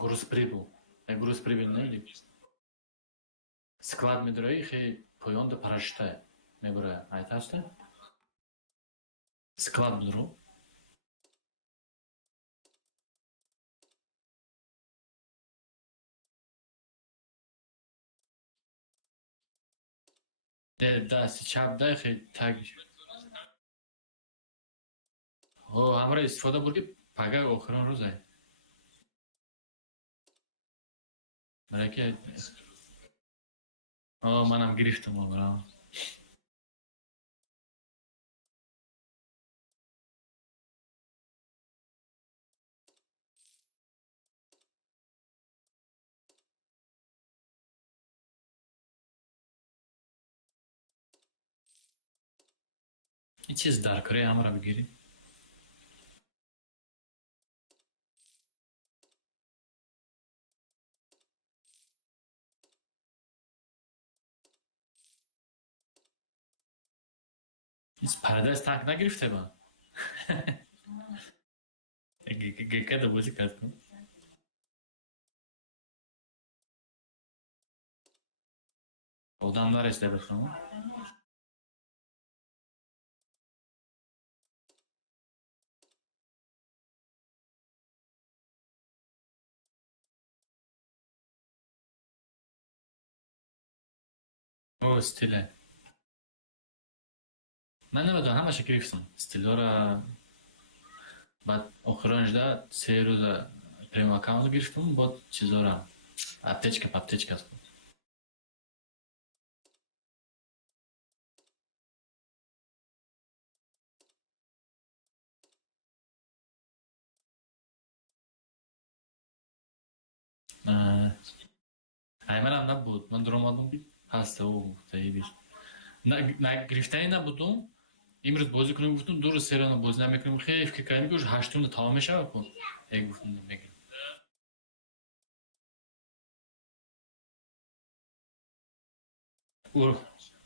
Груз прибыл. Груз прибыльный. Склад медрои хе поёнда парашюта мебура. Айтасты? Склад будру. Да, чап да хе так. О, ҳамра истифода буд ки пага охирон рӯзай. Мараки манам гирифтам обрам. چیز در کره ҳамаро бигирӣ. Paradise tank нагирифте ба? ГК-да бозӣ кардем. Odamlar esda бихӯрам. О, стиле. Ман намедонам, ҳамаша гирифтам. Стилёра баъд охиронижда 3 рӯза премиум аккаунт гирифтам, бод чизора аптечка паптечка аст. Манам набуд. Ман дуромадам ҳаста о таибиш. Гирифтани набудум. Имрӯз бозӣ кунем гуфтум 2 рӯз сериона бозӣ намекунем. Хеле фикр кардем ки уж 8-умда тамом мешавад ку. Гуфтум мегирам.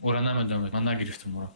Ура намедонам. Ман нагирифтам уро.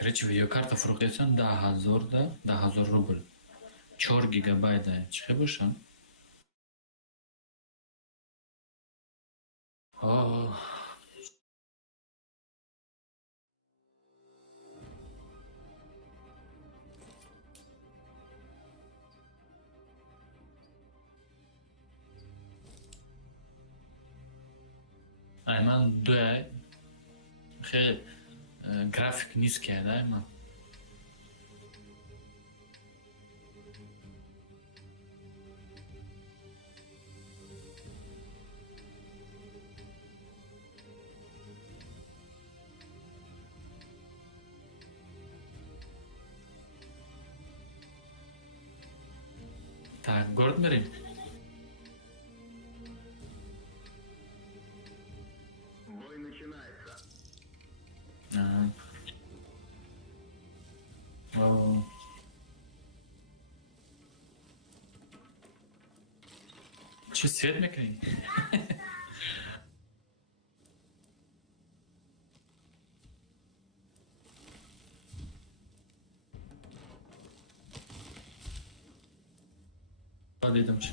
Короче, видеокарта фурӯхтесам 10,000 рубл. 4 гигабайт чӣ хел бошад? Ман дуяй хеле график низкий да ман. Так, город мерим. Бой начинается. Чё, свет мекунӣ? Дидам чӣ.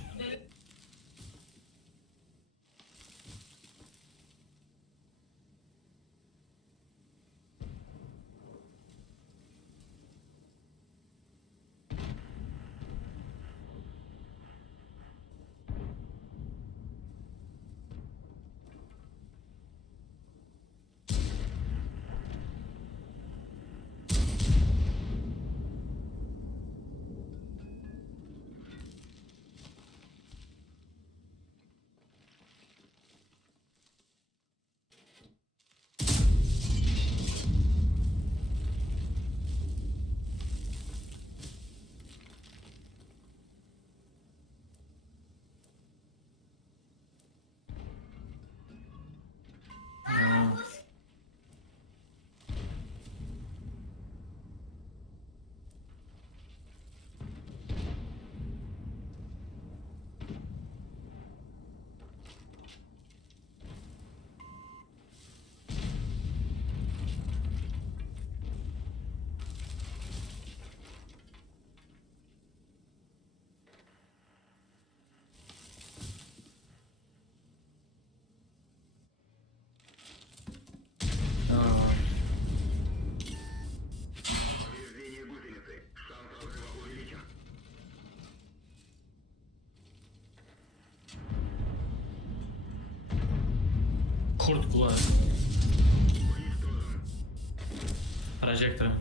Куртку, прожектором.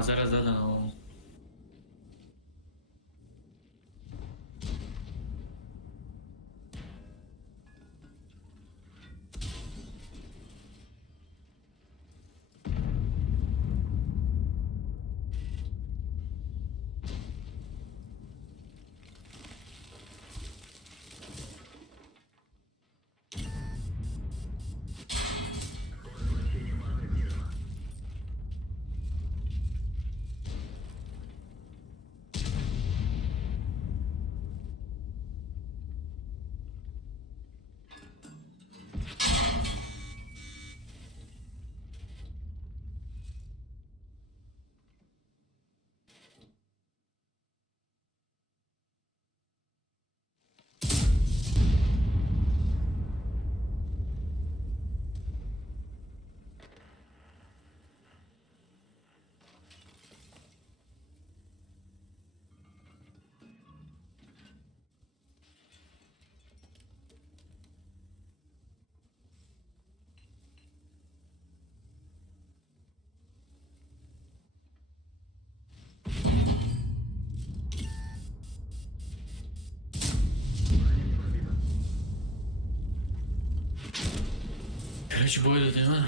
Зараз дадано. Короче, бой тут, а?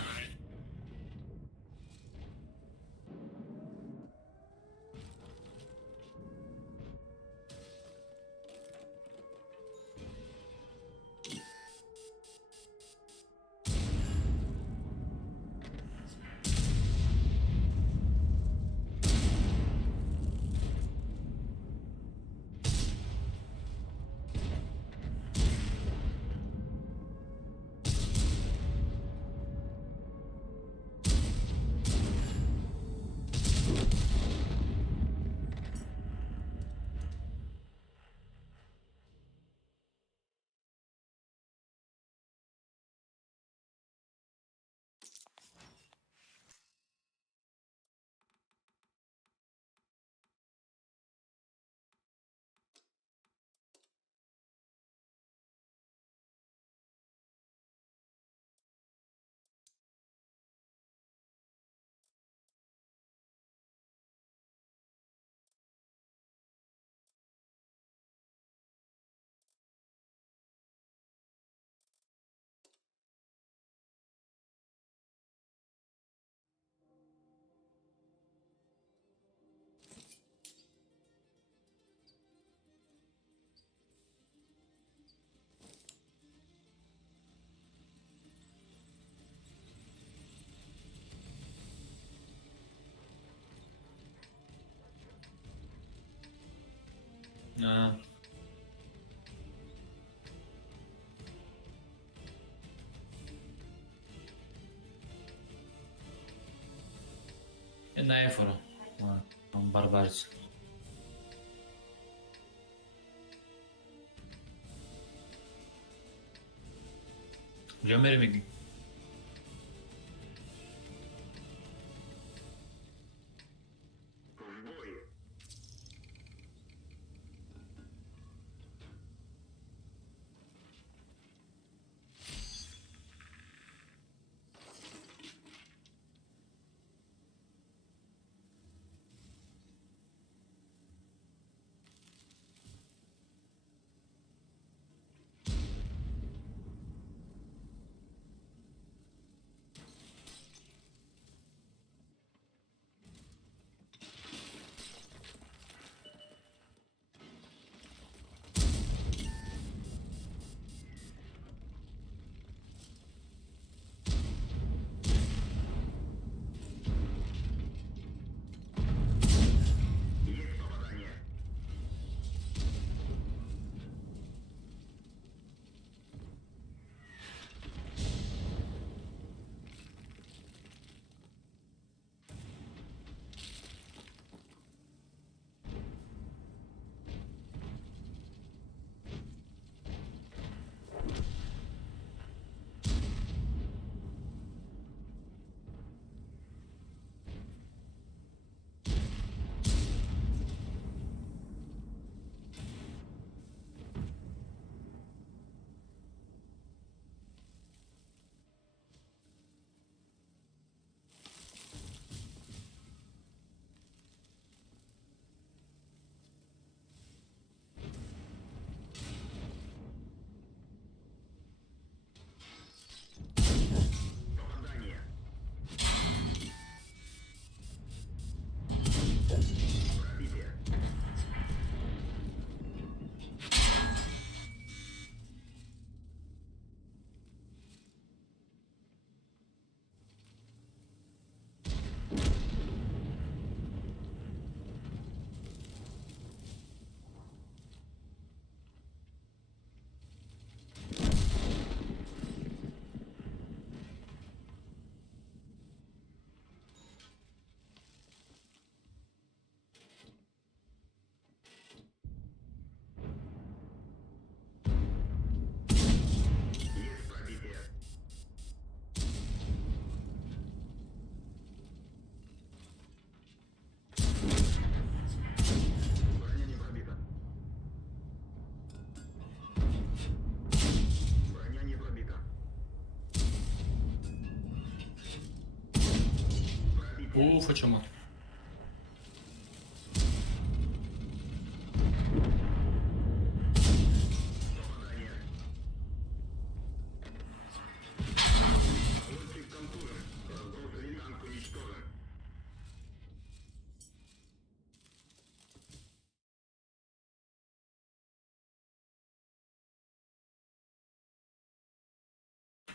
А. На ефора. Он барбарец. Gömer mi? В бой! Уф, о чем он? Попадание. Лодчик контужен. Разброс танк уничтожен.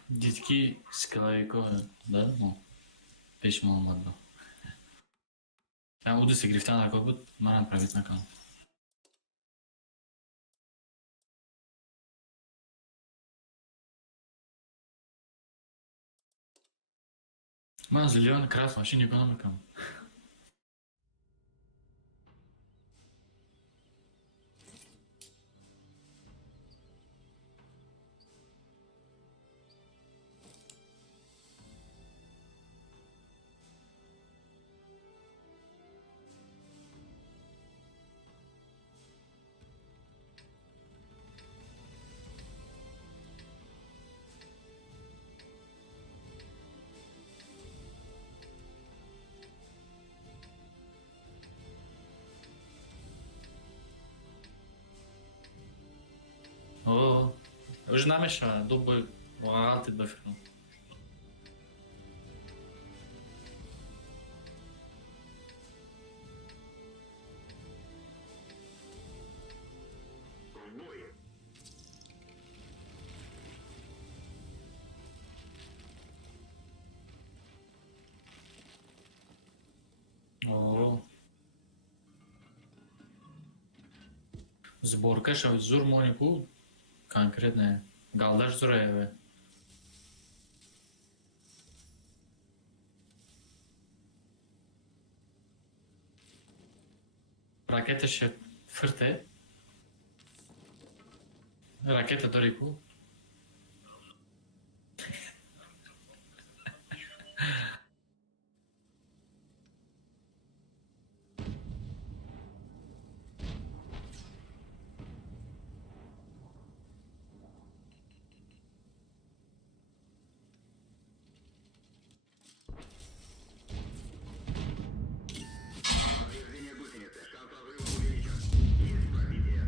Детки скалайко, да? Ну, пешмо ладно. Ben Udis'e Grif'ten arkadaşlar bana private nakal. Ben zilyon kras maşin ekonomikam. O, już namysza, duby, łaty befru. В бой. O. Сборка шо зур монику конкретная. Галдаш зураеве. Ракета ще фрте. Ракета дорику. Повреждение гусеницы. Шанс разрыва увеличен. Есть пробитие.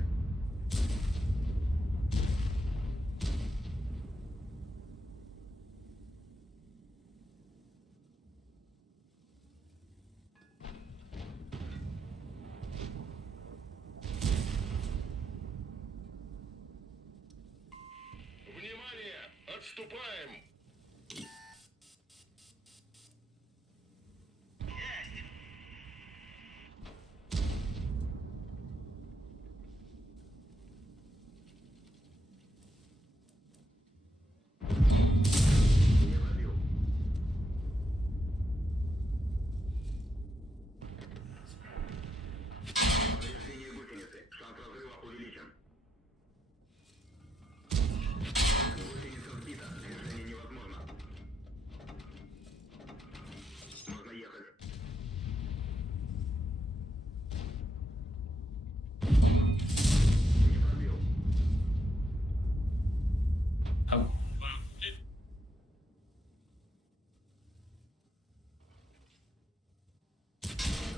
Внимание! Отступаем! Не пробил. Повреждение гусеницы. Шанс разрыва увеличен. Гусеница сбита. Движение невозможно. Можно ехать. Не пробил. Ау.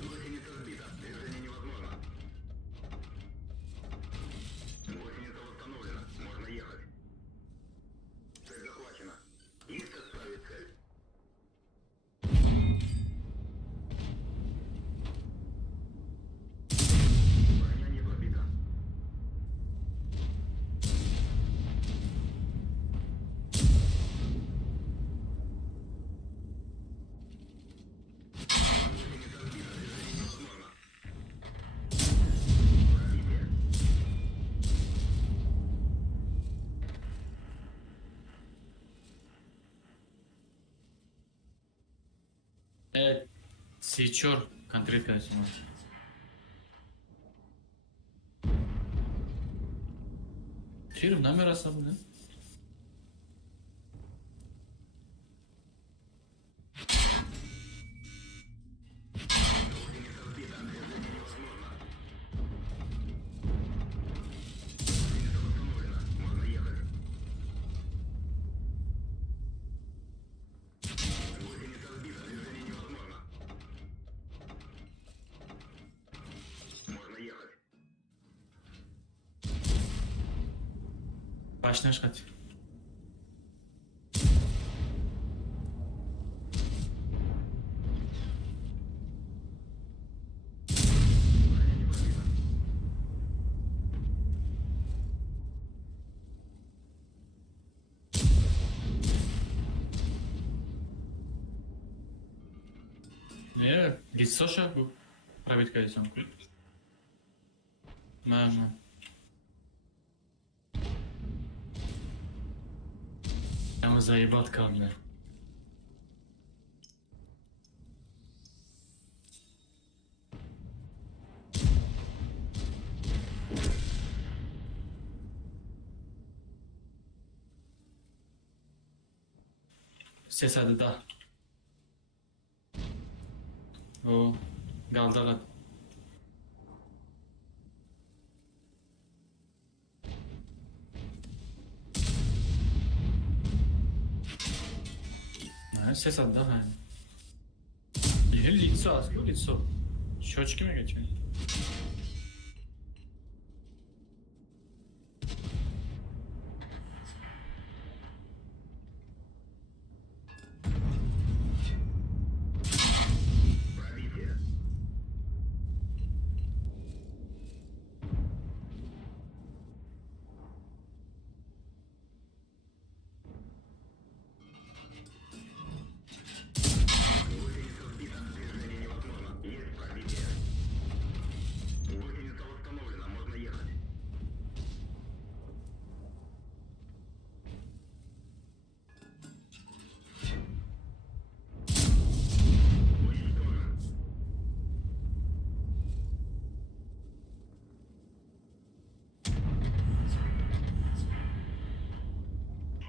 Гусеница сбита. Движение невозможно. Гусеница восстановлена. Можно ехать. Цель захвачена. Есть отставить цель. Броня не пробита. Гусеница сбита. Движение невозможно. Пробитие. Сечер конкретно снимать. Фильм номер особый, да? Гусеница сбита. Движение невозможно. Гусеница восстановлена. Можно ехать. Гусеница сбита. Движение невозможно. Başlamış kaç. Не, лицо сейчас пробить колесом. Можно. Прямо заебал камня. Ses hadi da. O galdagat. Ses hadi da. Yine лицо az bu лицо. Щечки mi geçiyor? Пробитие. Гусеница сбита. Движение невозможно. Есть пробитие. Гусеница восстановлена. Можно ехать. Уничтожен.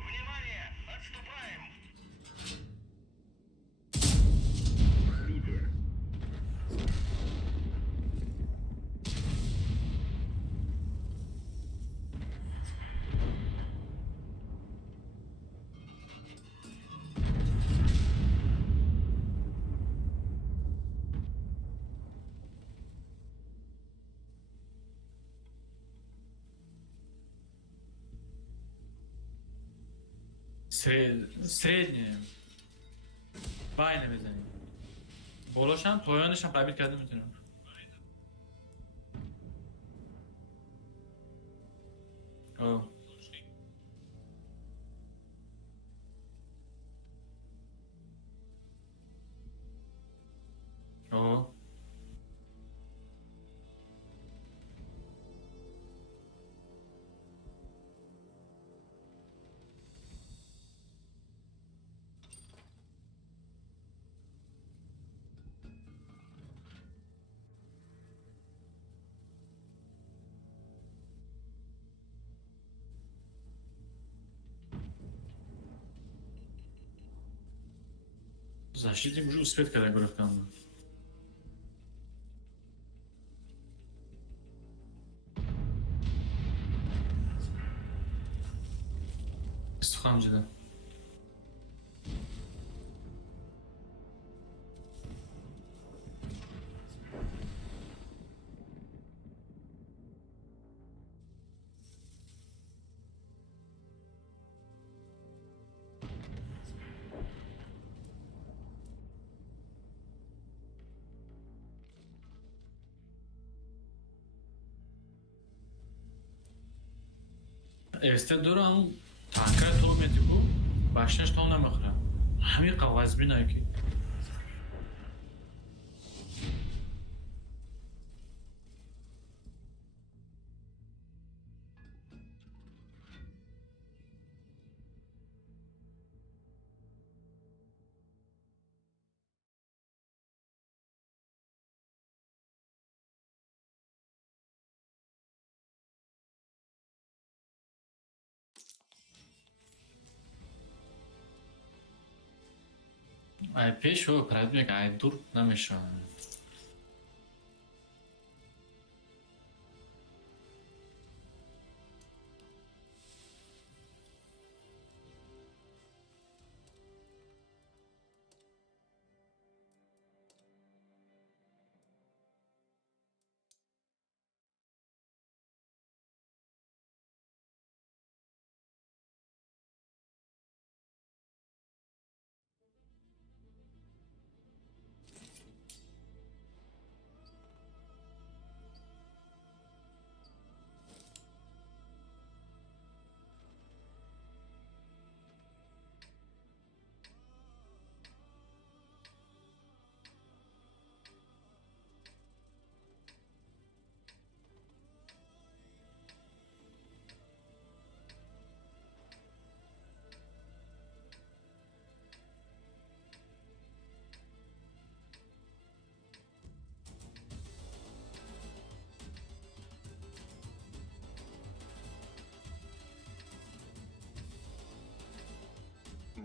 Внимание! Отступаем! Пробитие. Среднее. Бай نمیزنیم. بالاش هم پایانش هم قبیل کرده میتونم. آه. آه. Защитник уже успеет, когда игрок там. Сухамджида. Este dura هم تانکر تو میتی کو باشنش تو نمیخوره همین قواز بینه که ای پیش و پرد میگه ای دور نمیشه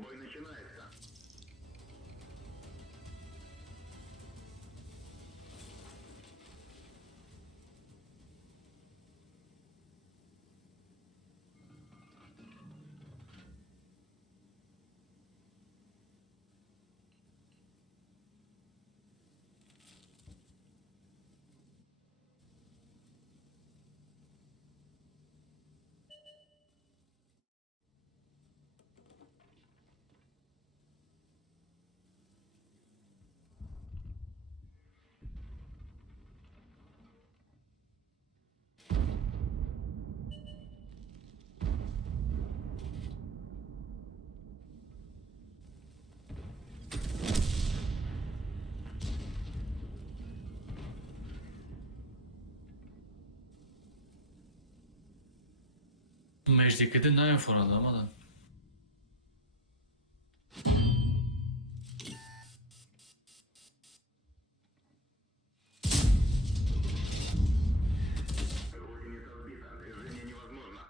Бой начинается. Mejdeki de ne foradı ama da. Гусеница сбита. Движение невозможно. Пробитие.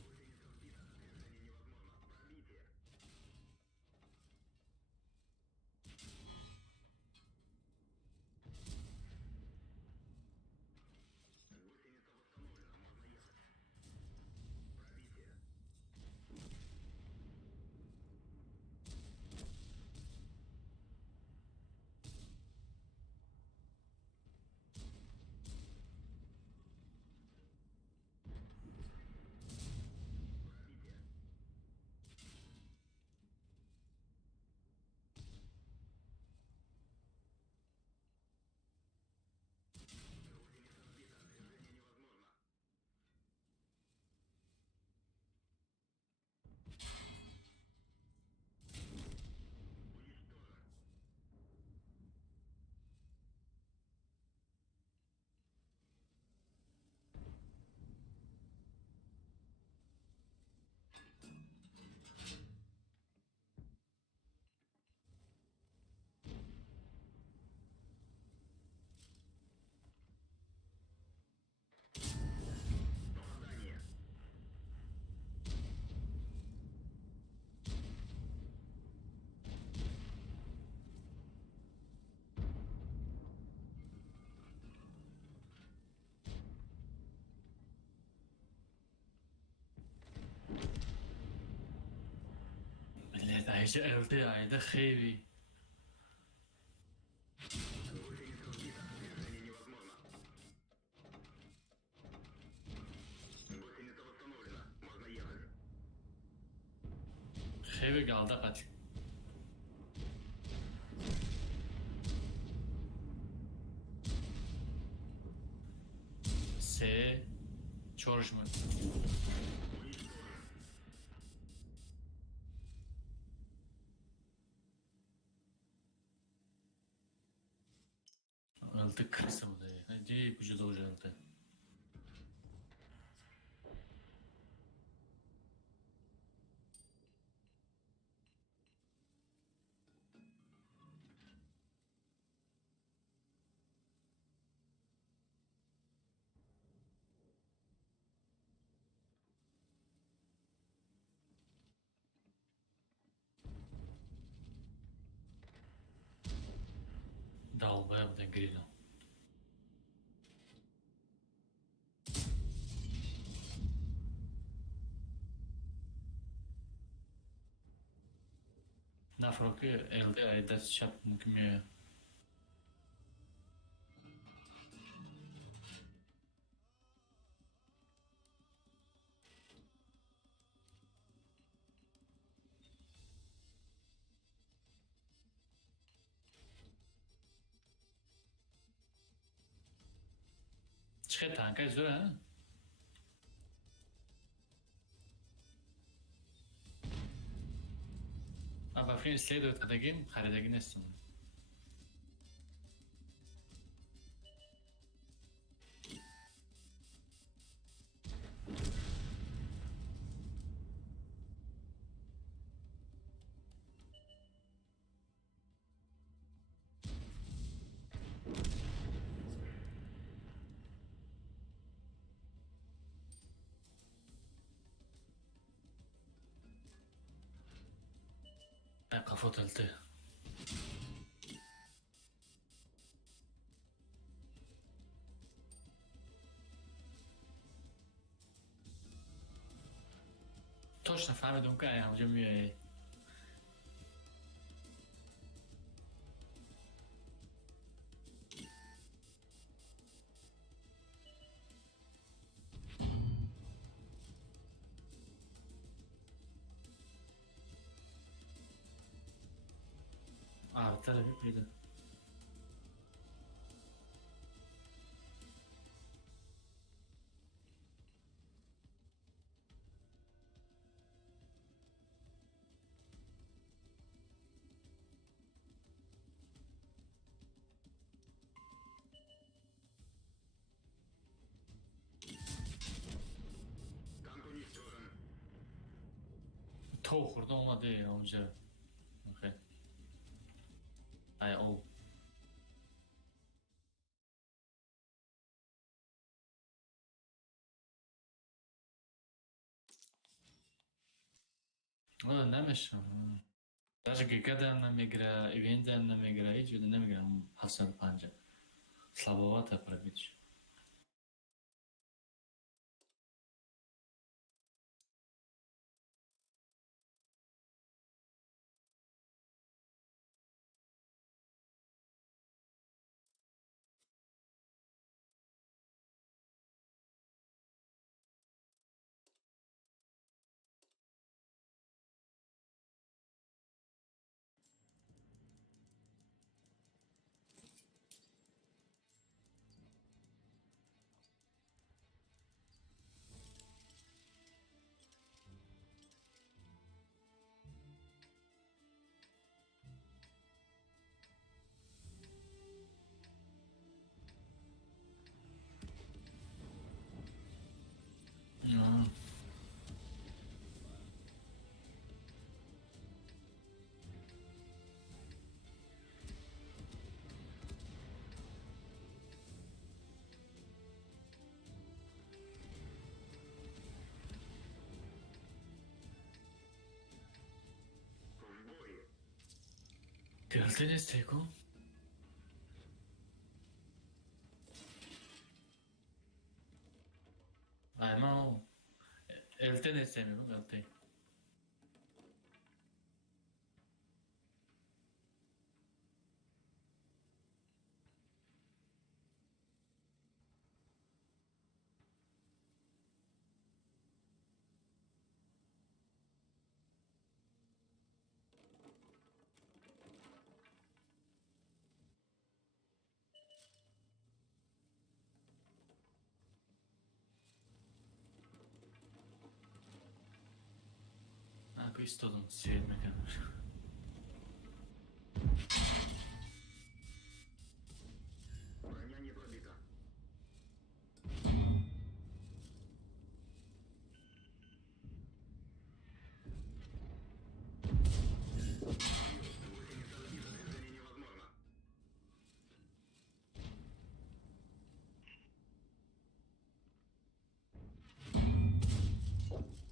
Гусеница восстановлена. Можно ехать. Пробитие. Пробитие. Гусеница сбита. Движение невозможно. Уничтожен. Попадание. Millet ayıcı evde ayda xeyvi. Гусеница сбита. Движение невозможно. Гусеница восстановлена. Можно ехать. Xeyvi kaldı kaç. S. Çalışma. Öldü kırsa bu da ya. Hadi gücü de öldü. Долбая буда грида. Нафроки элде айдас чап мукме. چه تانکای زوره؟ اما فیلم سلیدر تدگیم خریدگی نیستم. قفوت الته. Точно фهمیدم که همونجا میای. طرفی پیدا. Танк уничтожен. تو خورده اومده اونجا. اوکی. ای او. نمیشه. даже ГК هم نمیگیره، ایونت هم نمیگیره، هیچ ویده نمیگیره. 750 слабовато пробить. گرفته نیست تیکو. ما الته نیست میگم الته. ایستادم سوید میکنم. Броня не пробита. Движение невозможно.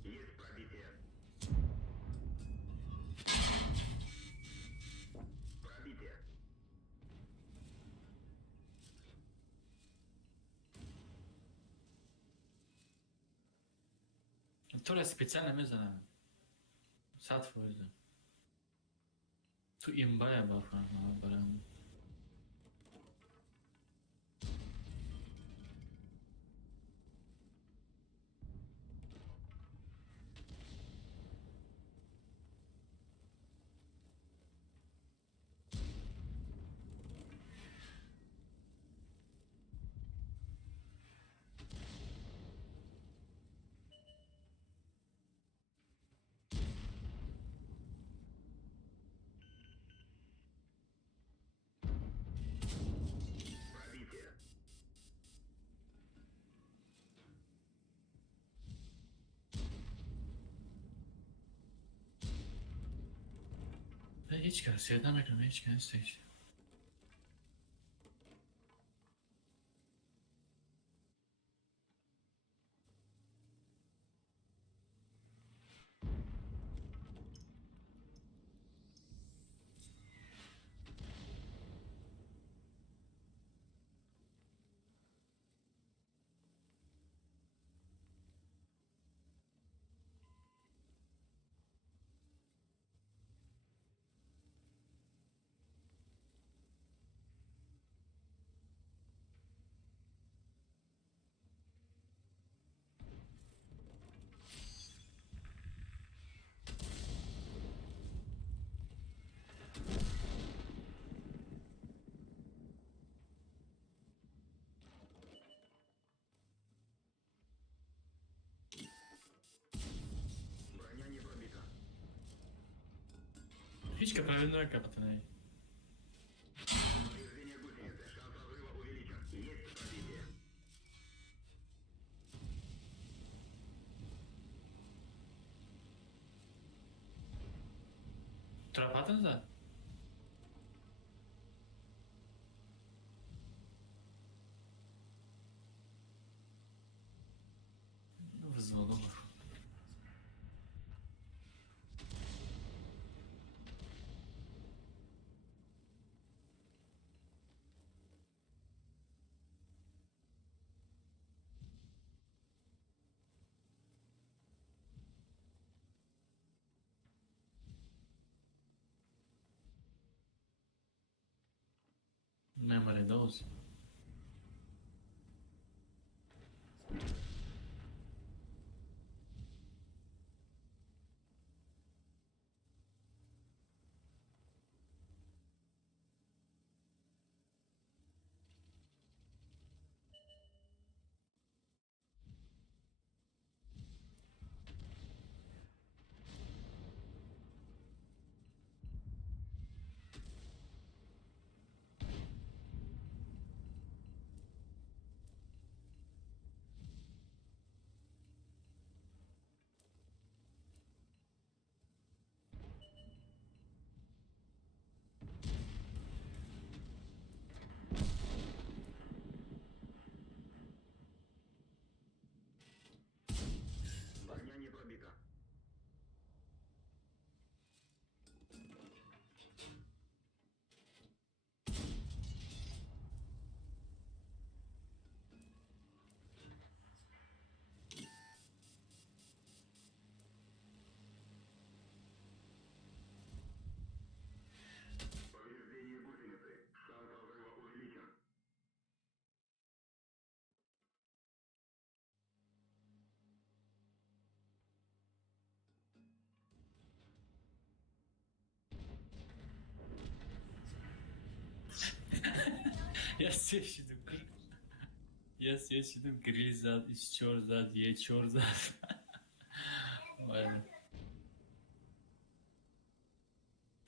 Есть пробитие. تو را специально میزنم 100%. تو این باید بفرم برم. Пробитие. هیچ کس یاد نمیکنم، هیچ کس نیست. Броня не пробита. هیچ که پرونده نکردن. Повреждение гусеницы. Шанс разрыва увеличен. Есть пробитие. ترپاتن زد. Взводом. Memory dose. Броня не пробита. Повреждение гусеницы. Шанс разрыва увеличен. Я сещу. Я сещу, гриль зад, истер зад, ечер зад. Ладно.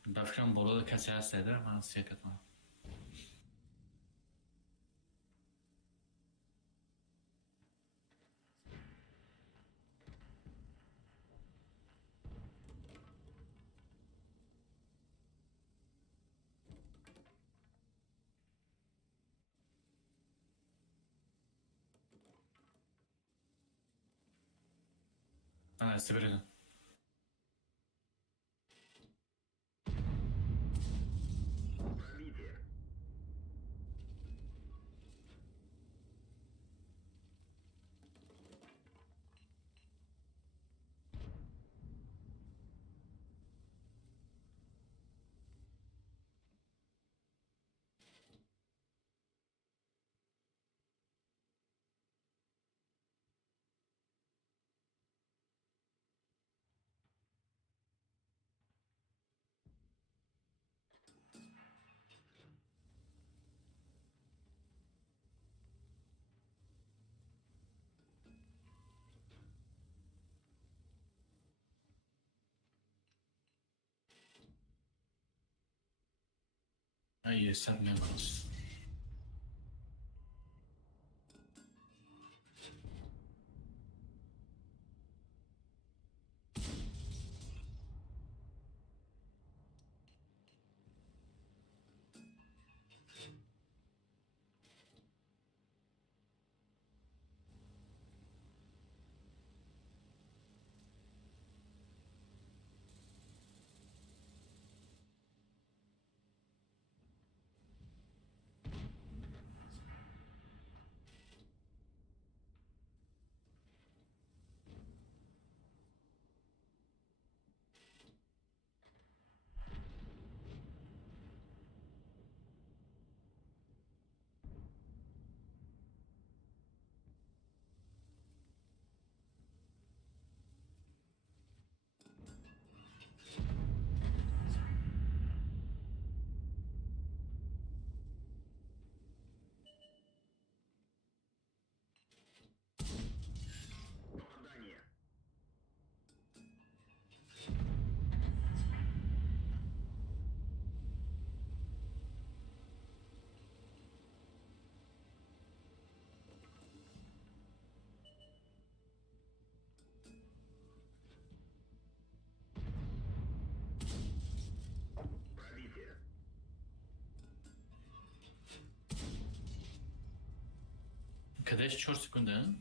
بفکرم بالا کسی هست داره من سیکت من. Ana Sibir'in. Пробитие. Ай, 100 мегас. Попадание. Пробитие. Къде ще 4 секунди, а?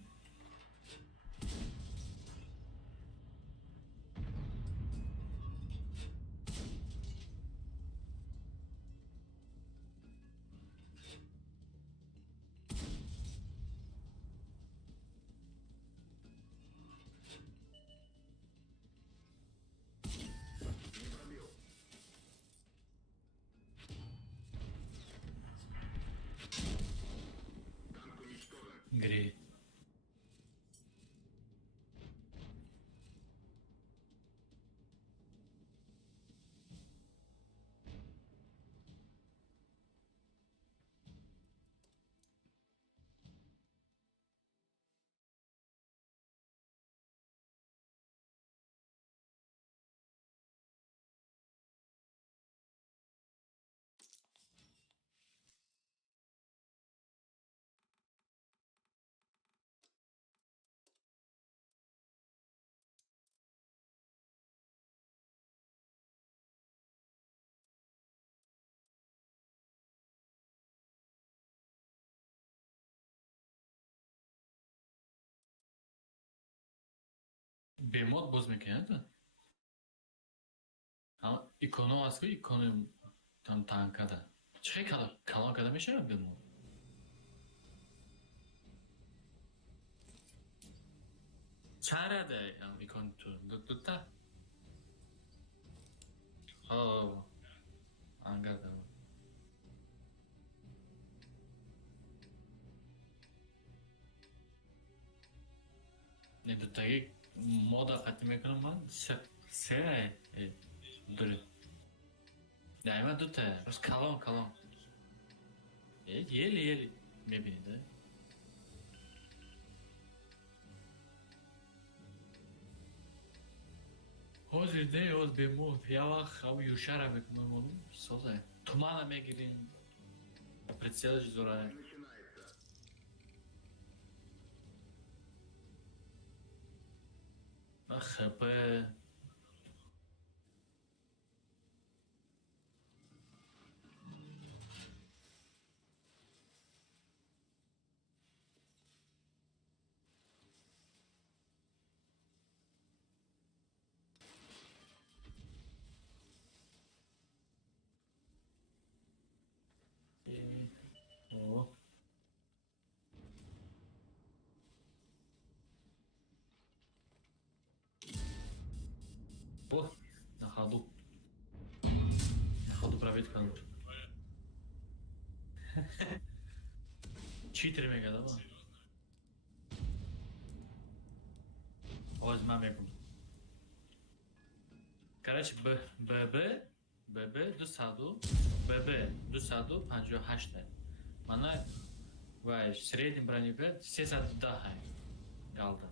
Не пробил. Танк уничтожен. Гри. Бемот боз мекунад? Ҳам иконо астку икони там танкада. Чӣ хел калон карда мешавад бемот? Чарада ам икон ту дута. О. Ангада. Не дутаги мода қатӣ мекунам ман. Се дури. Дайма дута. Роз калон. Ели мебинед, а? Ҳозир не ҳоз бемот. Я вақт хаб юшара мекунам малум. Соза. Тумана мегирим. Прицелаш зораем. Начинается. ХП. О. О, на ходу. На ходу проверить канал. Читер мега, да? Оз ман мекунам. Короче, ББ 200, ББ 258. Мана вай средний бронебет 310 галда.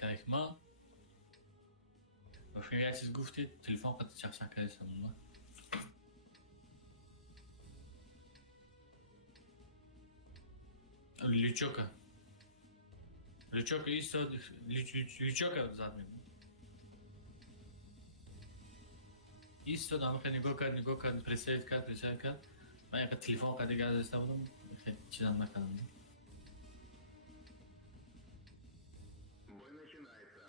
کایک ما و شما یه چیز گفتید تلفن قد چخشن کردیستم ما لیچوکا لیچوکا ایستاد لیچوکا زد میگم ایستاد همه خیلی نگاه کرد پرسید کرد من یک تلفن قد دیگه از بودم خیلی چیزم نکردم Бой начинается.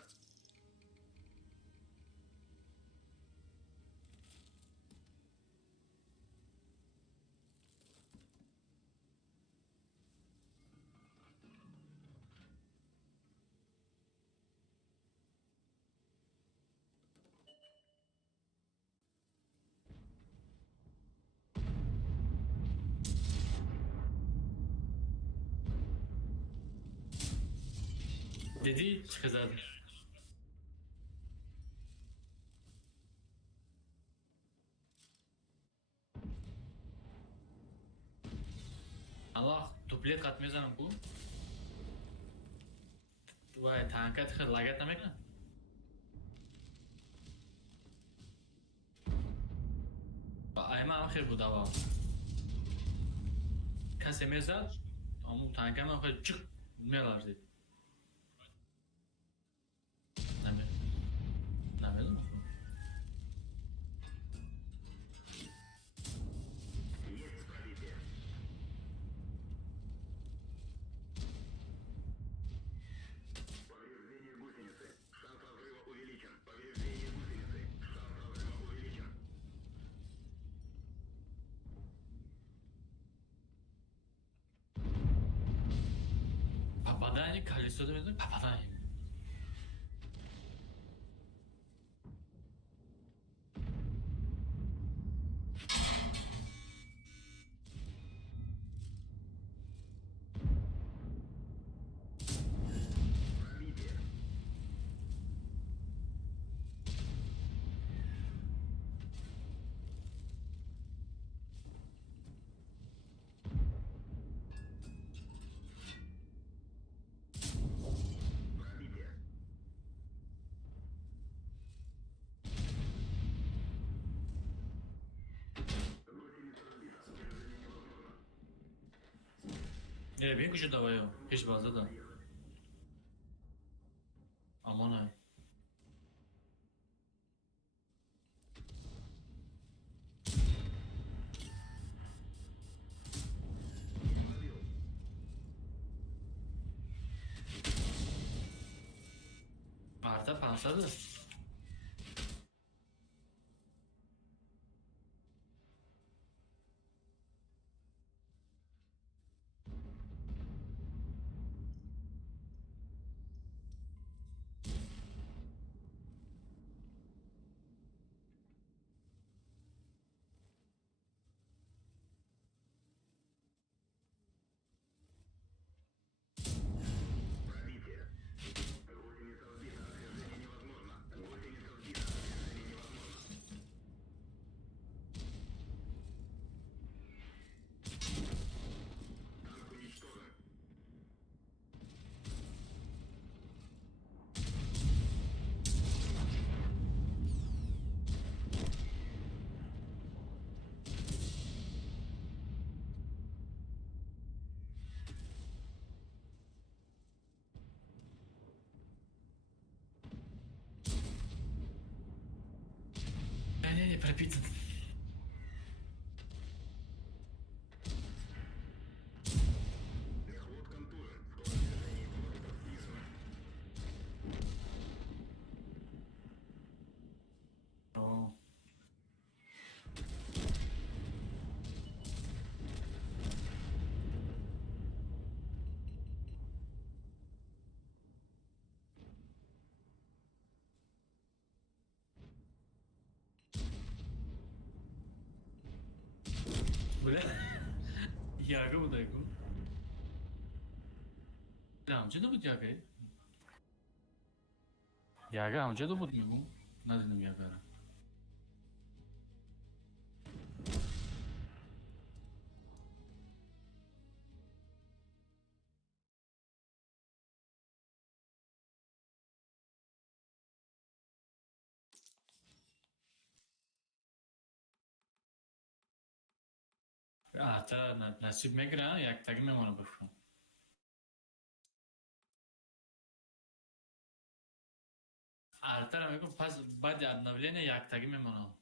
دیدی چه زد الله دوبله قط میزنم کو وای تانکت خیلی لگت نمیکنه ایما هم خیلی بود آوا کسی میزد اما تانکم هم خیلی چک میلرزید نمیدونم Есть пробитие. Повреждение гусеницы. Шанс разрыва увеличен. Повреждение гусеницы. Шанс разрыва увеличен. попадание колесо да попадание Пробитие. Пробитие. Гусеница разбита. Движение невозможно. بین کجا دوایو هیچ بازه دا امانه مرده 500 Пробитие. Гусеница сбита. Движение невозможно. Гусеница сбита. Движение невозможно. Танк уничтожен. не пропитан Мехвод контужен. Скорость движения пилота снижена. О. بله یاگه بود ایگو نه همچه دو بود یاگه یاگه همچه دو بود میگو ندیدم یاگه را تا نصیب میگیره یک تگی میمونه بفروم. ارتر میگم پس بعد از نولین یک تگی میمونه.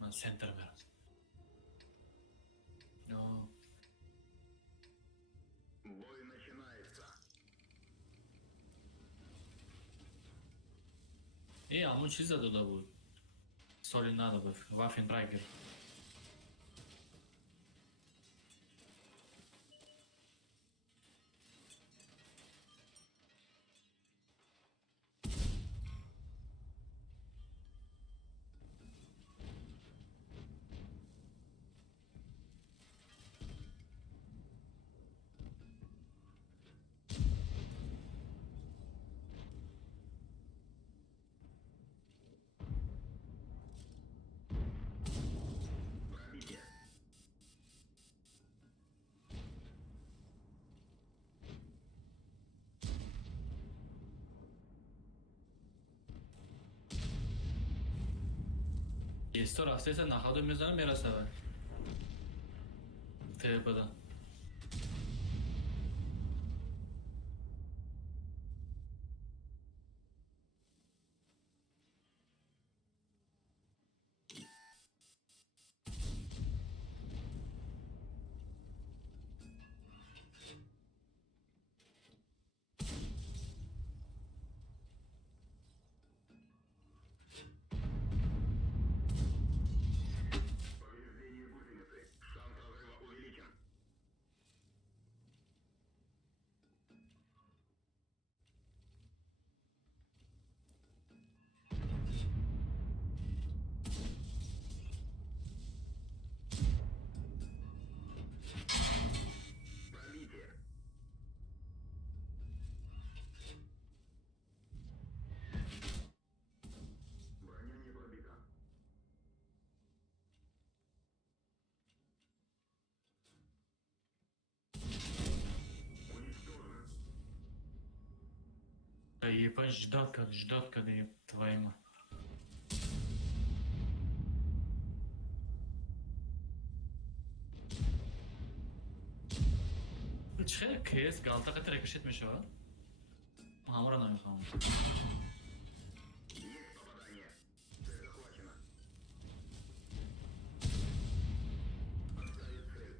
من سنتر برم. اوه. Бой начинается. همون چیز داده بود. سالی نداده وافین برایگر. Пробитие. Esto رفته ایسا نخواهدو میزنه میرسه بر تیه بده. Повреждение гусеницы. Шанс разрыва увеличен. Пробитие. Броня не пробита. Уничтожен. Ебать, ждать, когда еб твою мать. چخیلی کیس گالتا قطر رکشت میشه همه را نمیخوام. Есть попадание. Цель захвачена. Отставить цель.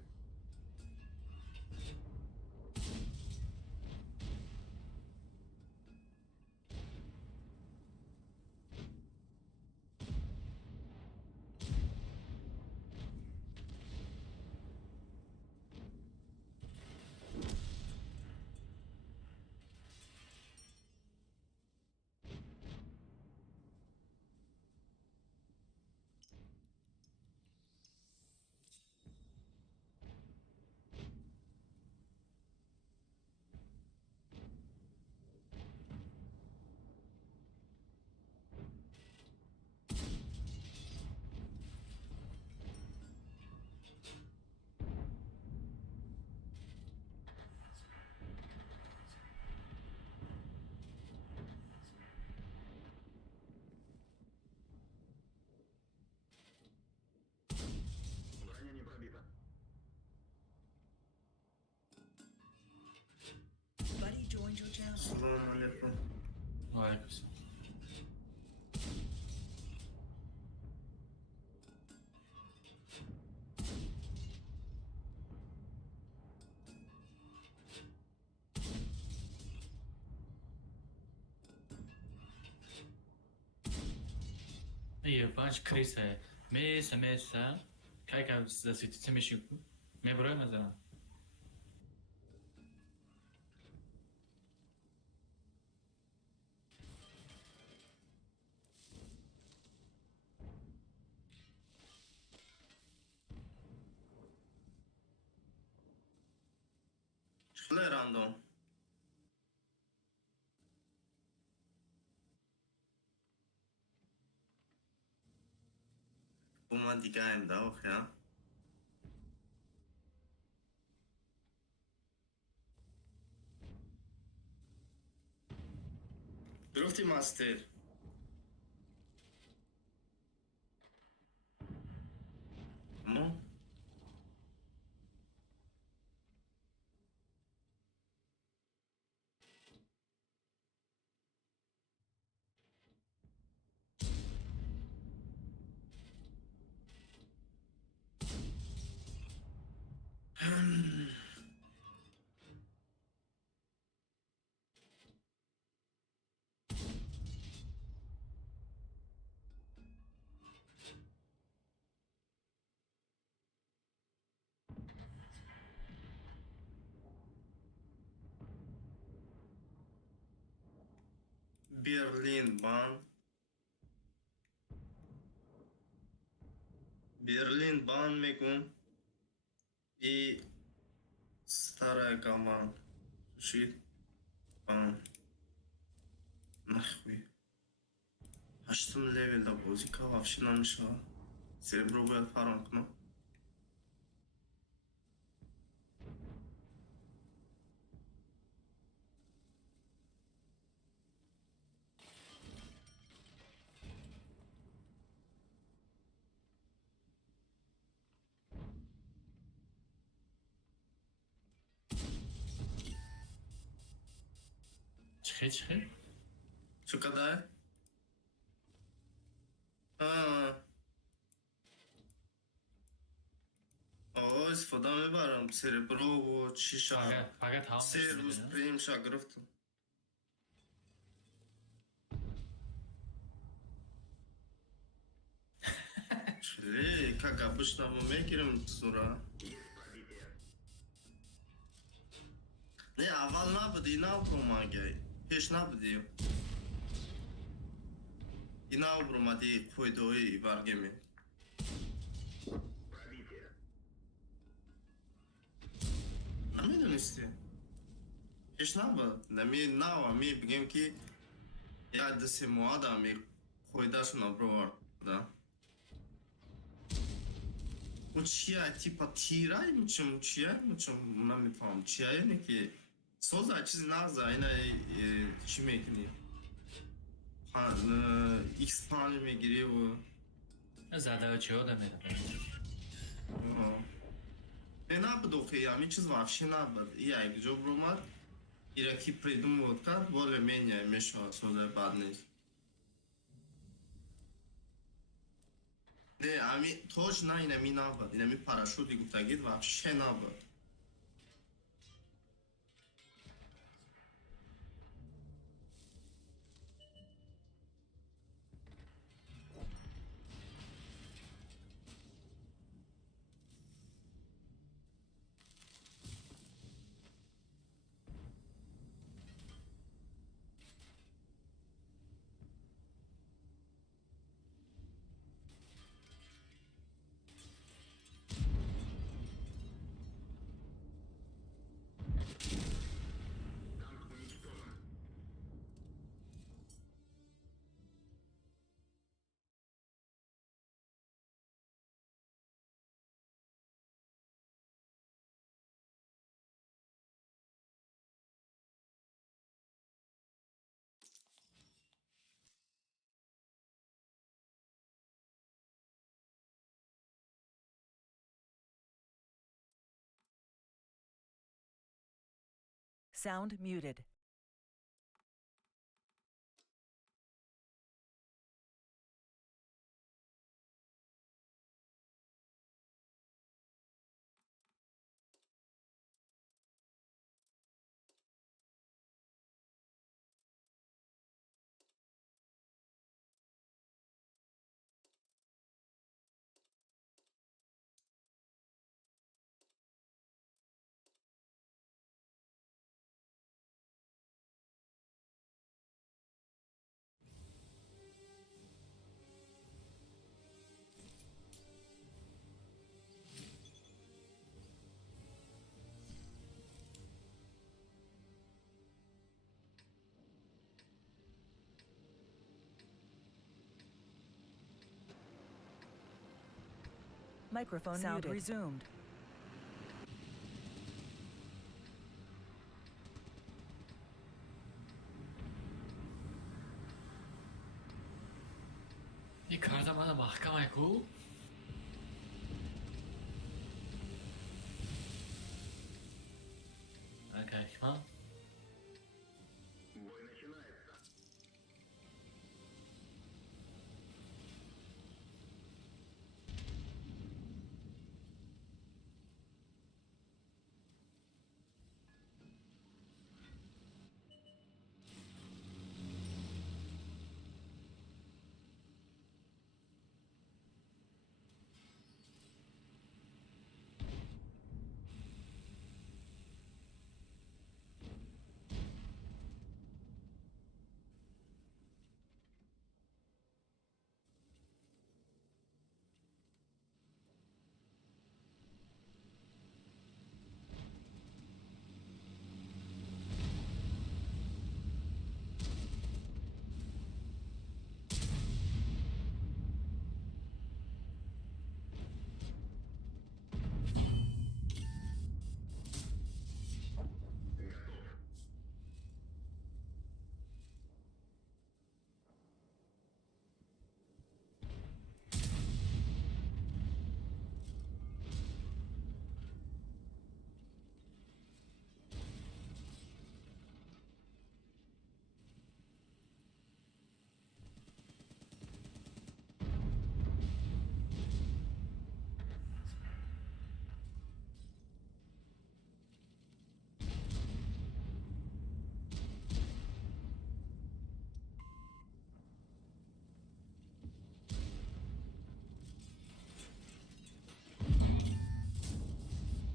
joined your channel. Assalomu alaykum. Va alaykum assalom. Ебать, крыса. Меса. Как засветиться мешку? Me брой назад. Chiqlar random. Bu man digayim da ox ya. گرفتی مستر اما برلین بان برلین بان میگم ای ستاره کامان شید بان نخوی هشتم لیول دا بازی که وافشی نمیشه سربرو باید فرام کنم چخه؟ چو کدای؟ آقا استفاده میبرم سربرو و چی شد فقط تمام 3 روز پریم شا گرفتم چلی که گبش نمو میگیرم سورا نه اول نبود اینا برو مگه پیش نبودی اینا برو مدی کویدوی برگمی Пробитие. نمیدونستی پیش نبود نمی نو می بگیم که یک دستی مواد می کویدشون برو ورده او چیه تیپا تیرای میچم چیه میچم نمیفهم چیه اینه که سوزا چیزی نازا اینا چی میکنی ایکس پانی میگیری و زده چه آدم میره نه نبود اوخی همین چیز وحشی نبود یک جو برومد ایره کی پریدم بود کرد ولی منیه میشه سوزای بد نیست نه همین توش نه اینه می نبود اینه می پراشوتی گفته گید وحشی نبود Танк уничтожен. Sound muted. Microphone sound muted. Resumed. این کارت من محکمه کو окей ها Бой начинается.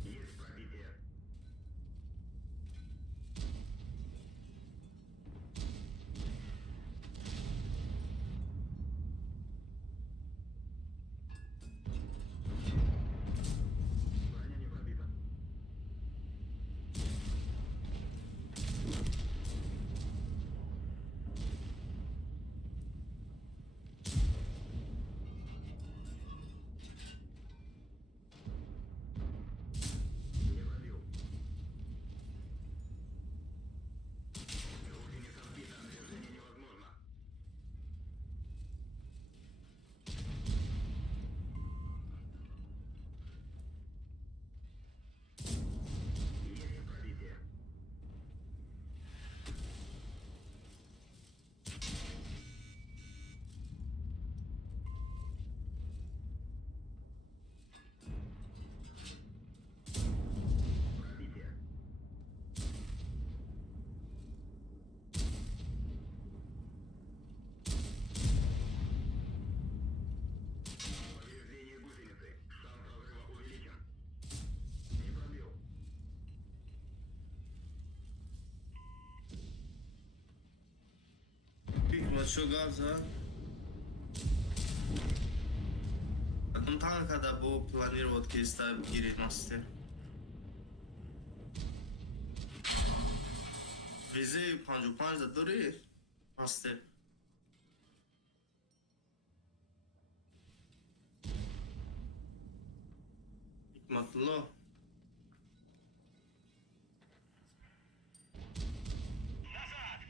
Есть пробитие. Броня не пробита. Не пробил. Гусеница сбита, движение невозможно. Есть пробитие. Пробитие. Повреждение гусеницы. Шанс разрыва увеличен. Не пробил. Бик що газа. Адам танкада бо планировать киста гирит масте. Визе 55 да дори масте. Hikmatullah. Назад!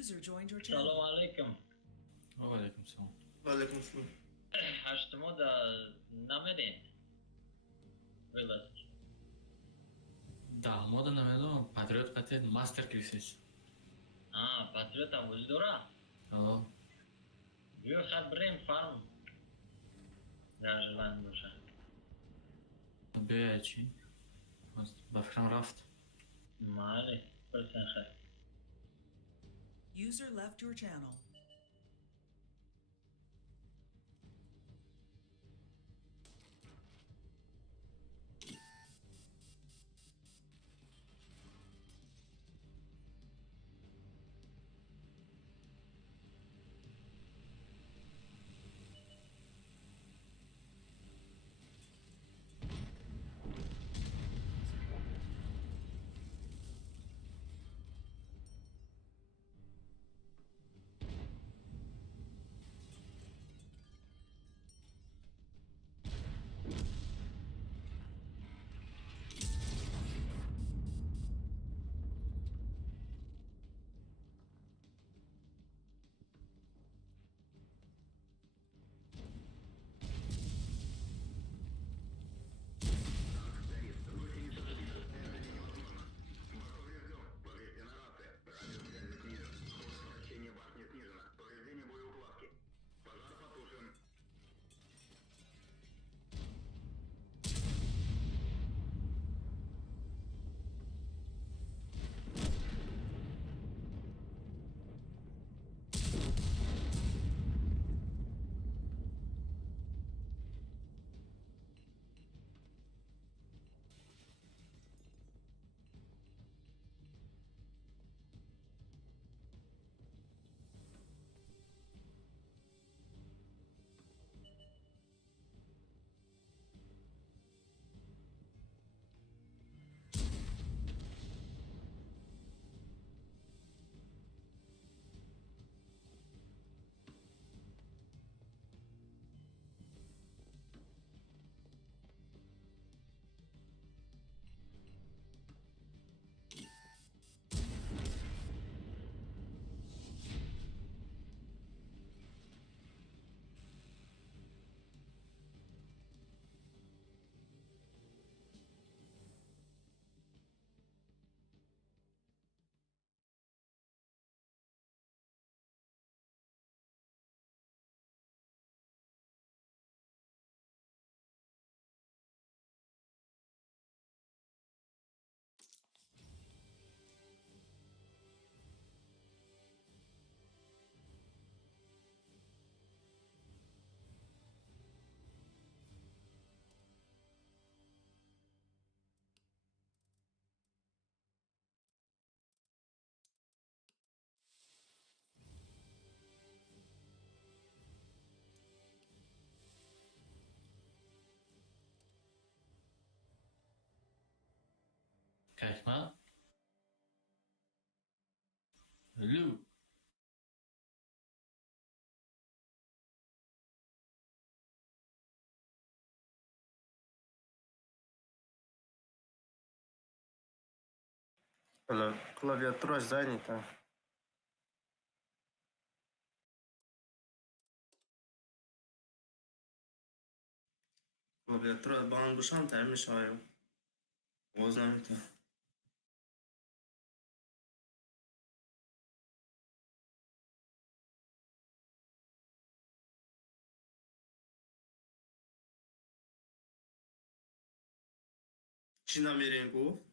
User joined your سلام channel. علیکم. و علیکم سلام. وعلیکم السلام. هشتمو در نمیدین ویلت. دهماد نمیدونم پاتریوت قطعه ماستر کریسیس. پاتریوت هم وجود داره. بیو خد بریم فارم در جلند باشه. بیا چی؟ با فکرم رفت. مالی پرسن خیلی. User left your channel. Регенерация. Радиосвязь снижена. Скорость вращения башни снижена. Повреждение боеукладки. Пожар потушен. کیفما؟ هلو. Клавиатура занята. Клавиатура банд бушам тайм мешаю. Боз наметам. Чӣ намерен гуфт?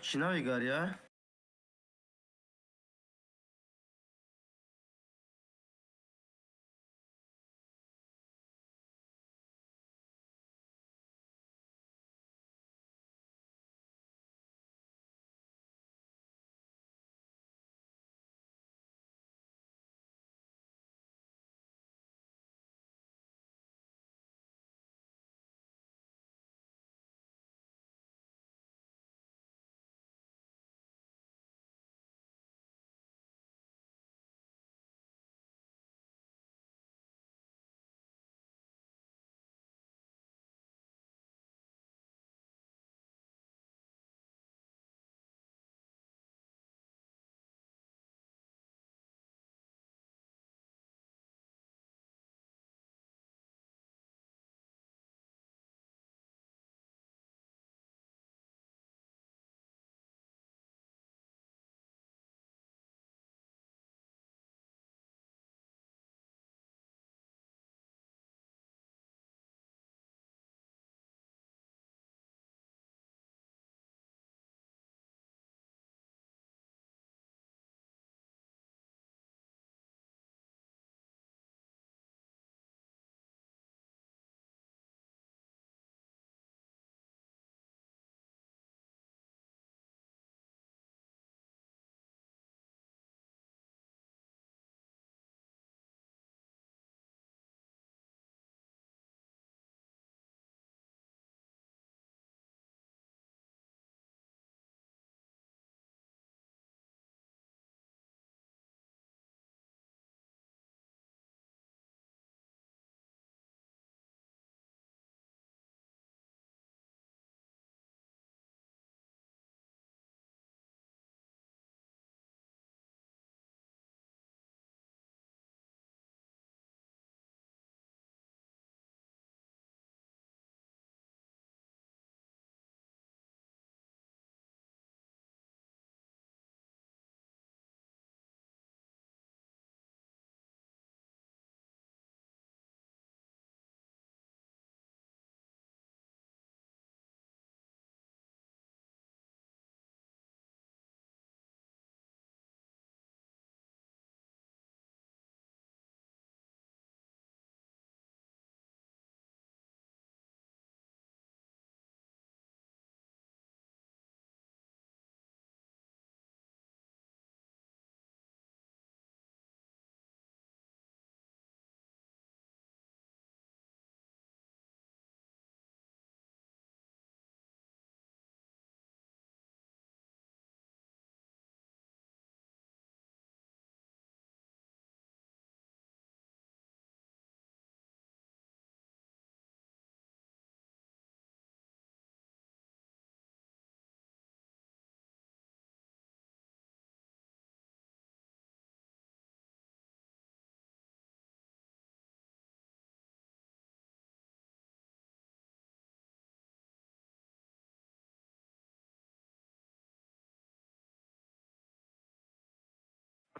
چی نویگر یا؟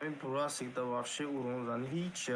این پراسیک دا вообще урон زن هیچ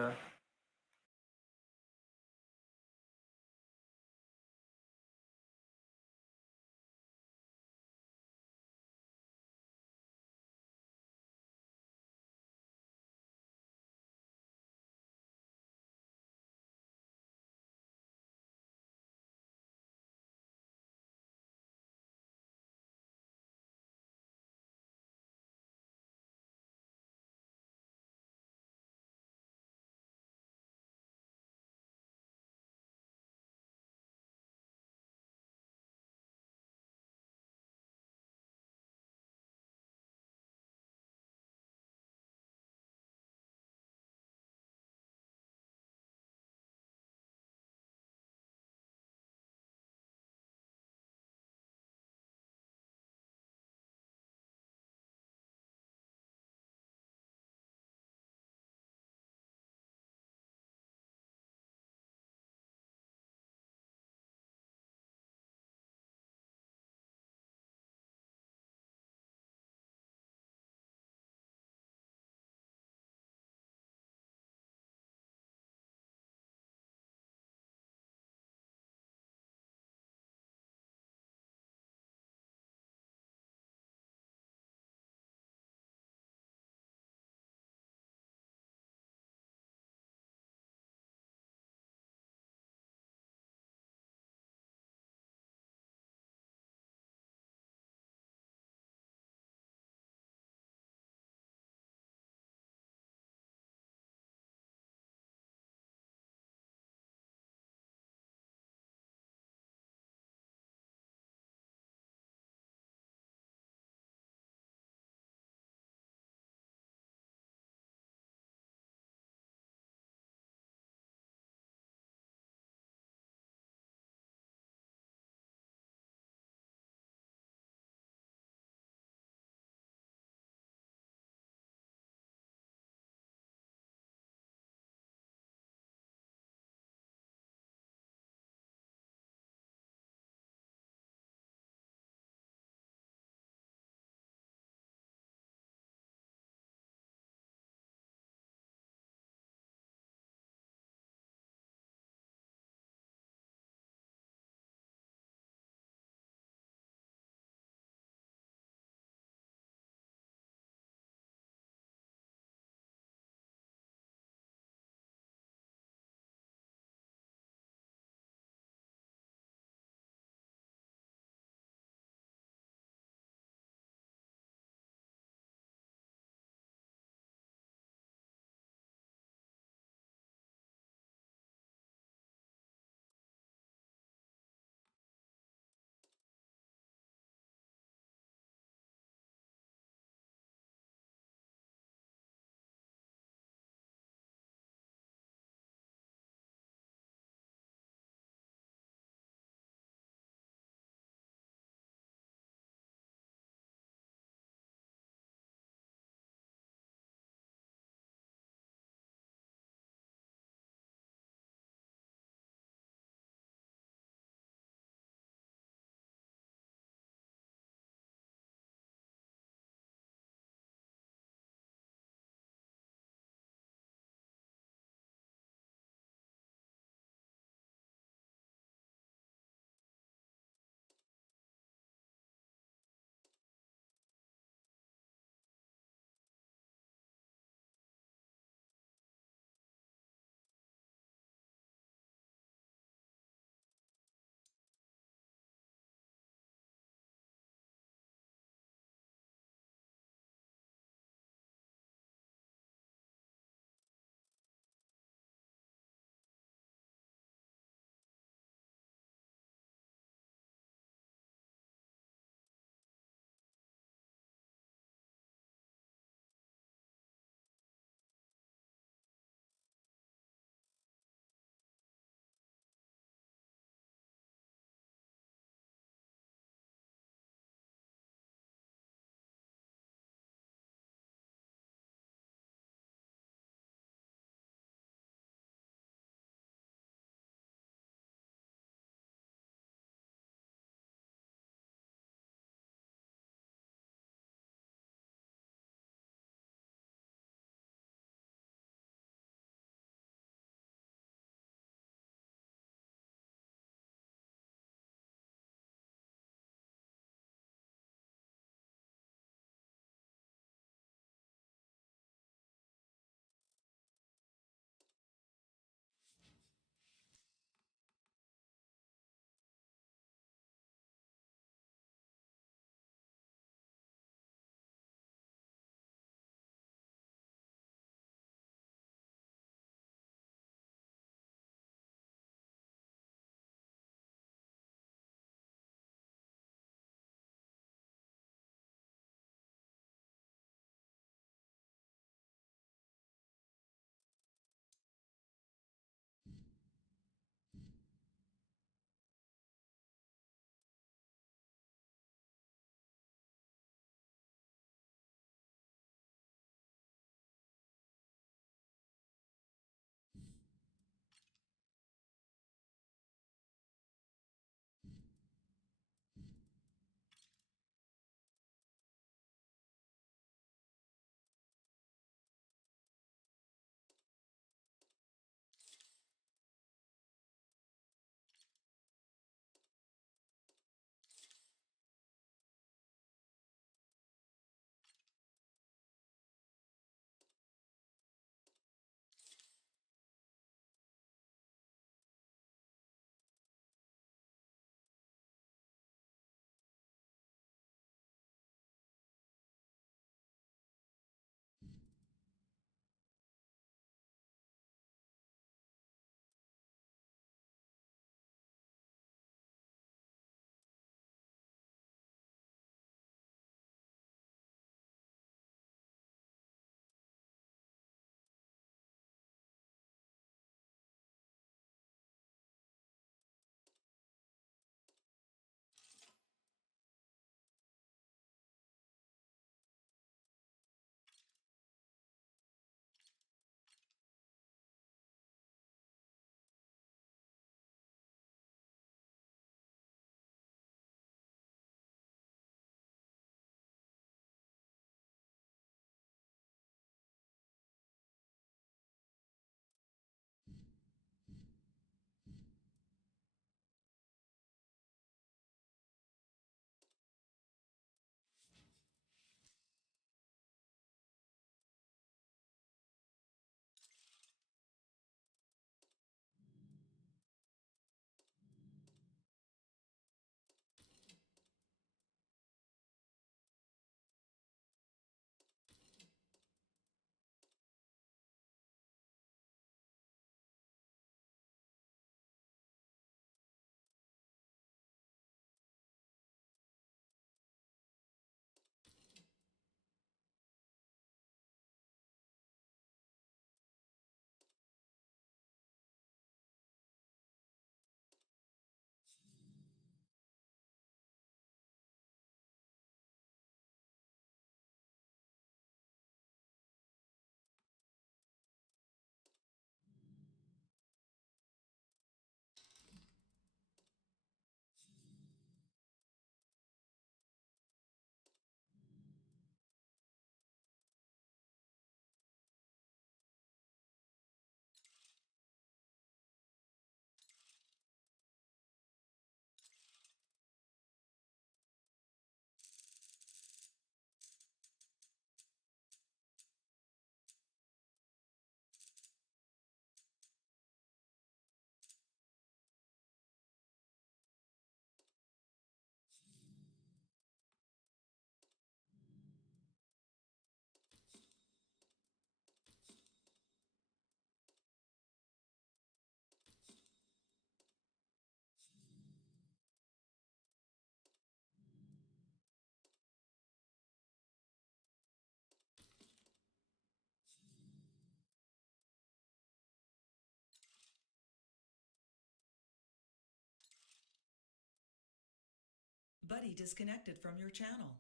Buddy disconnected from your channel.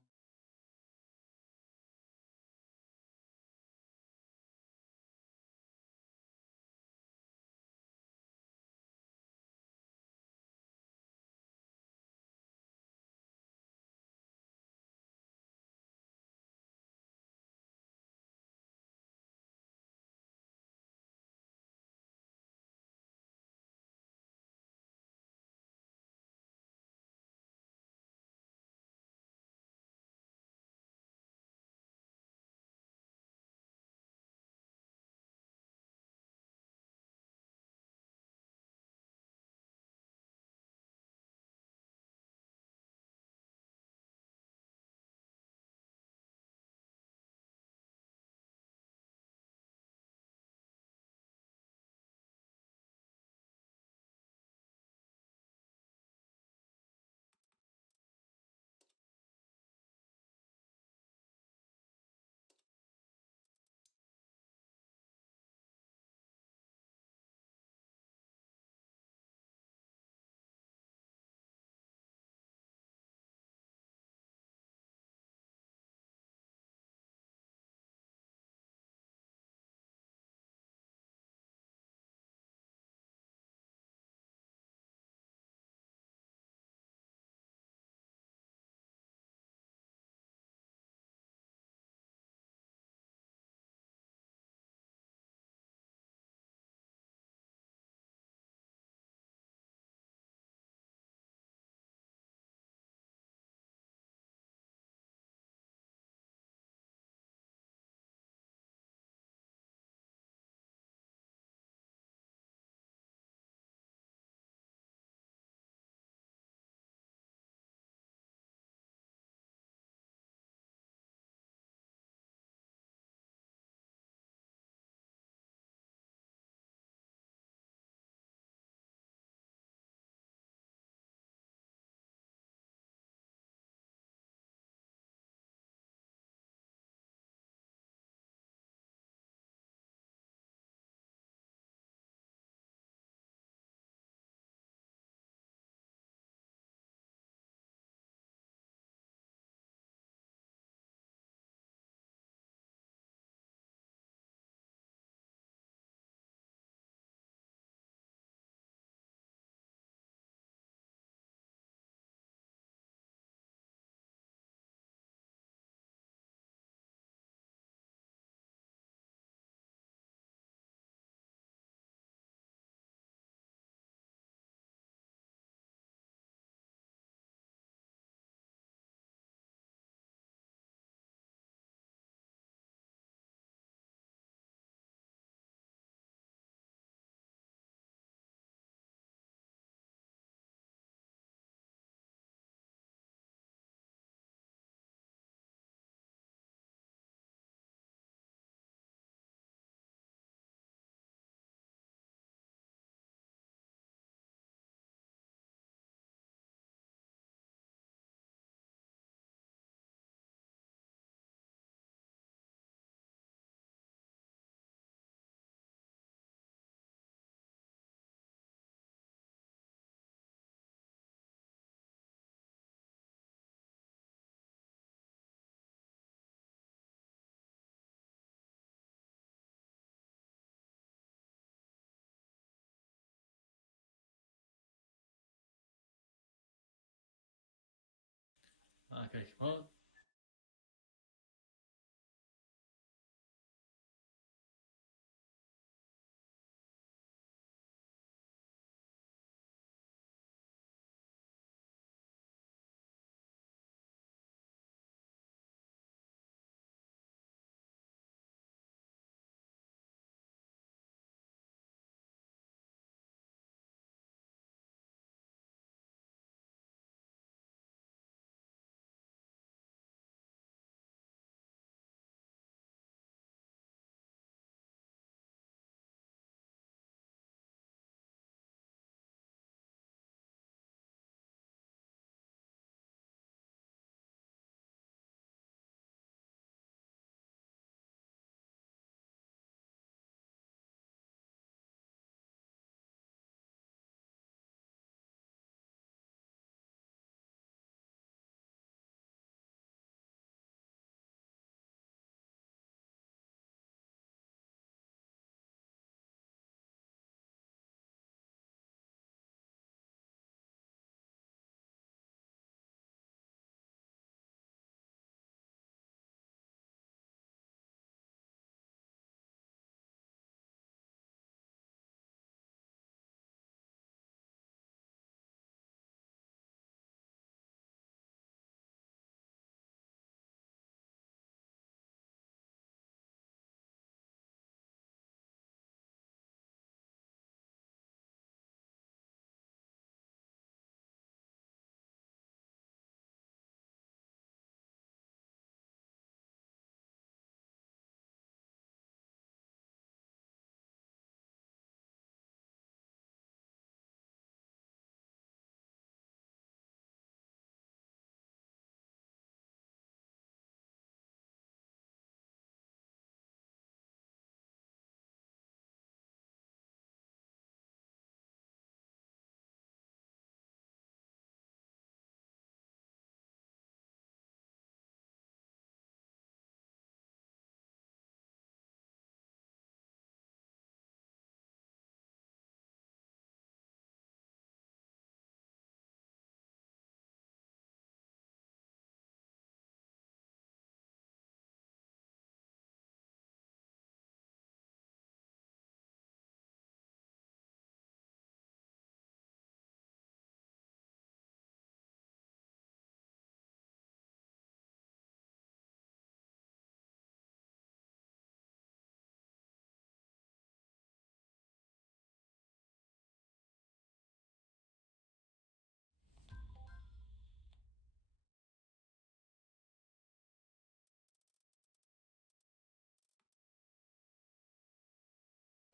Okay. Well,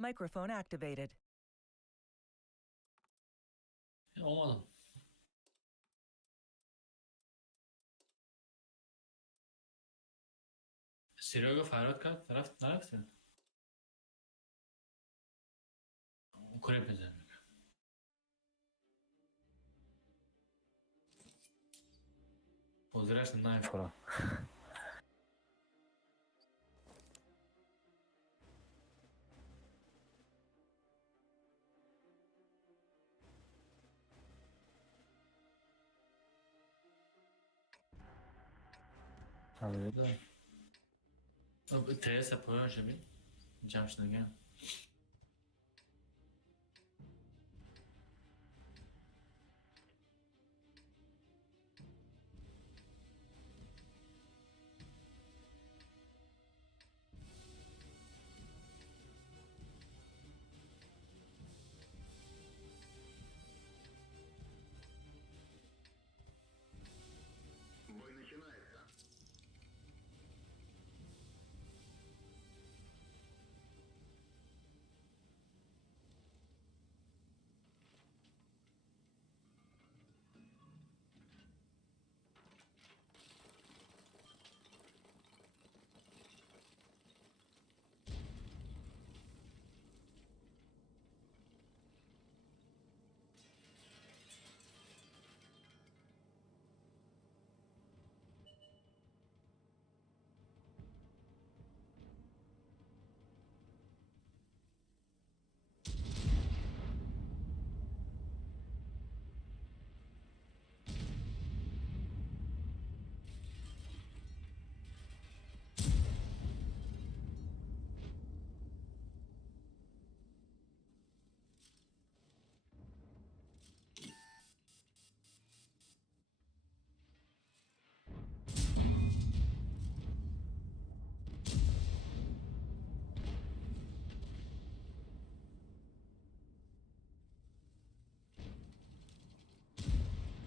Microphone activated. Olmadı. Серега Ferhat Kart tarafsın. Ukre bezemek. Pozdrawiam na infora. Öyle de. TS yapıyor şimdi. Jamşin'e gel. Бой начинается.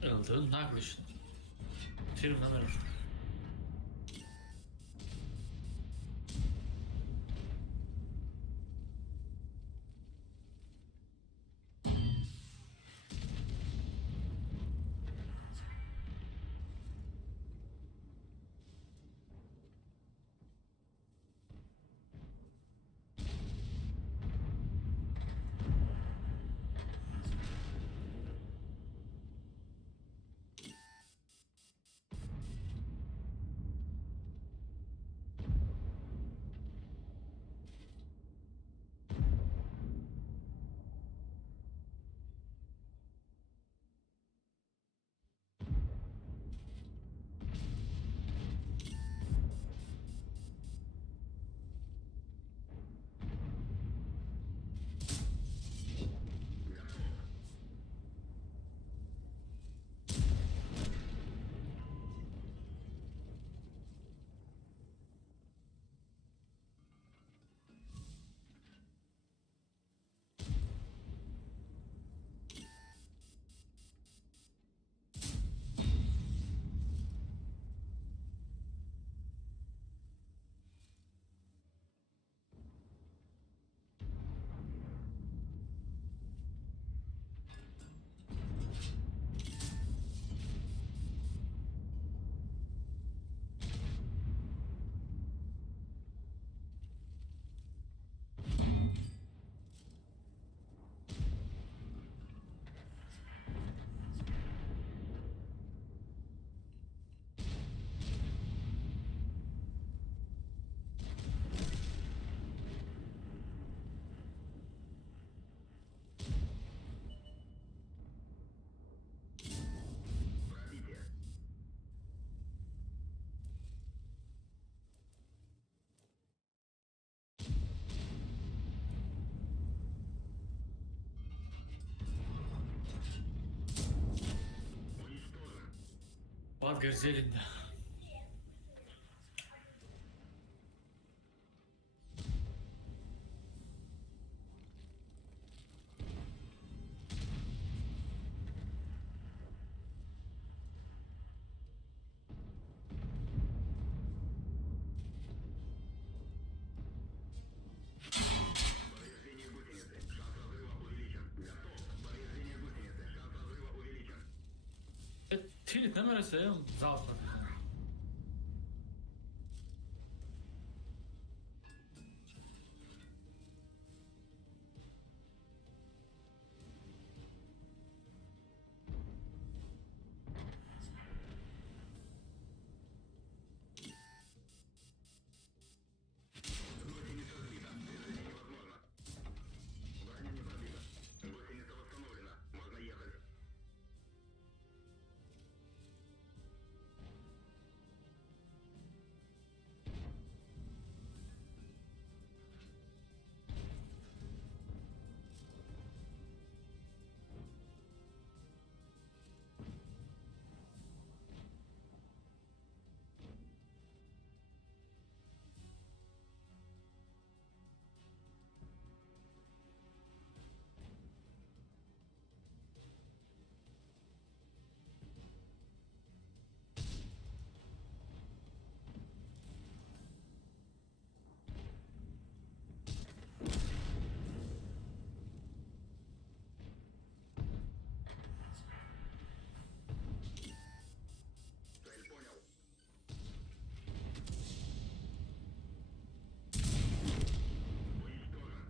Öldü, naglish. Film numarı. Vazgeçti elinde. Повреждение Kilit nemerese ya. Zavk bakın. Броня не пробита. Гусеница восстановлена. Можно ехать. Цель понял. Уничтожен.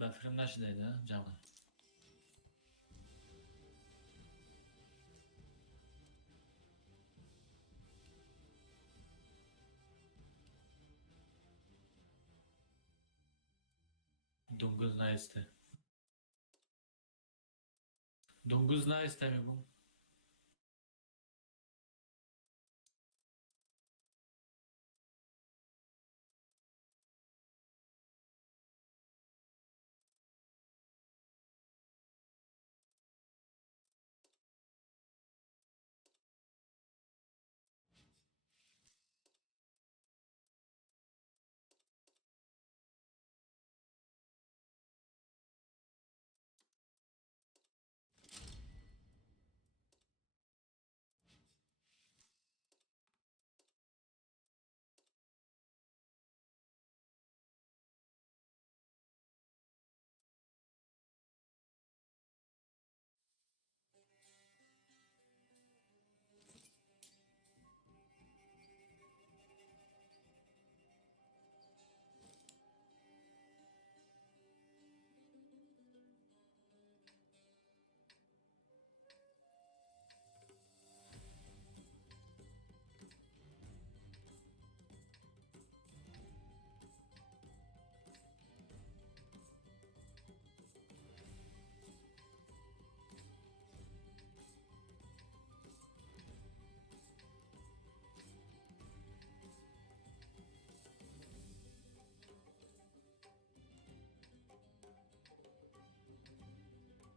Ben film neşideydi ha canım. Dunguz ne iste? Dunguz ne istemiyor bu?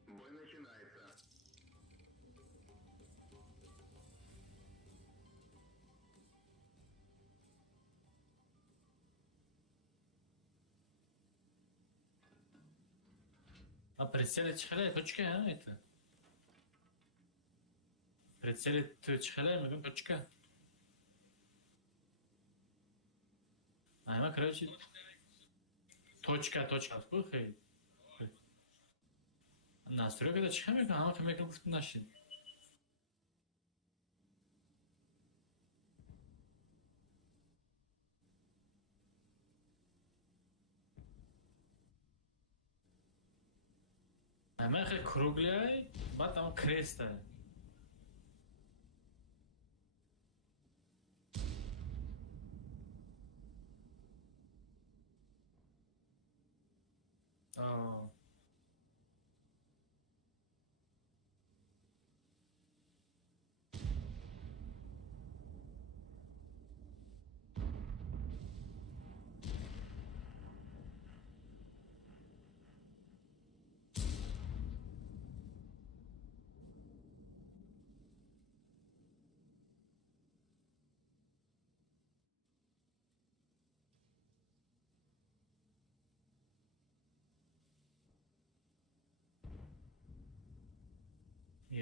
Бой начинается. А прицелить çıkılay точка ha это. Прицелить çıkılay mı? Точка. Ayma короче. Точка. Слухай. Настройка да çıkamıyor ki ama filmek yapıp naşin. Hemen kruгляй, bat ama kresta. Oh.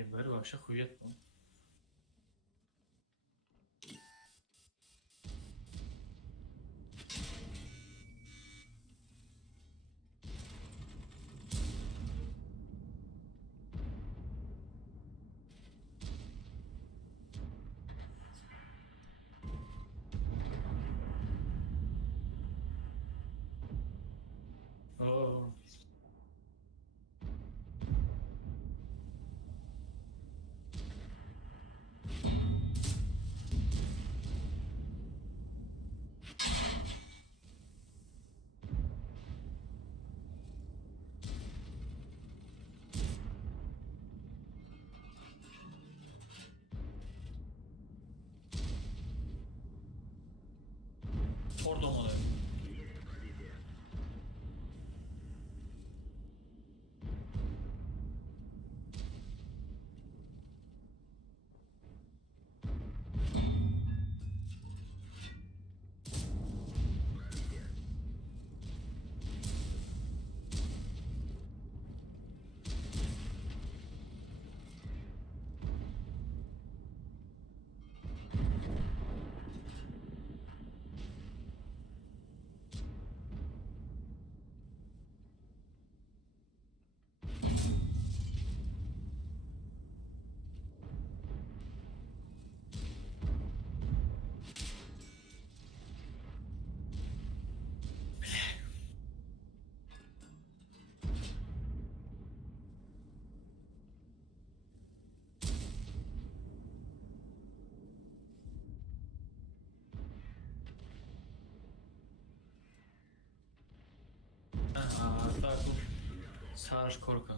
Bari başa kuyet bu. Oo. Orada olmalı. Aha, tak. Sarış korku.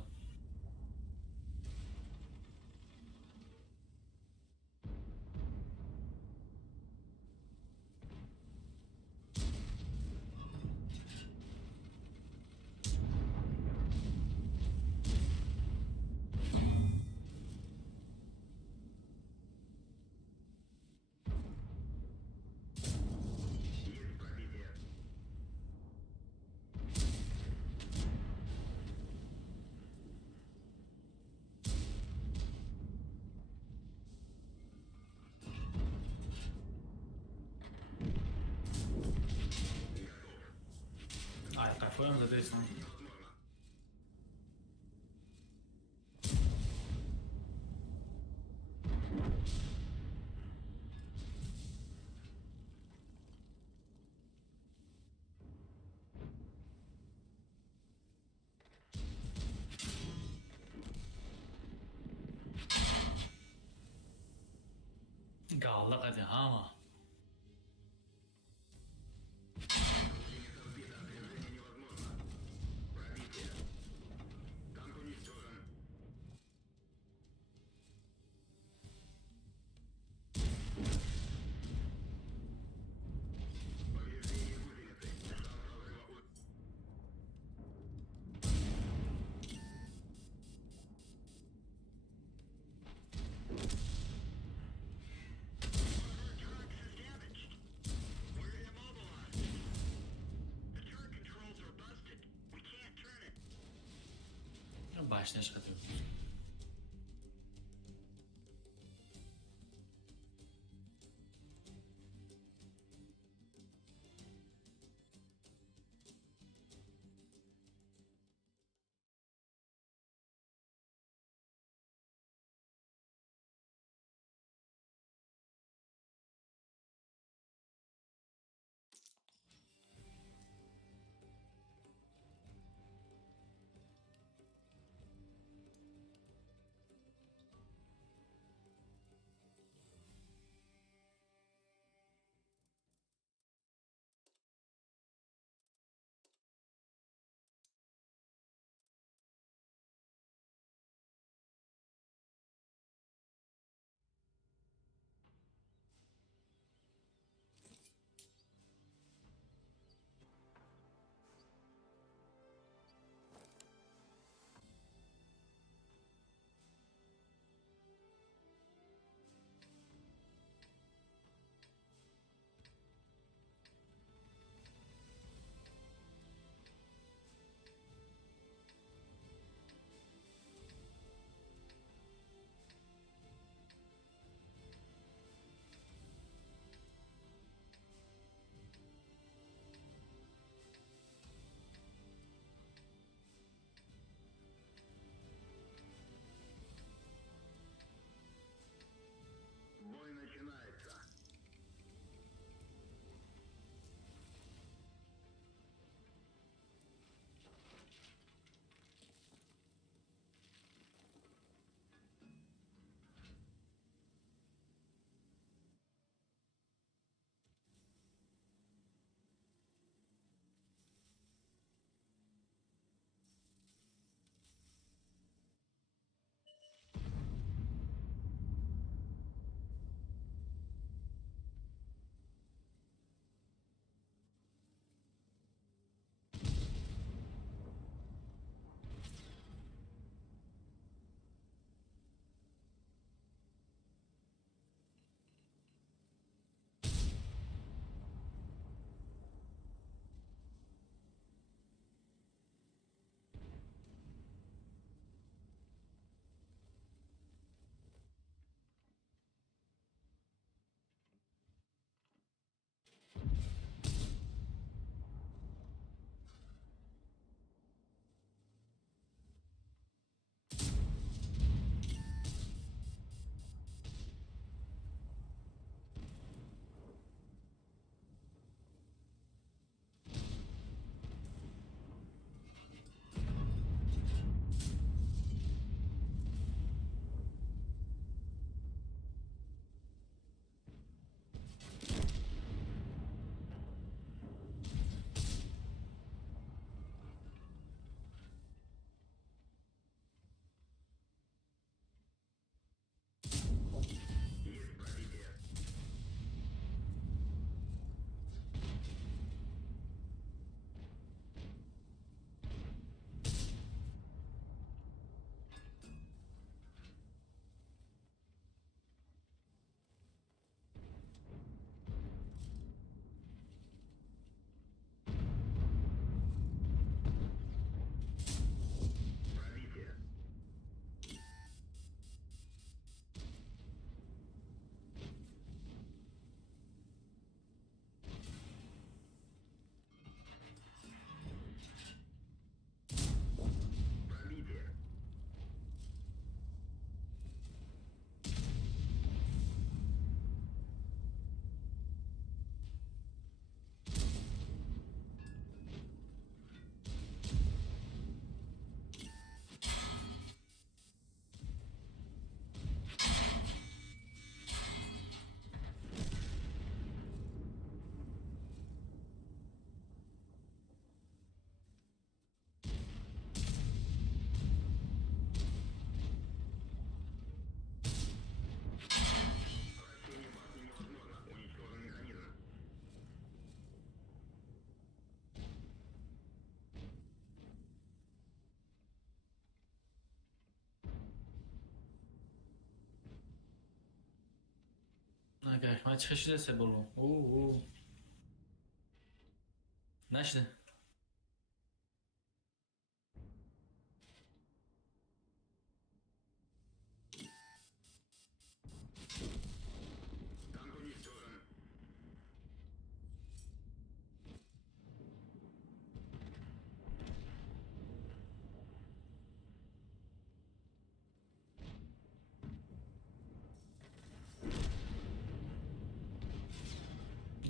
Ay, kafayı mı zadaysan? Gallık hadi ama. Танк уничтожен. Повреждение гусеницы. Шанс разрыва Truck is damaged. We're immobilized. The turret controls are busted. We can't turn it. Başına çıkartıyor. نگه من چه شده سه برو او نشده Танк уничтожен.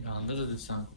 yanında da sen.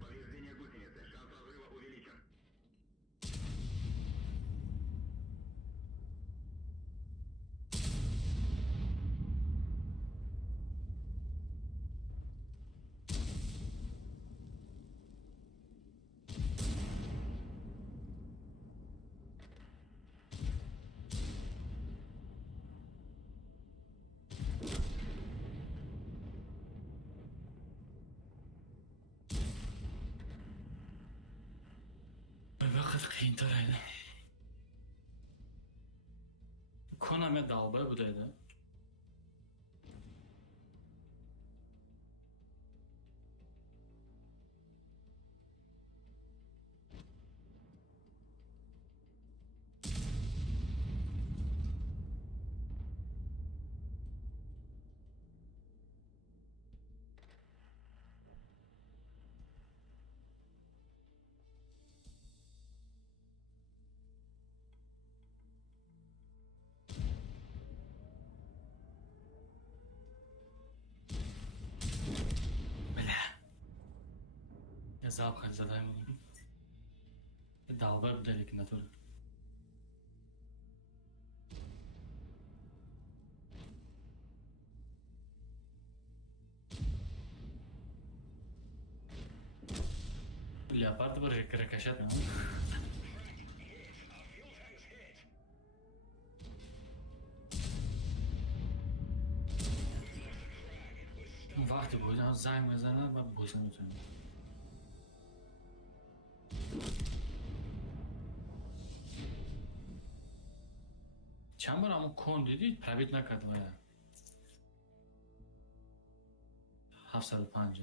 Повреждение гусеницы. Шанс разрыва увеличен. وقت قیمت داره کنم یه دعوه بوده بله یه زب خیلی زده دعوه بوده لیکن نطوره Leopard var ricochet no? وقتی بودم زنگ بزنم و بوسه میتونم چند بار همون کن دیدید پرویت نکرد باید 705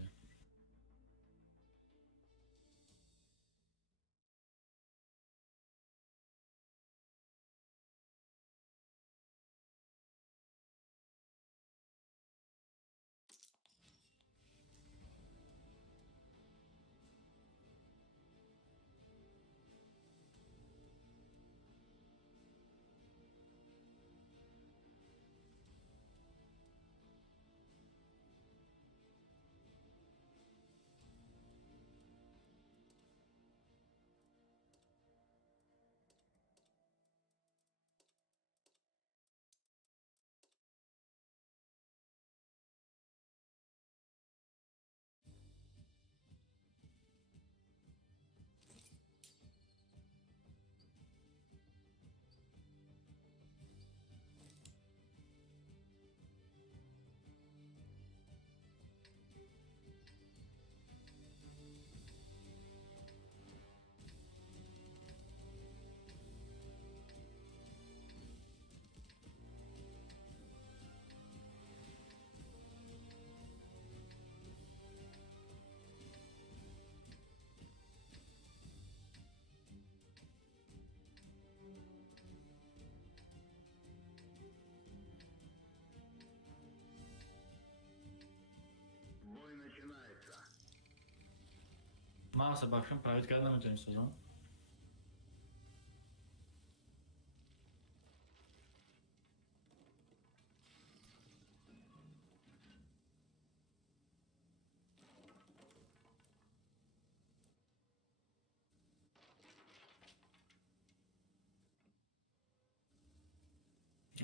من واسه بخشم پرایوت کردم نمیتونیم سازم.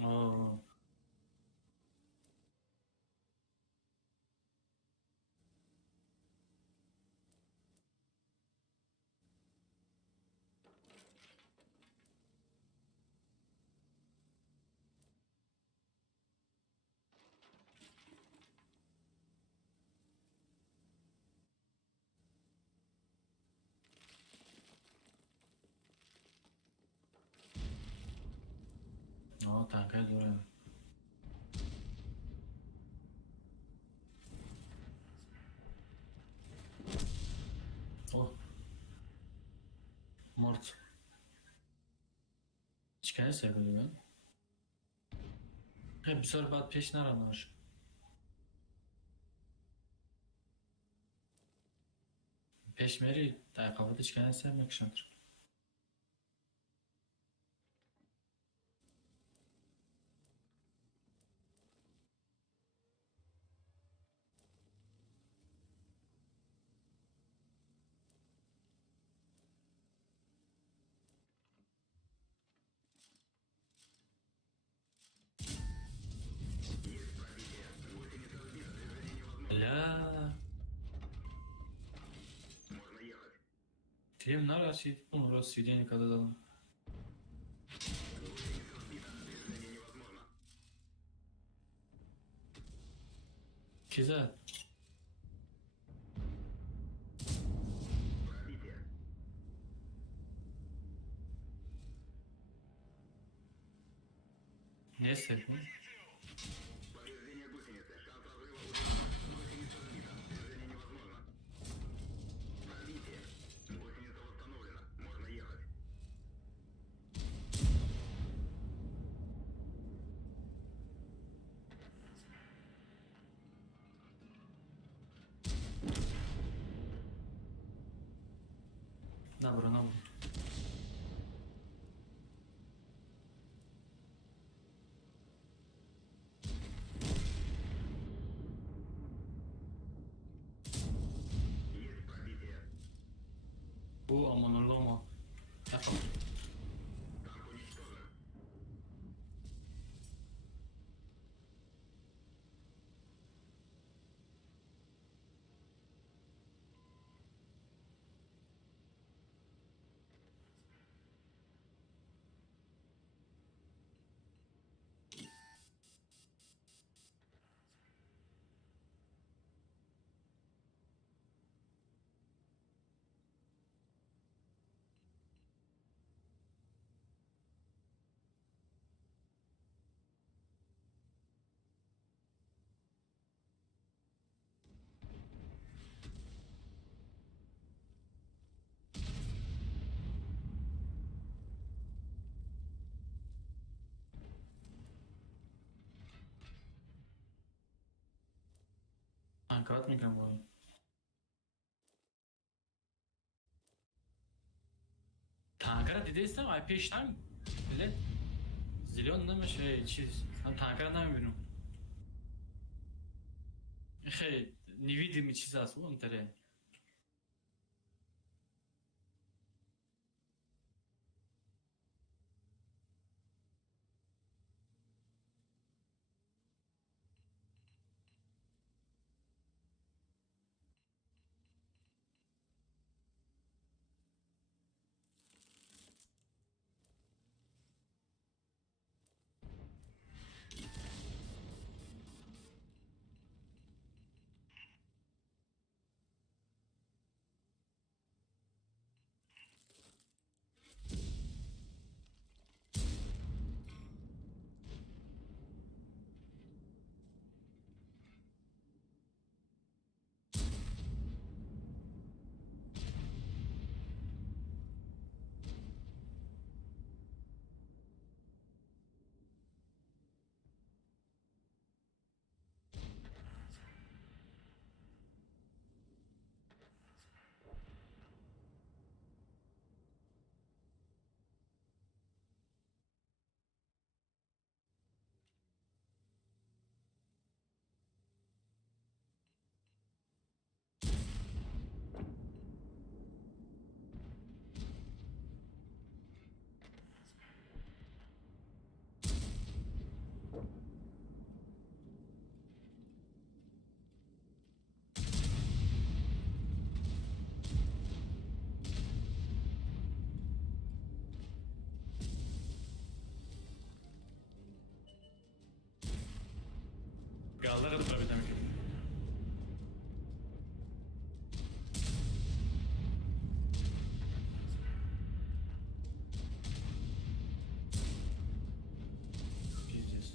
آه. آه تنکه دوره. اوه مرد. چیکار سرگلی ben? Hep bir soru بعد پیش نرانش. پیش میری در قابل چیکار سرمیکشندر. لا. Тем надо сидеть, ну раз сведение когда дал. Киза. Не секунд. Повреждение гусеницы. Шанс разрыва у гусеницы сбита. Движение невозможно. Пробитие. Гусеница восстановлена. Можно ехать. Набро, набро. Есть пробитие. О, aman Allah'ım. Yapalım. Танк уничтожен. Kanka atmayacağım bu oyunu. Tankara dediysem IP işler mi? Öyle. Zilyon değil mi şey çiz. Tam Tankara'dan mı benim? Şey, невидимый çiz aslında oğlum tere. Gallara da tabii demek ki. Pizdes.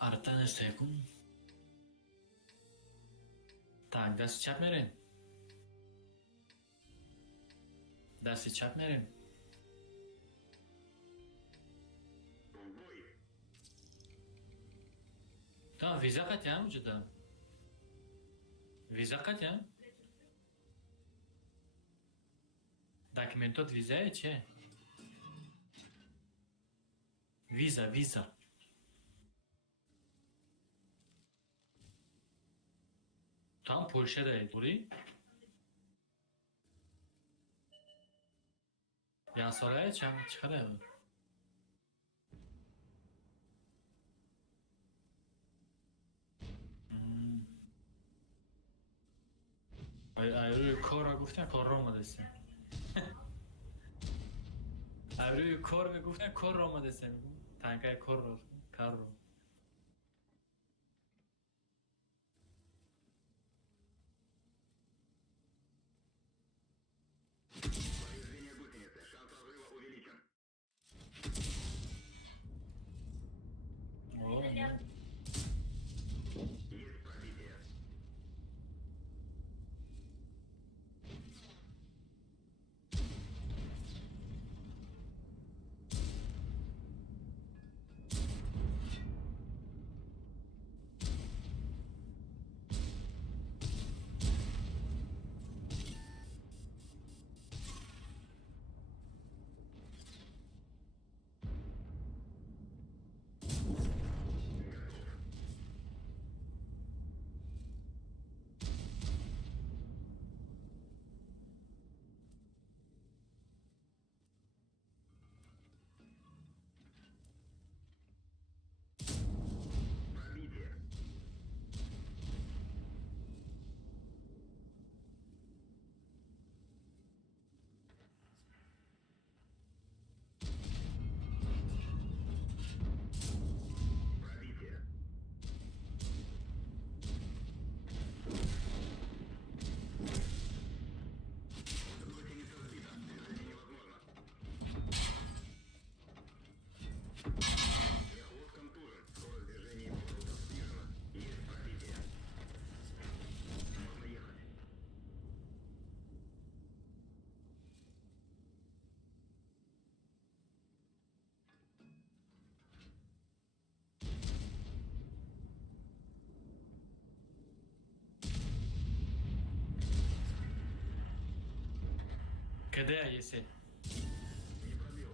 Artan istekum. Tak, dasti çap merin. Dasti çap merin. Tamam, vize kat ya vücuda. Vize kat ya. Documentot vize çe. Viza. Tam Polşa'daydı burayı. Ya saraya çıkar ya. روی کار را گفتن کار را آمده است. روی کار گفتن کار را آمده است. تنکای کار را. Повреждение гусеницы. Шанс разрыва увеличен. Есть пробитие. Пробитие. Пробитие. Гусеница сбита. Движение невозможно. Мехвод контужен. Скорость движения поворота снижена. Есть пробитие. Можно ехать. Каде есе? Не пробил.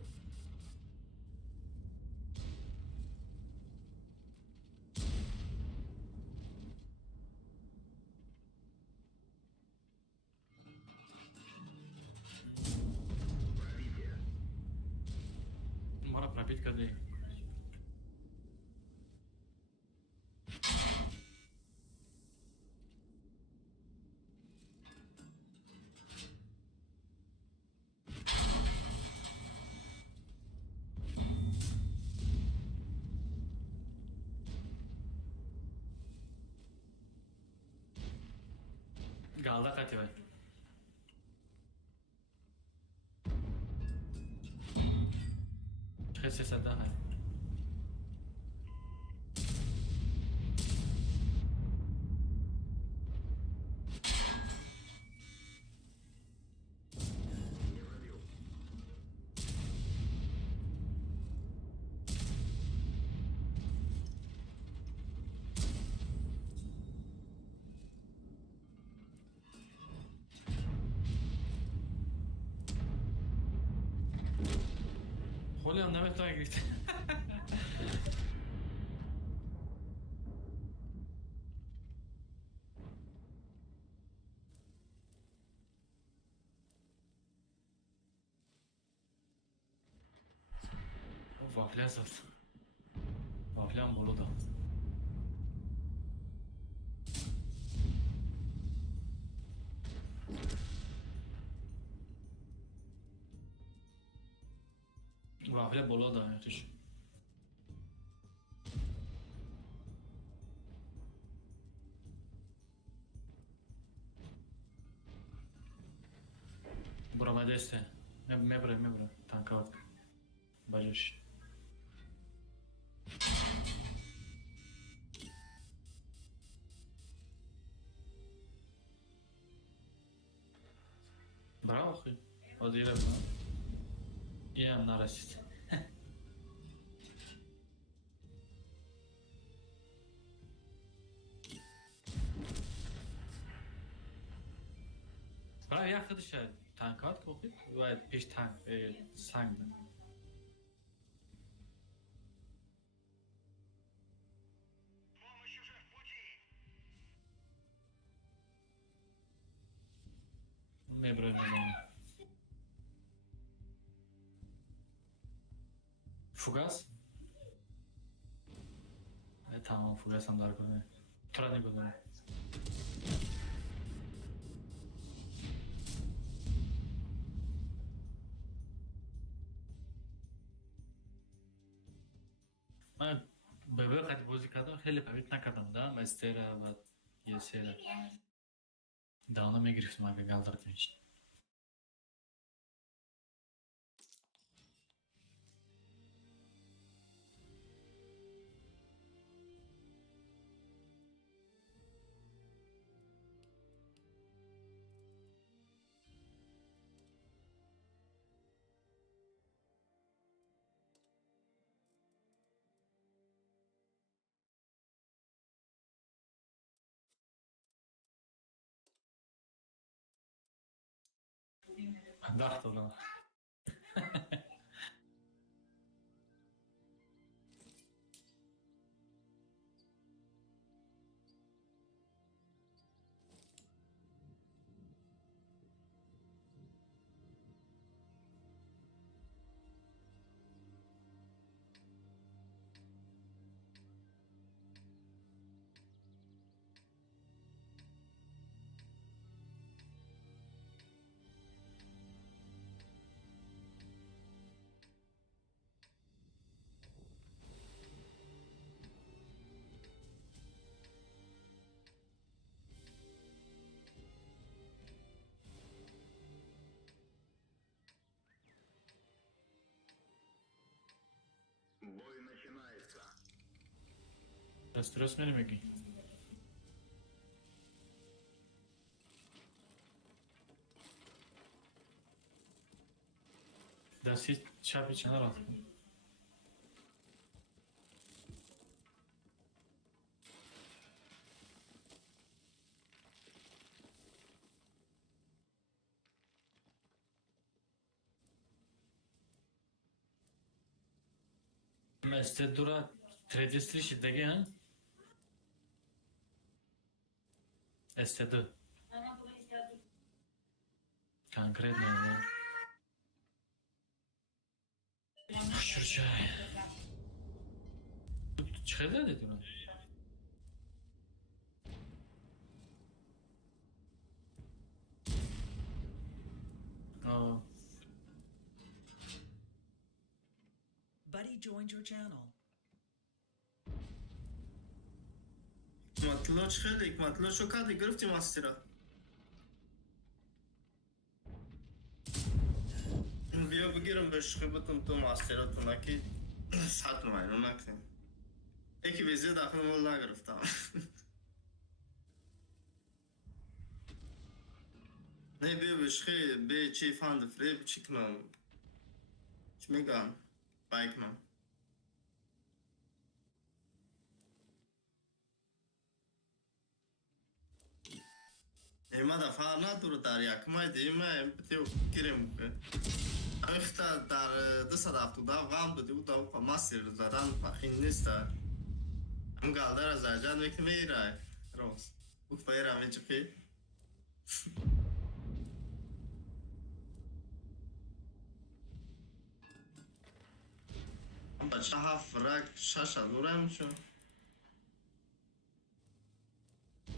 Напитка дай. Galda katıver. Kese sada hay. Хулиан навет так говорит. Вафля зат. Вафлям болу да. Вафля болу да yetiş. Burama deste. Mebra. Tankavat. Bacaş. Bravo, xi. Odira buna. İyam narasit. Bravo, yaxı dışarı. Tankavat kokuyup ve peş tank sangdı. Помощь уже в пути. Mebra. Fugas? Tamam, Fugas andar kone. Trane kone. من به وقت بازی کردم خیلی پویت نکردم دا استره و یه سره دانه میگرفتم اگه گلدرت میشت ضغط ولا Бой начинается. Растрёс мелимеки. Да си чапи чанарат. Este dura 30 şiddege ha? Estedi. Конкретно, да. Şurçay. Çıkardı dedi onu. Aa, Buddy joined your channel. حکمتالله چه خیلی حکمتالله چو کردی گرفتی ماستیرا بیا بگیرم به شخی بتون تو ماستیراتون اکی 100 نمایی نکنیم یکی ویزی داخل مول نگرفتم نه بیا به شخی بیا چی فاند فریب چی کنم چی میگم بای کنم ایما دفعه نداره در یک ماه دیمه امپتیو گیریم که امیختا در 270 غام بودی بود و ماسیر زدن پخین نیست هم گالدر از اجان وقتی میره روز بک بایر همه چپی بچه ها فرق شش دوره همشون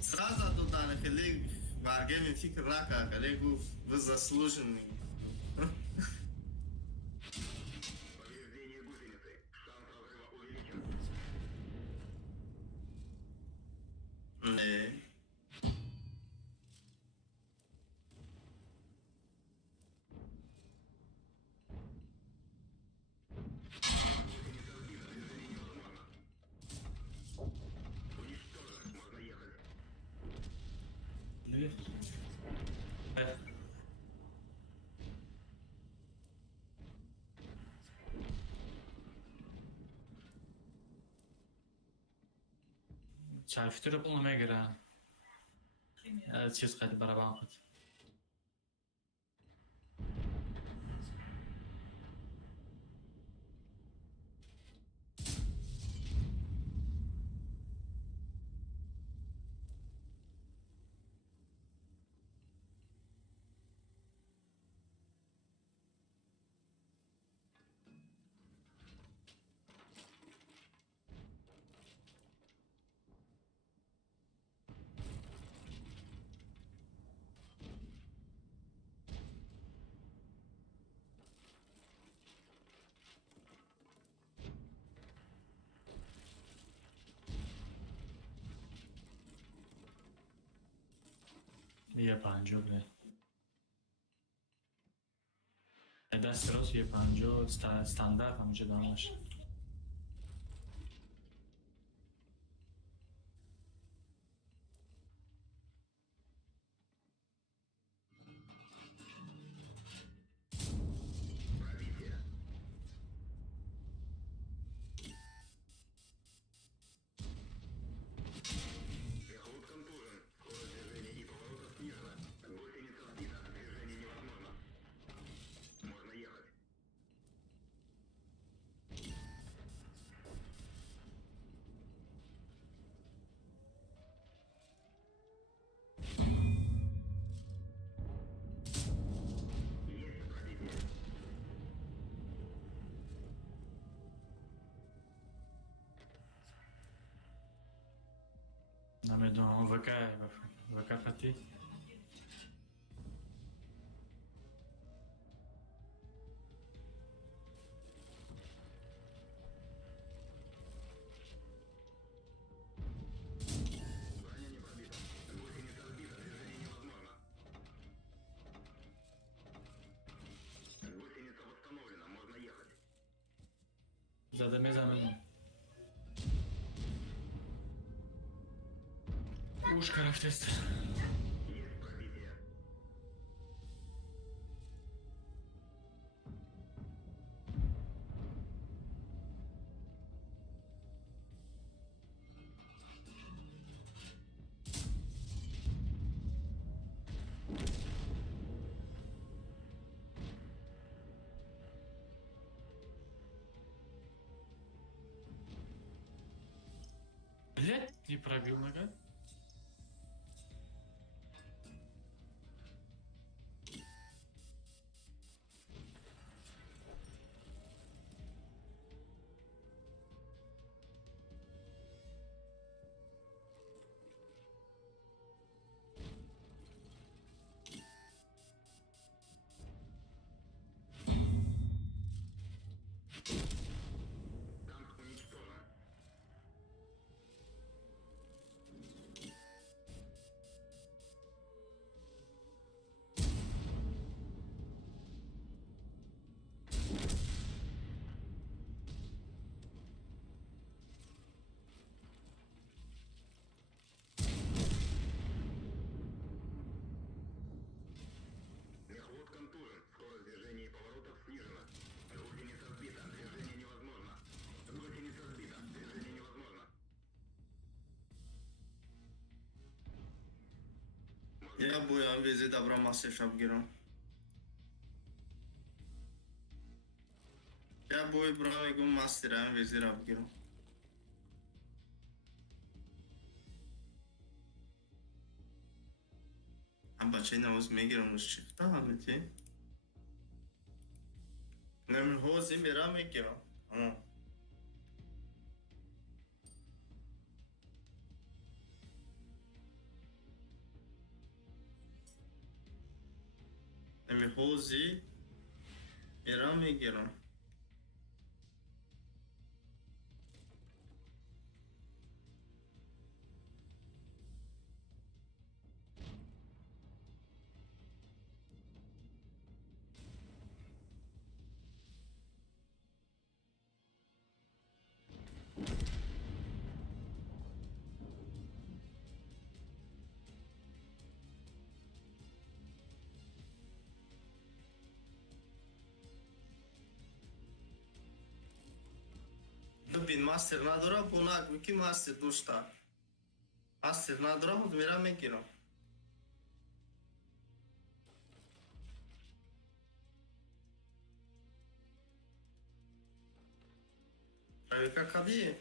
сразу туда нахили варгами фиг рака коллегу вы заслуженный Повреждение гусеницы. Шанс разрыва увеличен. не Уничтожено. Можно ехать. ne? Evet. شايف ترى والله ما يقرا تشيز قاعد برا باخذ یه پنجاه به دست راست یه پنجاه استاندارد همونجا دامش Пробитие. Пехот контужен. Скорость движения и поворотов снижена. Гусеница сбита. Движение невозможно. Можно ехать. Есть пробитие. نمیدونم وکا خطی Броня не пробита. Гусеница сбита. Движение невозможно. Гусеница восстановлена. Можно ехать. زده میزنم Ушко رفته است Есть пробитие. Блять, не пробил нога. Я боям вези добра мастер шаб гирам. Я бой брам егу мастерам вези раб гирам. هم بچه نواز میگیرمش چیخته همه نمی حوزی میرم میگیرم نمی حوزی میرم میگیرم ببین ماستر نداره بونک میکی ماستر دوستا ماستر نداره خود میرم میگیرم رویکا کدی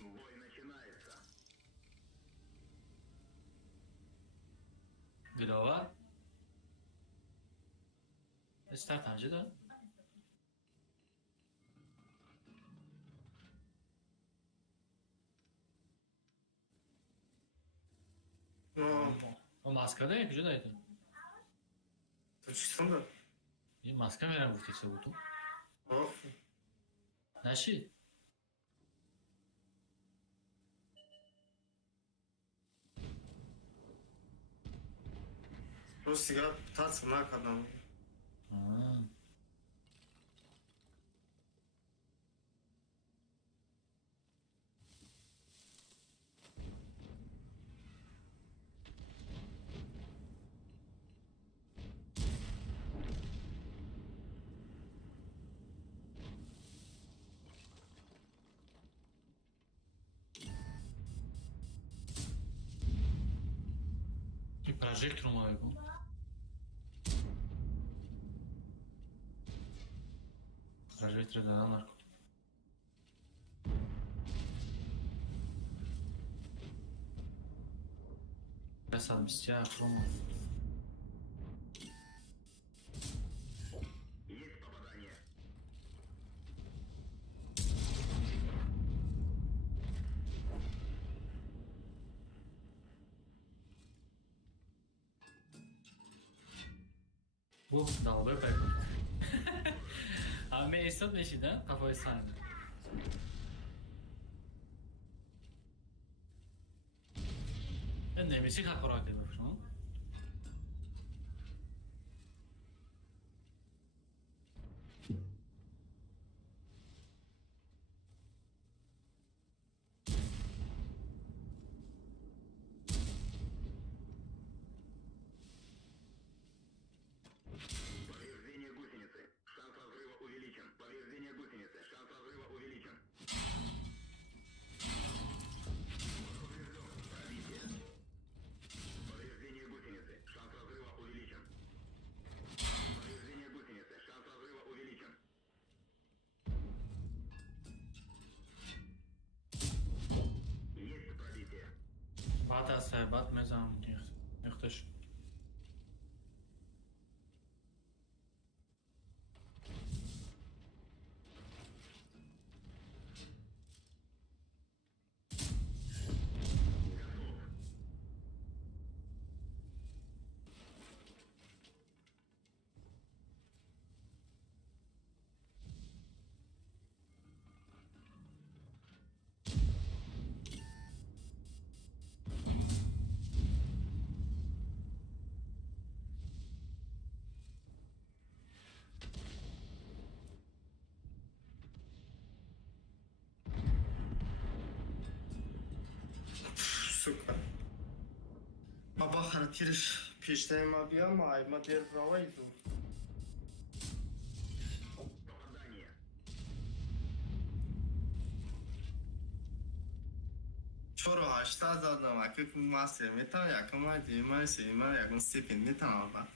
Бой начинается. دلاور استارت همجه داد Ну, O Moskvada kujadaydi? Turkistonda. Moskva meren gufti chه budu. Yo'q. Nashi? Rusiyaga tasma kadam. Ha. I projektor małego. Projektor da narko. Красавец, мстя, хрома. Есть попадание. Bu dalga pekon. Abi Esad Meşi'den kafayı sardı. Ben de müzik hakarak ediyorum. Повреждение гусеницы. Шанс разрыва увеличен. Повреждение гусеницы. Шанс разрыва увеличен. Поврежден. Пробитие. Повреждение гусеницы. Шанс разрыва увеличен. Повреждение гусеницы. Шанс разрыва увеличен. Есть пробитие. بعد از صحبت مزم اختش. Сука. Баба характириш пештайма биама, айма дер правайду. Попадание. Чоро 80 дадам, аки масе метан, якама дима сема, якун степен метан аба.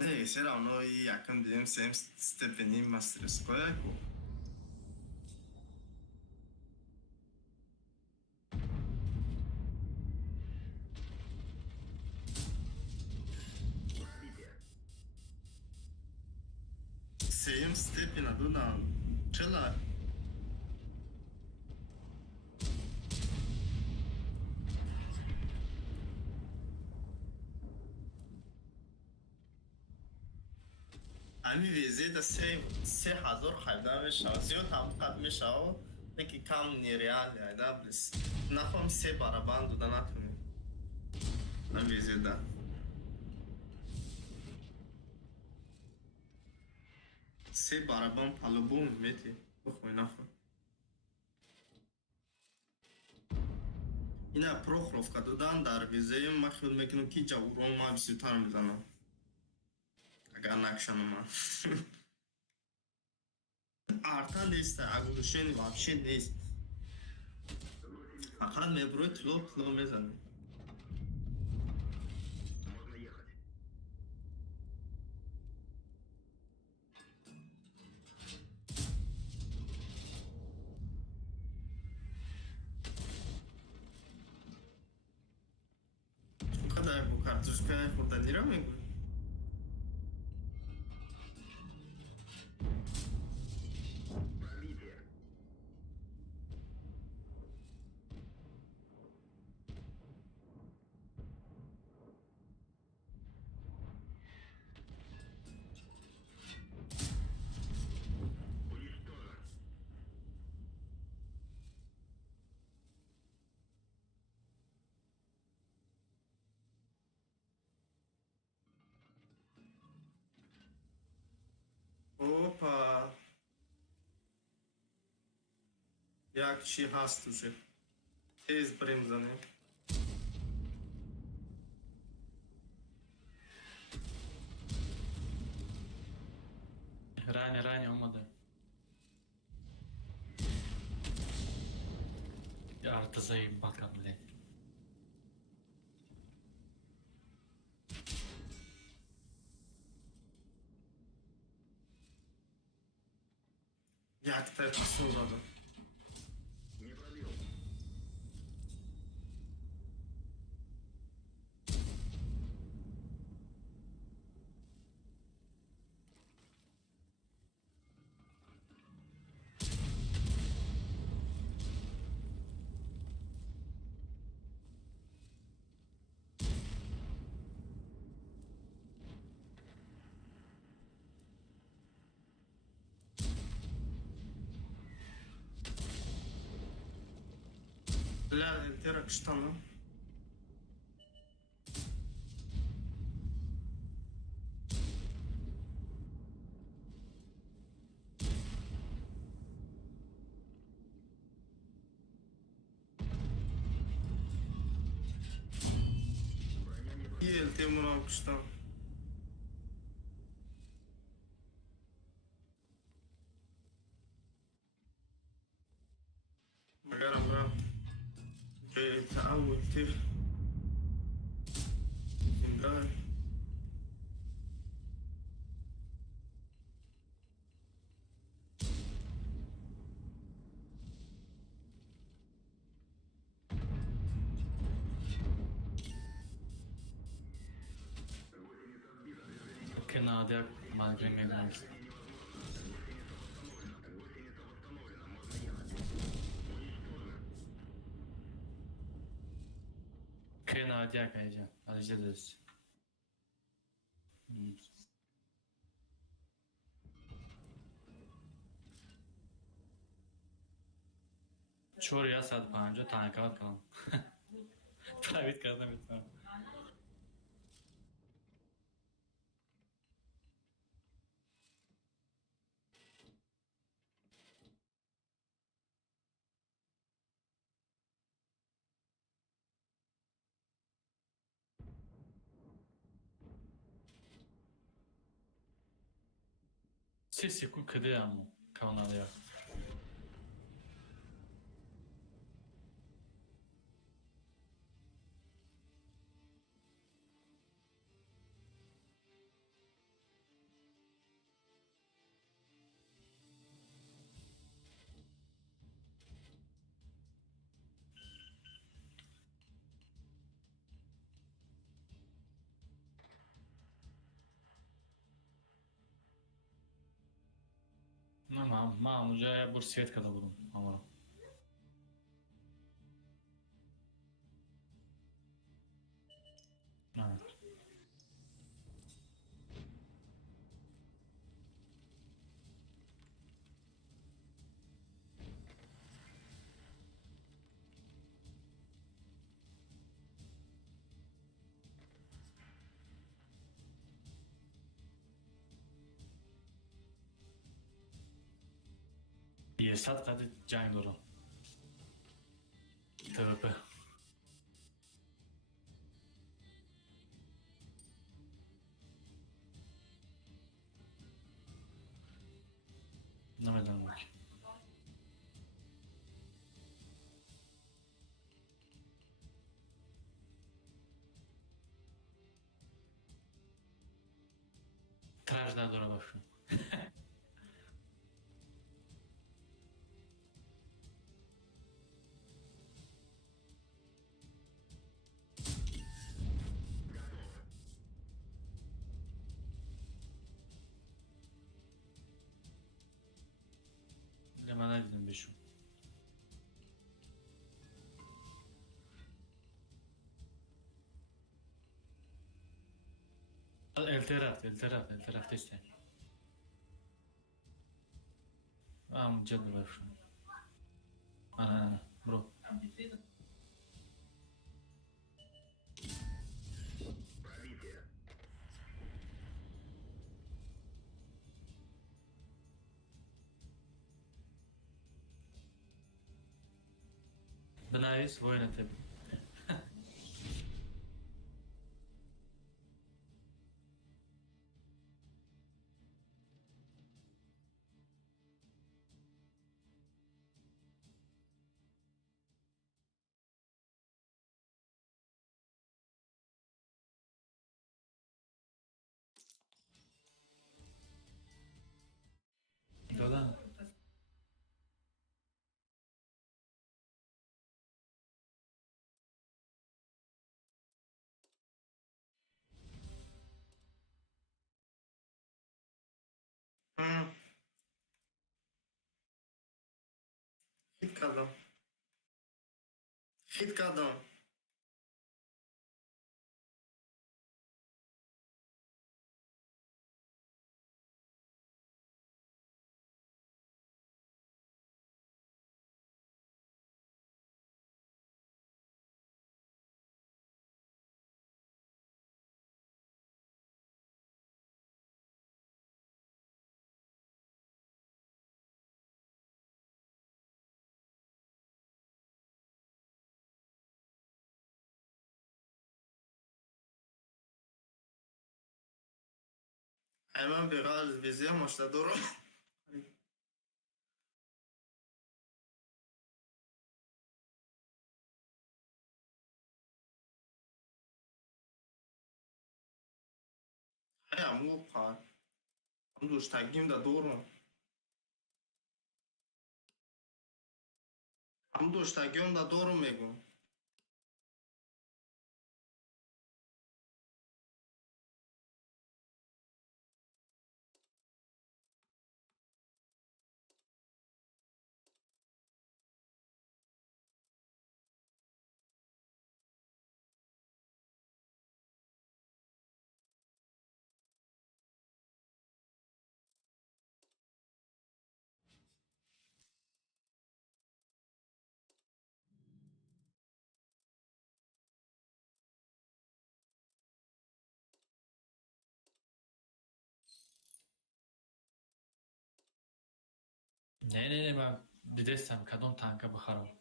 Ne, все равно и якын дем сем степени мастерская ку. Пробитие. Same stepena dudan. Чела. Ami vize da se hazır hayda ve şahsiyo tam kadme şao. Peki kam nereal ya da blis. Nafam se baraban dudan atmıyor. Ami vize da. Se baraban palubum meti. Bukhoy nafam. Yine Prokhrovka dudan dar vizeyim makhul mekinu ki jawron ma bisutan bizanam. Agan akşamıma. Artan değilse, aguluşen вообще değil. Fakat mebru tlo mezanı. Можно ехать. Bu kadar bu kartuşka burada lira mı? Пробитие. یک چی هست توشه تیز بریم زنیم رانی اومده یا ارتزایی bakalım. یک دقیقه سون زدم Не пробил. لا الترك شطنا iyi التيمون alkıştan مقارن بقى تعود كيف زندان Канадя, Мальгрим Мегнус. Канадя, конечно, а здесь. چور یا 150 تنکات کنم تعویض کردم میتونم سی سکون کده همون کانالیا نه من اونجا بورسیت کرده بودم اما نه یه 100 قد جنگ دارم TVP نمیدونم بکی ترج نداره باشون من ندیدم بشون الترافت تستن جد باشون انا برو Пробитие. بنویس وینت. دادم. خیت کردم. خیت کردم. من بغیر ویزی مشت دارم. همو پار. هم دوش تگیم دا دارم. هم دوش تگیم دا دارم میگم. نه من دیدستم کدوم تانکه بخرم.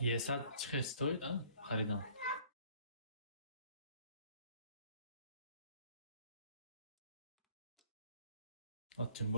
یه ساعت چه استوید خریدم. تیم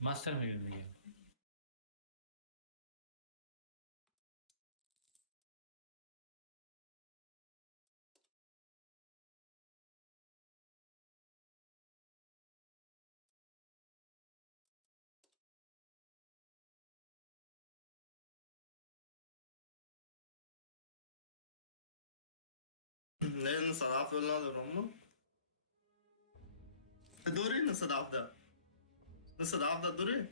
ماستر میگه دیگه. نه صدف دل ندارم دوری نه صدف ده نه صدف ده دوری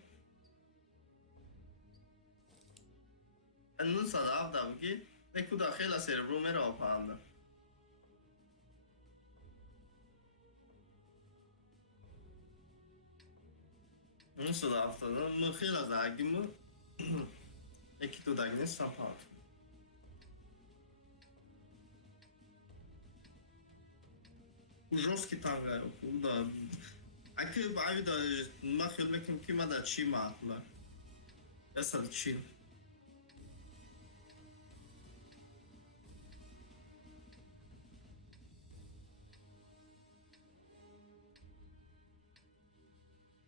نه صدف ده بگی نکو داخل سربرو میره آپانده نه صدف ده من خیلی از اگیمو یکی تو دگ نیستم پاک жесткий танго, да. А que a vida mais eu vejo que me dá chima, lá. Essa de chim.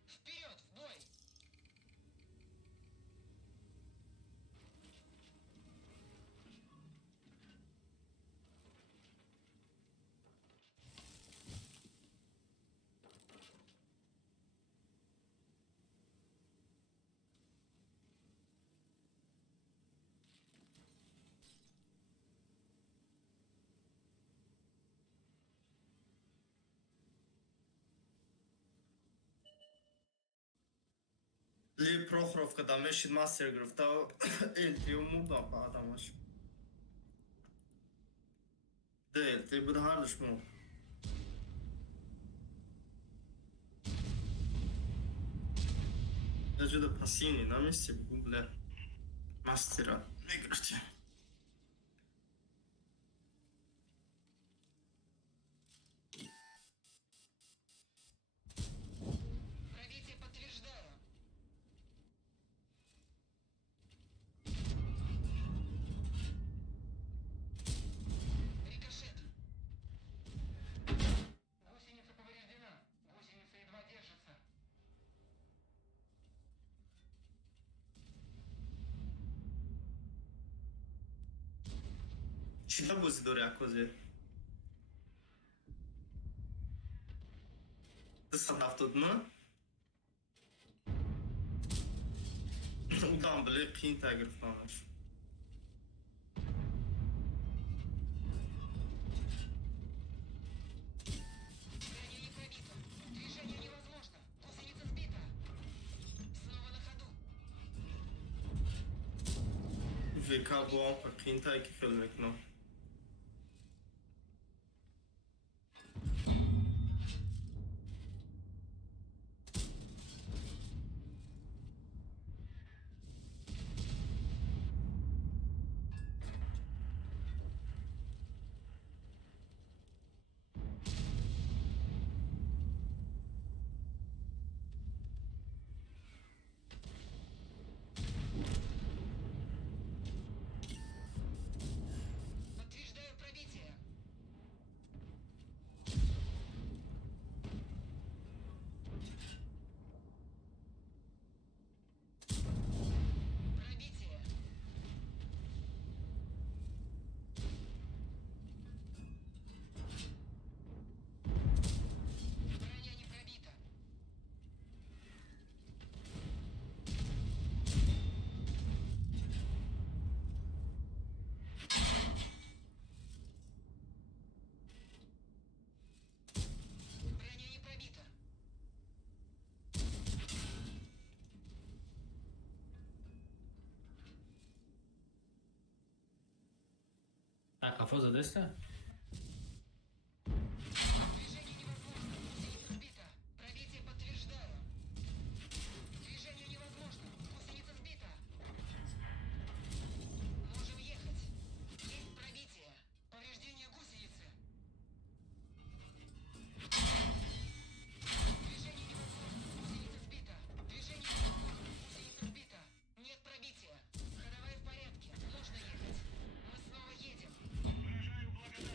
Вперед, в бой! Ли Прохоров, когда мешит мастер графта, ты умудно падамаш. Да, ты будешь хардиш му. Я же до пассивный на месте бля мастера играть. Пробитие подтверждаю. Рикошет. Гусеница повреждена. Гусеница едва держится. Чита бузи дори акозе. Ты садав тут, ну? Удам, бля, пин тагер фанаш. Здание не пробито. Движение невозможно. Гусеница сбита. Снова на ходу. Vika bu an pin tagir filmek no. Подтверждаю пробитие. Пробитие. Броня не пробита. Броня не пробита. Так, а фоза десте? Движение невозможно. Гусеница сбита. Пробитие подтверждаю. Движение невозможно. Гусеница сбита. Можем ехать. Есть пробитие. Повреждение гусеницы. Движение невозможно. Гусеница сбита. Движение невозможно. Гусеница сбита. Нет пробития. Ходовая в порядке. Можно ехать. Мы снова едем. Выражаю благодарность.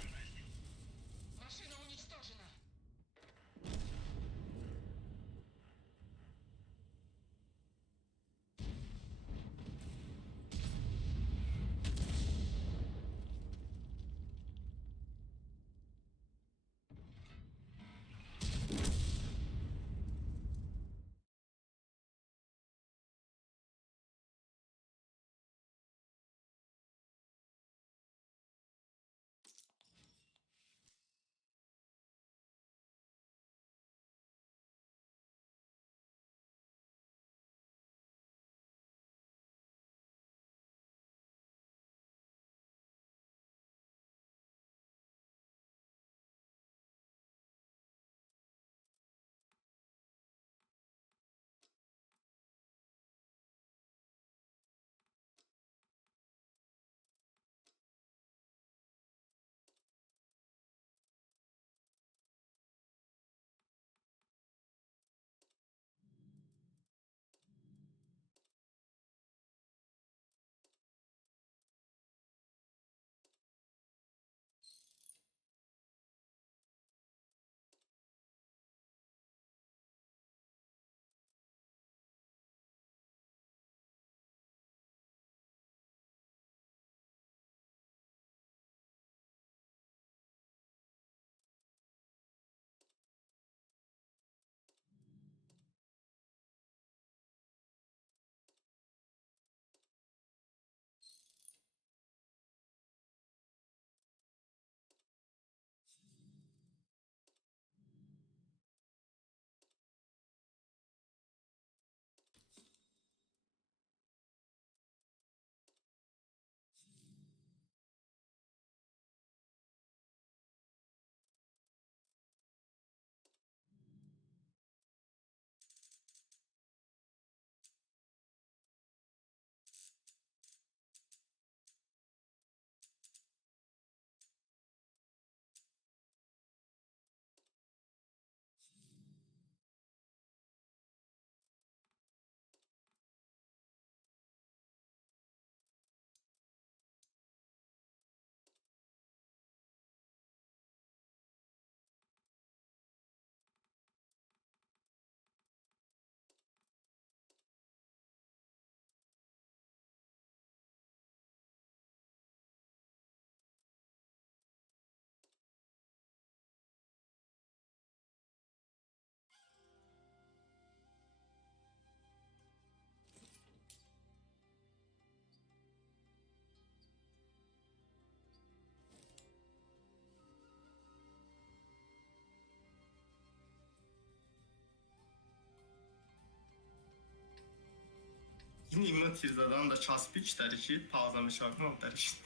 نیمه تیر زدن در چسبیچ درشید پاوزه میشاکنم درشید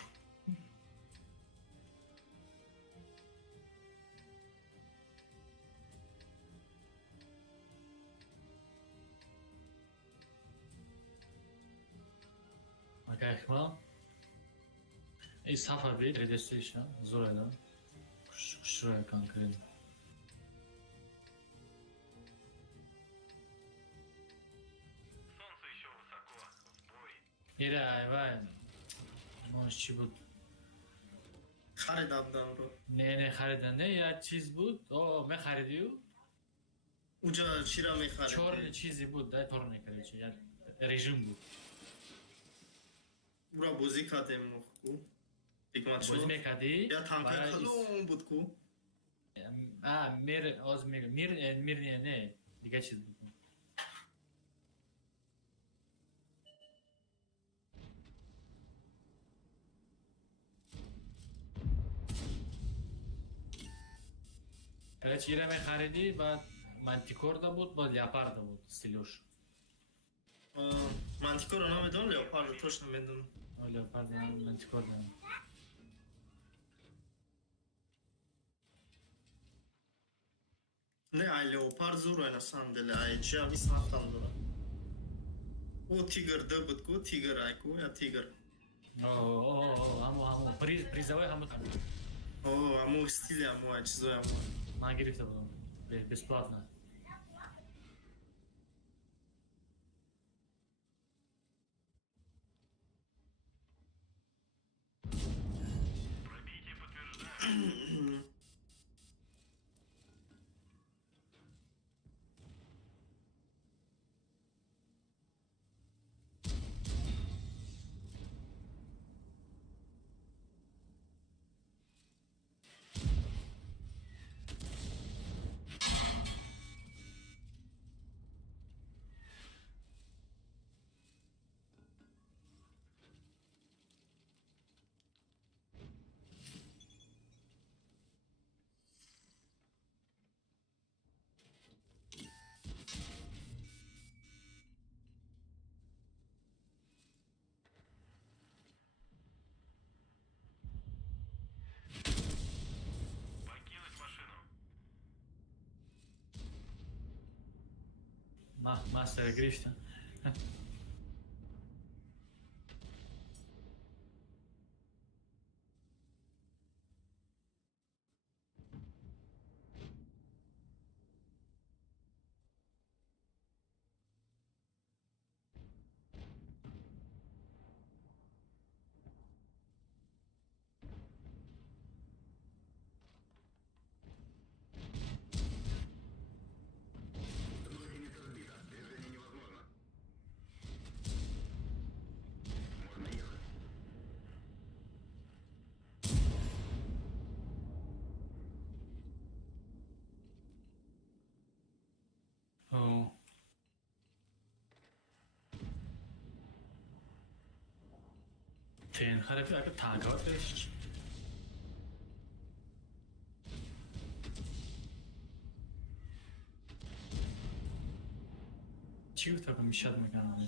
Окей, хвала. И сафа бит, редестейшн, зора. Шура конкретно. Солнце еще высоко. В бой. Ире айвай. Мош чи буд? خریدم دم رو Не хариданда як чиз буд? О, мехаридию? اونجا چی را میخرید؟ Чорни чизи буд, дай торне короче, як режим буд. او را بازی کردیم کو حکمت شد Боз мекади? یا تنکه کدوم بود کو мир оз мир не, дига чиз буд. Короче, ире мехариди, баъд мантикор да буд, баъд леопард да буд, стилёш. منطقه رو نمیدونم لیوپارد رو توش نمیدونم Leopard da, manticor da. نه ای لیوپارد زور اینا سندله ای چی همی ساختم داره او تیگر ده بود کو تیگر ای کو یا تیگر Ҳамо призовой ҳамо там. او امو استیلی امو ای چیزای امو Ман гирифта будам. Бесплатно. Пробитие подтверждаю. Покинуть машину. Мастер грифта. Логиница сбита. Движение невозможно. Можно ехать. О. Ten харакter ака танкават бериш. Чӣ гуфта мишад мекунам?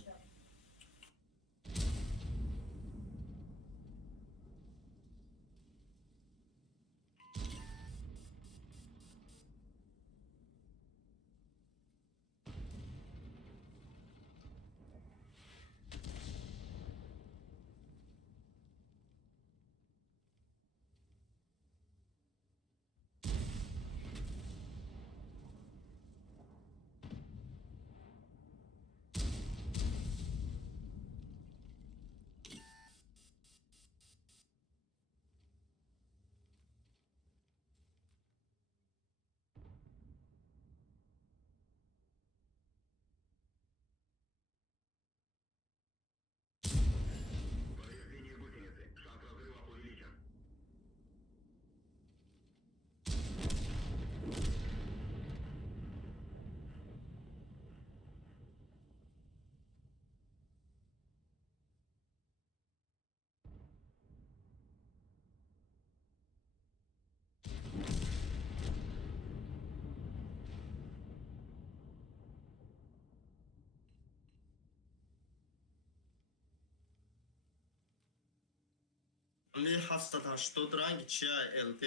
Li 780 رنگ چیه LT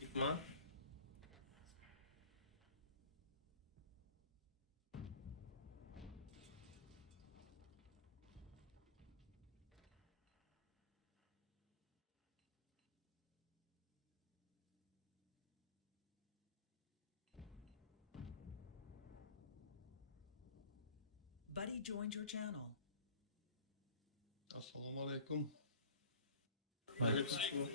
Hikmat Buddy joined your channel. Assalomu alaykum. Aleykümselam.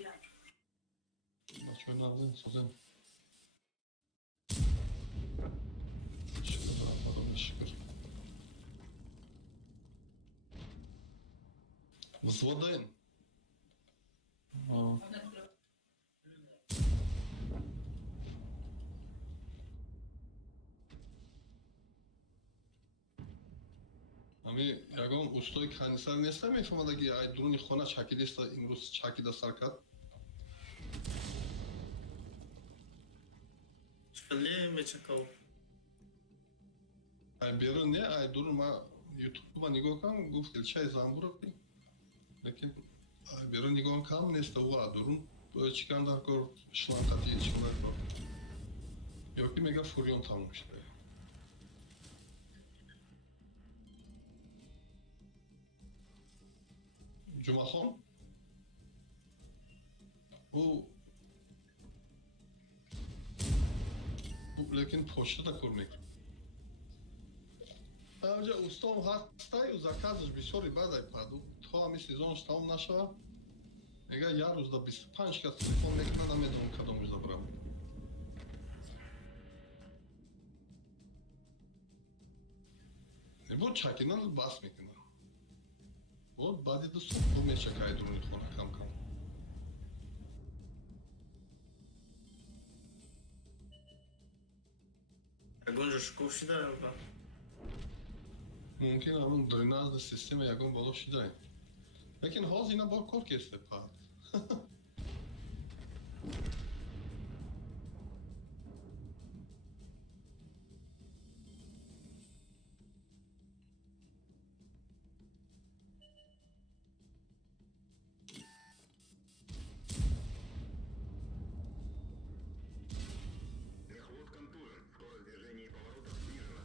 Naçönalın sözüm. Şükür Allah'a şükür. Взводим. O. Ами ягон устои канисар нестам мефҳамадаги ай дуруни хона чакидиста имрӯз чакида сар кард. Шкали мечакав. Ай берун не ай дурун ма ютуб нигоҳ кардам гуфт илчаи замбур. Лекин ай берун нигоҳ кардам неста ва дурун чикандар кор шланкати чилар кор. Ёки мега фурён тамом шуда. Ҷумахон лекин почта кор мекунад. Авҷа устом ҳастаю заказаш бисёри бадай паду то ҳами сезонш тамом нашава мега як рӯзда 25 кас телефон мекунад намедонам кадом рӯза барам. Буд чакидан бас мекунад. Вот баъди 2 соат ду мечакай дуруни хона кам-кам. Ягон ҷо шукуф шуда ба. Мумкин ҳамон дренажи система ягон боло шудаем. Лекин ҳозир ина бор кор кесте пад. Захват контужен. Скорость движения и поворотов снижена.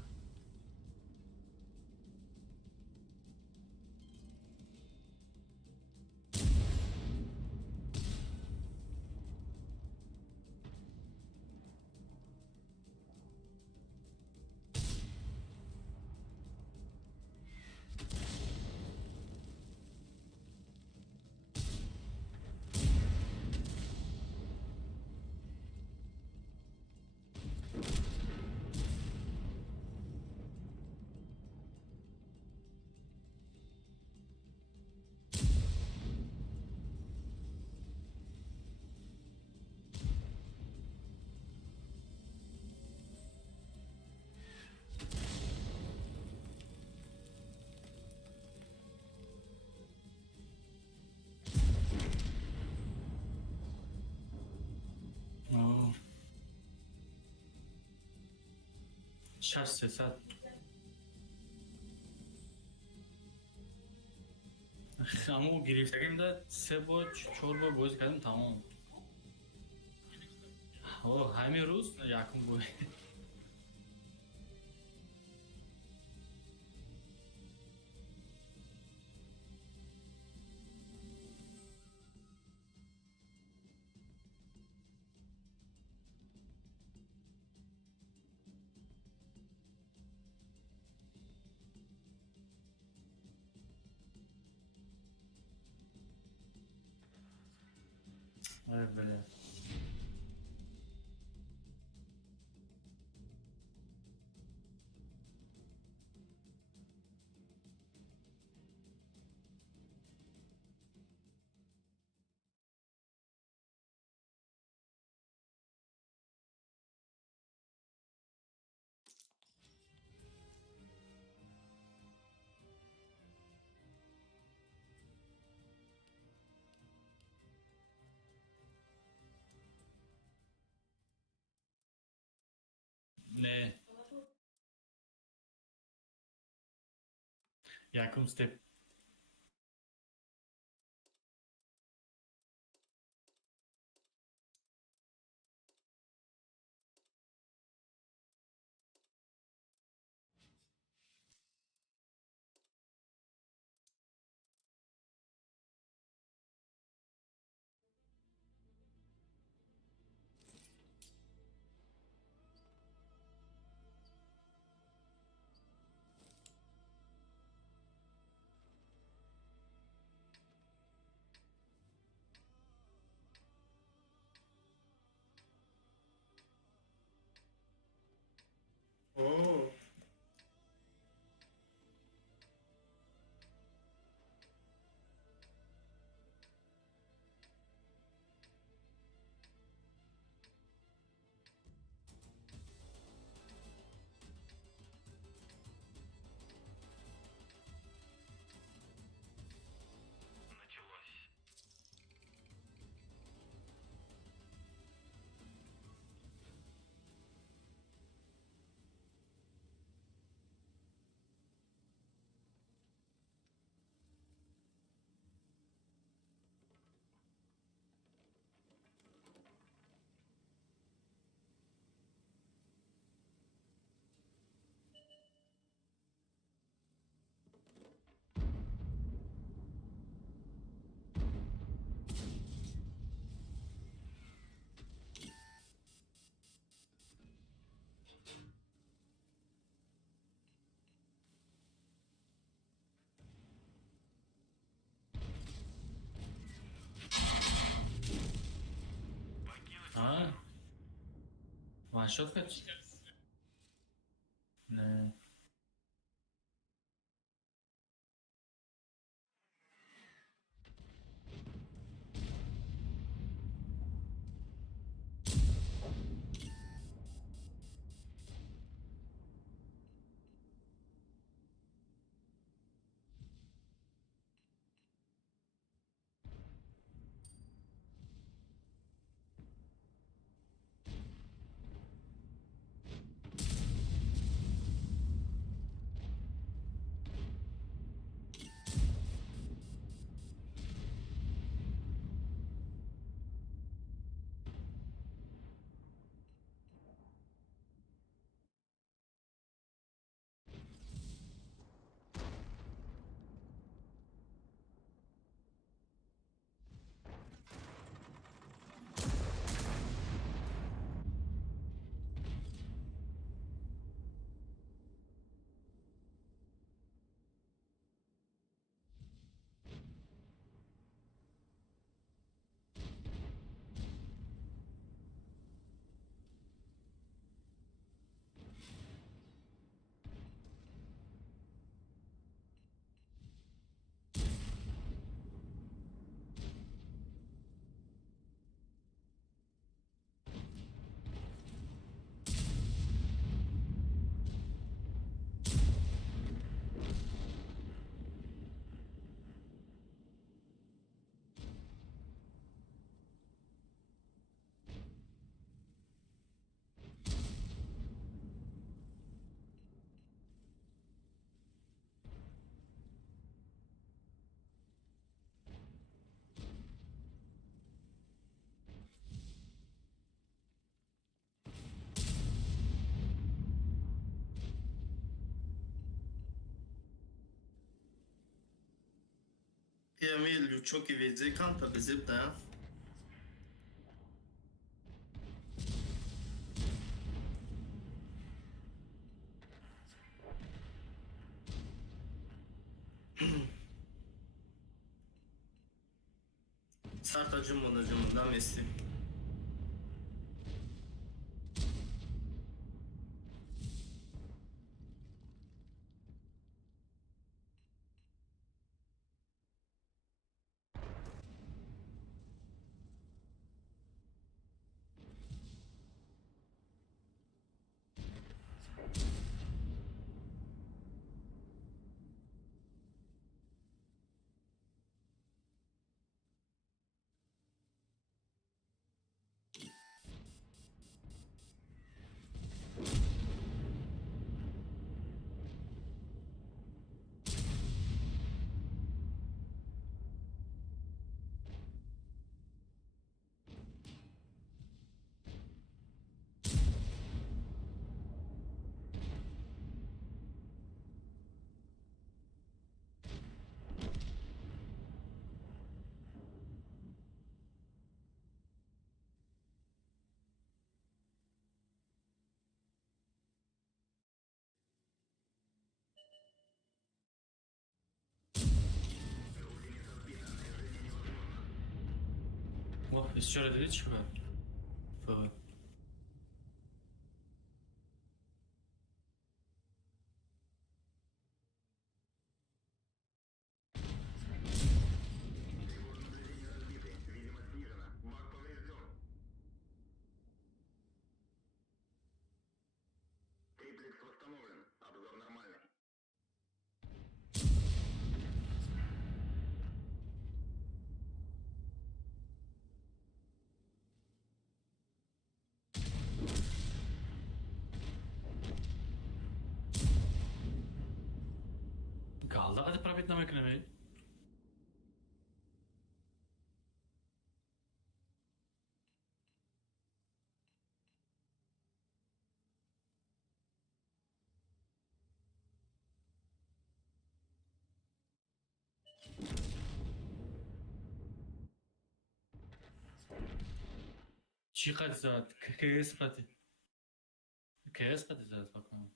O. 600. Аммо гирифтагимда 3 бор 4 бор бозӣ кардем тамом. О, ҳамин рӯз якум бор. Ай, бля. Яким степ. Oo. Началось. Ha? One shot kaç? Ne? Emil çok iyi verecek kanta bizim de. Sert acımından Messi. استشاره دیدی چی بود؟ فقط Видимо, снижено. Бак поврежден. Триплекс восстановлен. Обзор нормальный. Kaldı hadi probit na meknemi. چی قد زد؟ کیس قدی. کیس قدی زد بکنم.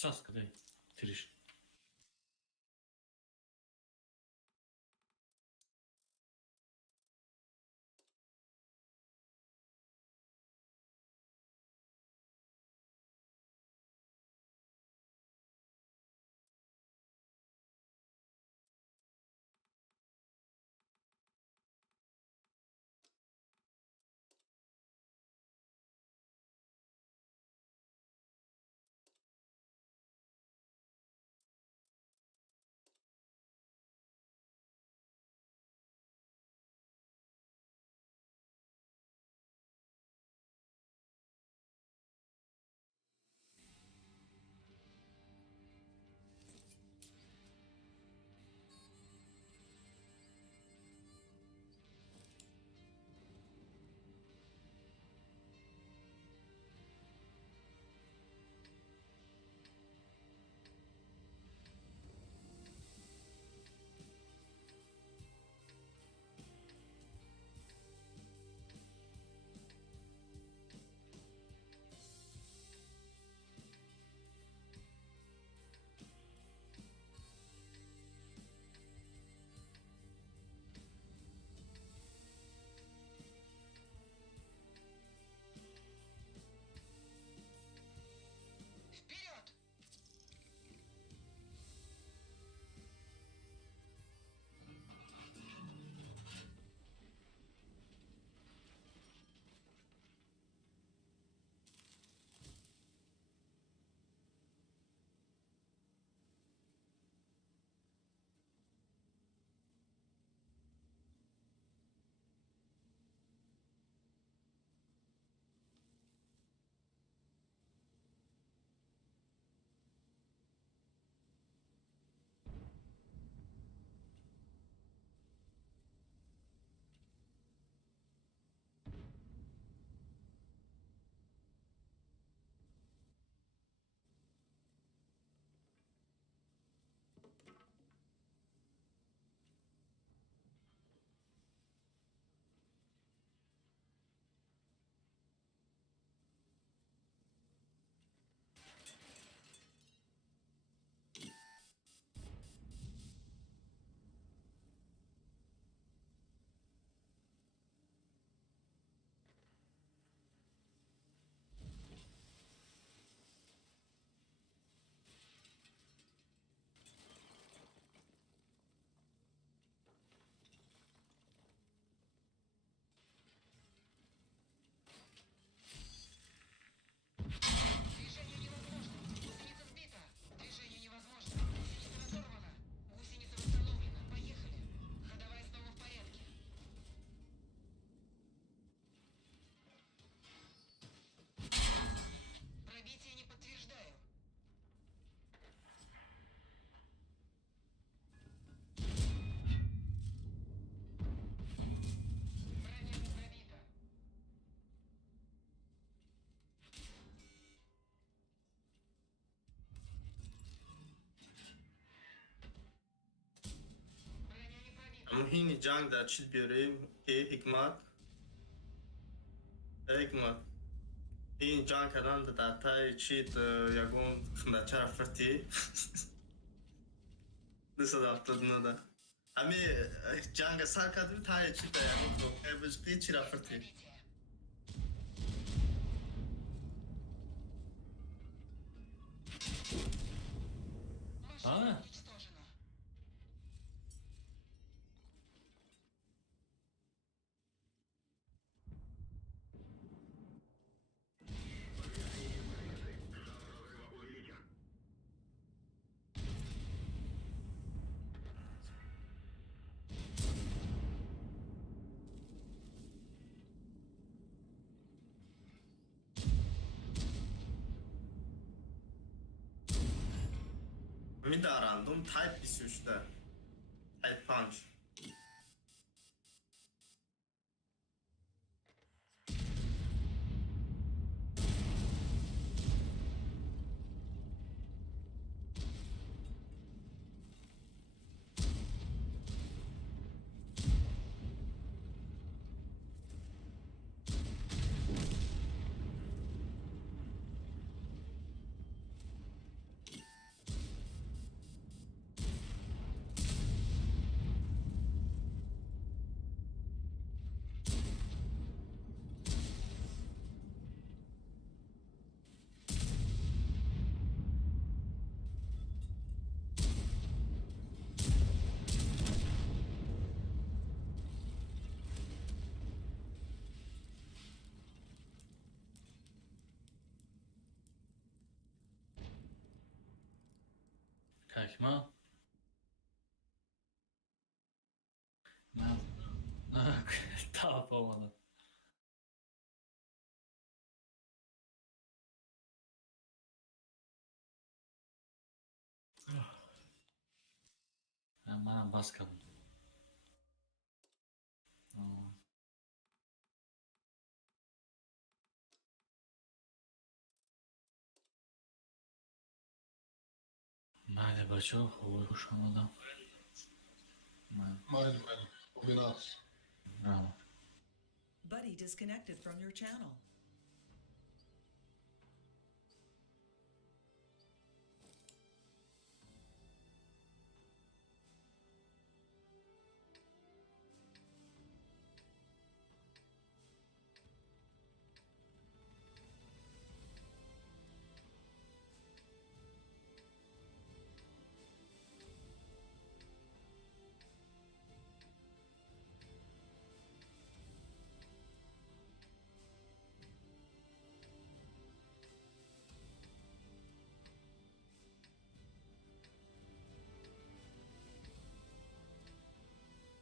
ساس کدی. تریش. Вперед! Движение невозможно. Гусеница сбита. Движение невозможно. Гусеница разорвана. Гусеница восстановлена. Поехали. Ходовая снова в порядке. Пробитие не подтверждаю. Броня не пробита. Броня не пробита. اما هینی جنگ در چیز بیاریم که حکمت حکمت این جنگ کردن در تای چیت یکون خندچه رفتی نسا دفتاد نده Ami janga sarkadı tane çıta ya. Nokta. Biz kıyı çırafırtı. Ha? Mida random type bir sürüşte. Type punch. Kalkma. Ne? Tamam olmadı. Bana bas kalın. Mayli bacho, xush omadan. Mayli. Kombinat. Bravo. Buddy disconnected from your channel.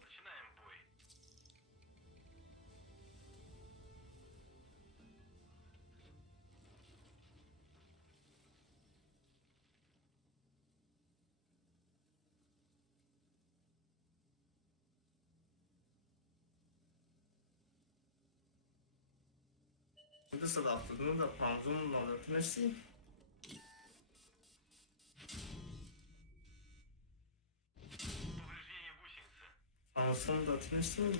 Начинаем бой. Şimdi sıdaftırdığını da panzumla da tınırsın. Повреждение гусеницы. Panzum da tınırsın.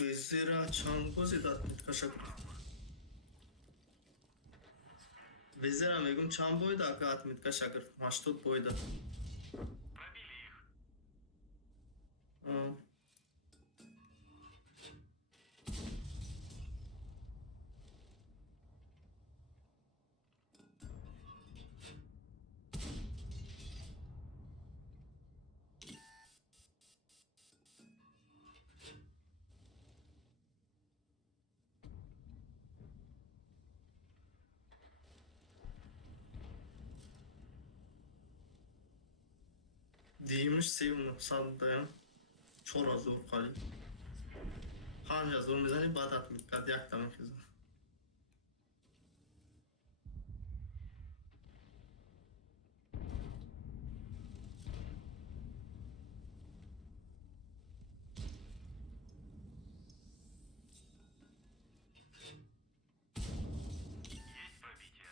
Везера чангбози дад миткашакур. Везера мегум чанд бойда акат миткашакур. 80 бойда. Пробили их. А. Деймиш севну саддаям. Чора зур қали. Қанша зур мизани бадат миткад якта мехиза. Есть пробитие.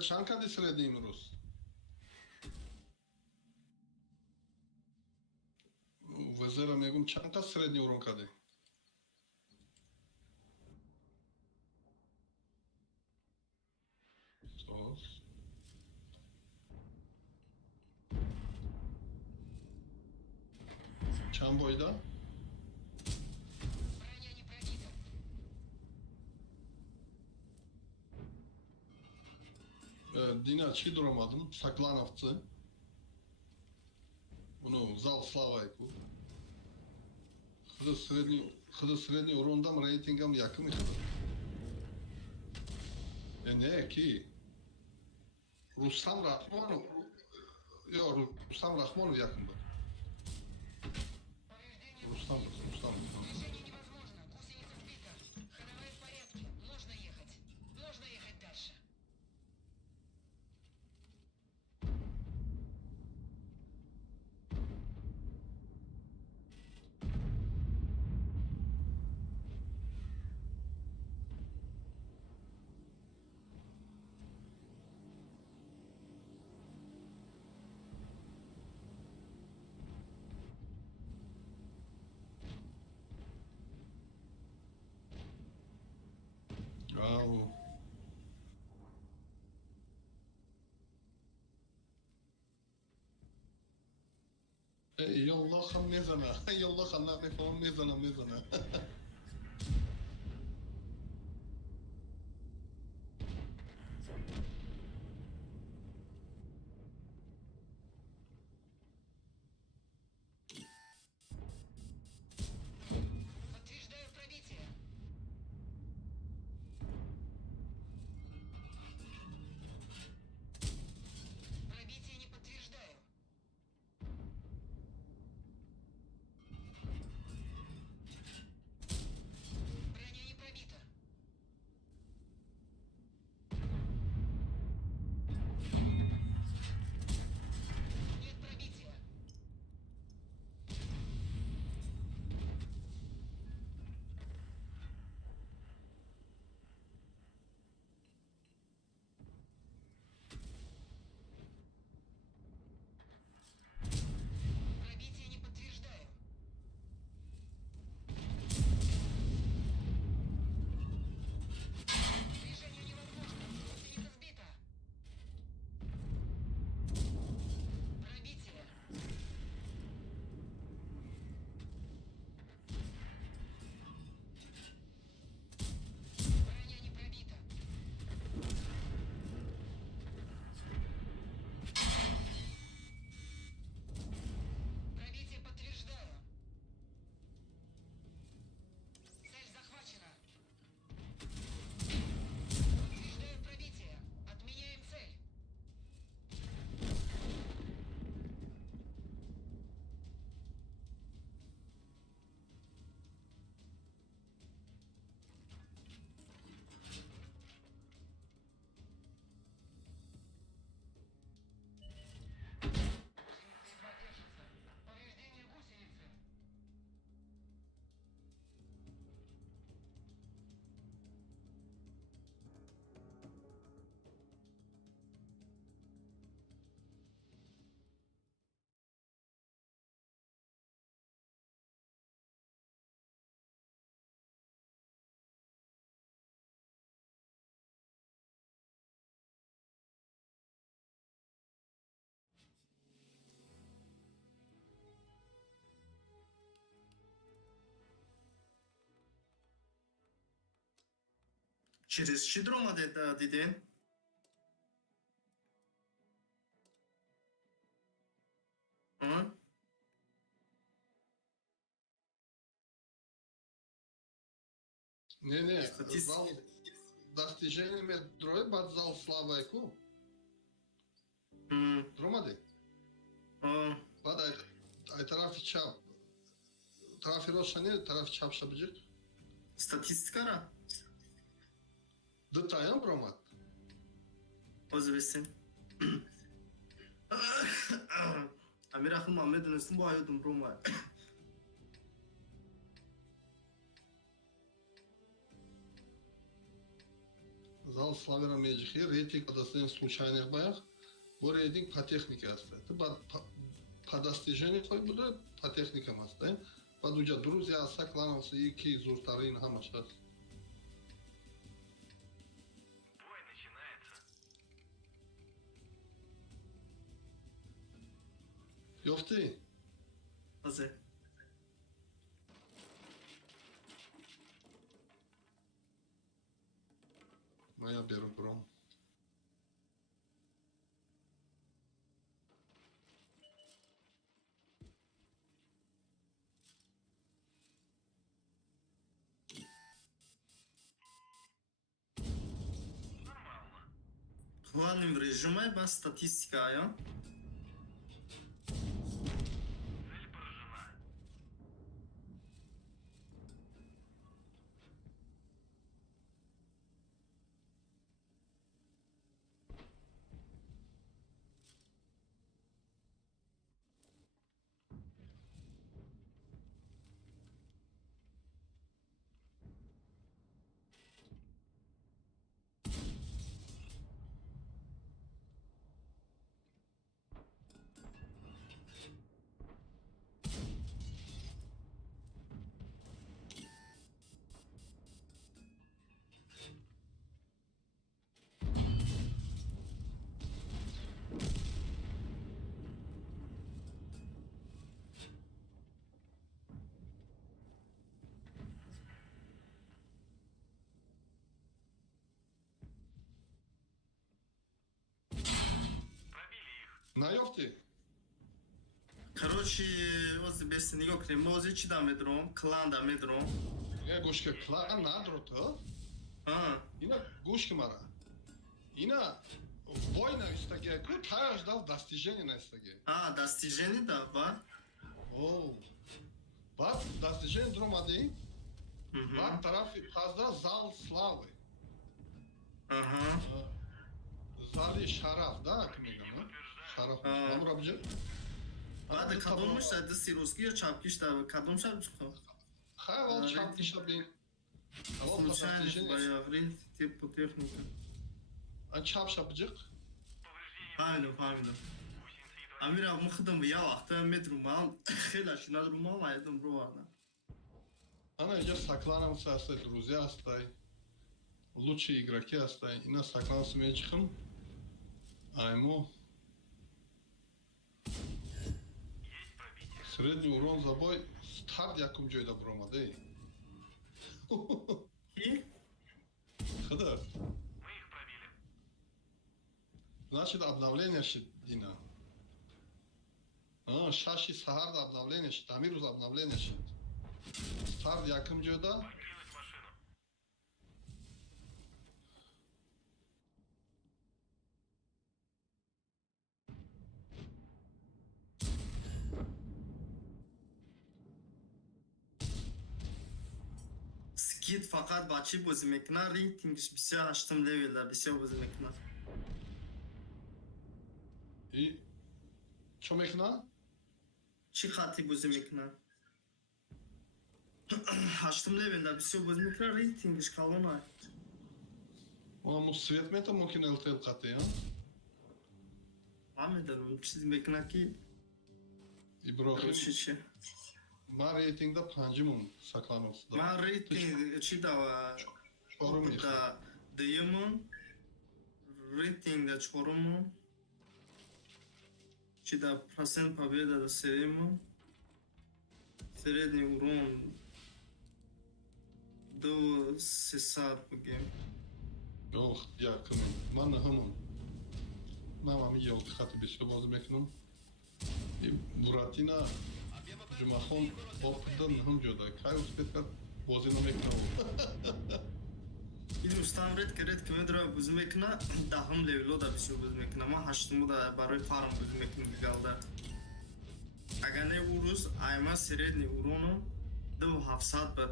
чанд кади средний имрӯз? Вазира мегум чанд кад средний урон кади? Соз. Чанд бойда? Броня не пробита. Дина чӣ дуромадим? Саклановцы. Зал славайку. Худа средний урондам рейтингам яким мехоҳад. Не, ки? Рустам Рахмонов. Ё, Рустам Рахмонов яким буд. Рустам. Движение невозможно. Гусеница сбита. Ходовая в порядке. Можно ехать. Можно ехать дальше. Ау. Ёллоха мезана. Ёллоха намефаҳмам мезана. Подтверждаю пробитие. Пробитие не подтверждаю. Броня не пробита. Нет пробития. Пробитие не подтверждаю. Движение невозможно. Гусеница сбита. Пробитие. Броня не пробита. Пробитие подтверждаю. Цель захвачена. Подтверждаю пробитие. Отменяем цель. Гусеница едва держится. Повреждение гусеницы. Через чӣ дуромадед дидем? Не, Статистика. зал достижение метрои бад зал славайку. Дуромади? Бад ай тарафи чап. Тарафи роша не, тарафи чап шабиҷик. Статистикара? Дутаям дуромад. Озу бисин. Амирахм медонистам бо ҳаётум ромад. Зал зал славера меҷихи рейтинг адастен случайных баях бо рейтинг по технике аст. Ты по достижению твой буде по техникам аст. Баъд уҷа друзья аст клановся и ки зуртарин ҳамаш аст. Бой начинается. Ёфтӣ? Азе. Мая беру бром. Нормально. Главным режимом ба статистика, я? Цель поражена. Пробили их. На ёфтӣ? Короче, ози бести нигоҳ кунем. Мо ози чӣ да медурам? Клан да медурам. Гӯш ки клан надро ту? Ина гӯш ки мара. Ина бой навистаги ку таяш дав достижение навистаги. Достижение да, ба? О. Баъд достижение дромади? Баъд тарафи пазда зал славы. Зали шараф, да, ки мегам, шараф. Амра биҷа. Баъд кадомаш да дасти ростки ё чапкиш да кадомаш да чиқо? Хайвал чапкиша бин. Аввал Случайно ба достижение. яврин типу техника. А чапша биҷиқ? Фаҳмидам. Гусеница едва Амира мухдам я вақта медрумам. Хелаш надрумам айдам роварда. Ана иҷа сакланамса ҳастай, друзья ҳастай. Лучшие игроки ҳастай. Ина сакланамса меҷихам. Айму. есть пробитие. Средний урон за бой старт якум ҷойда биромадаи. Ки? Хада. Мы их пробили. Значит, обновление шид ина. Шаши саҳарда обновление шид. Ҳамин рӯз обновление шид. Старт якум ҷойда. Покинуть машину. Скид фақат ба чӣ бозӣ мекунад? Рейтингиш 28 левелда бисёр бозӣ мекунад. И чо мекунад? Чӣ хатти бозӣ мекунад? 8 левелда бисёр бозӣ мекунад, рейтингиш калонай. Мо свет мета мумкин ЛТЛ қатъи, а? Ҳамедарум чиз мекунад ки Иброҳим. короче чи. Ман рейтингда панҷимум сакланавсида. Ман рейтинг чӣ дава Чорум мехоҳам. да дуюмум, рейтингда чорумум, чӣ да процент победа да сеюмум, средний урон 2300 бигем. Ох, якум. Ман наҳамам. Ман ҳамин ёлки хати бисёр бозӣ мекунам. И Буратино Ҷумахон опда наҳам ҷода. Кай успех кард бозӣ намекунам. ин рустам редки медра бозӣ мекунад, даҳум левело да бисёр бозӣ мекунад. Ман ҳаштуму да барои фарм бозӣ мекунам галда. Агар не у рӯз айма средний уроном 2700 ба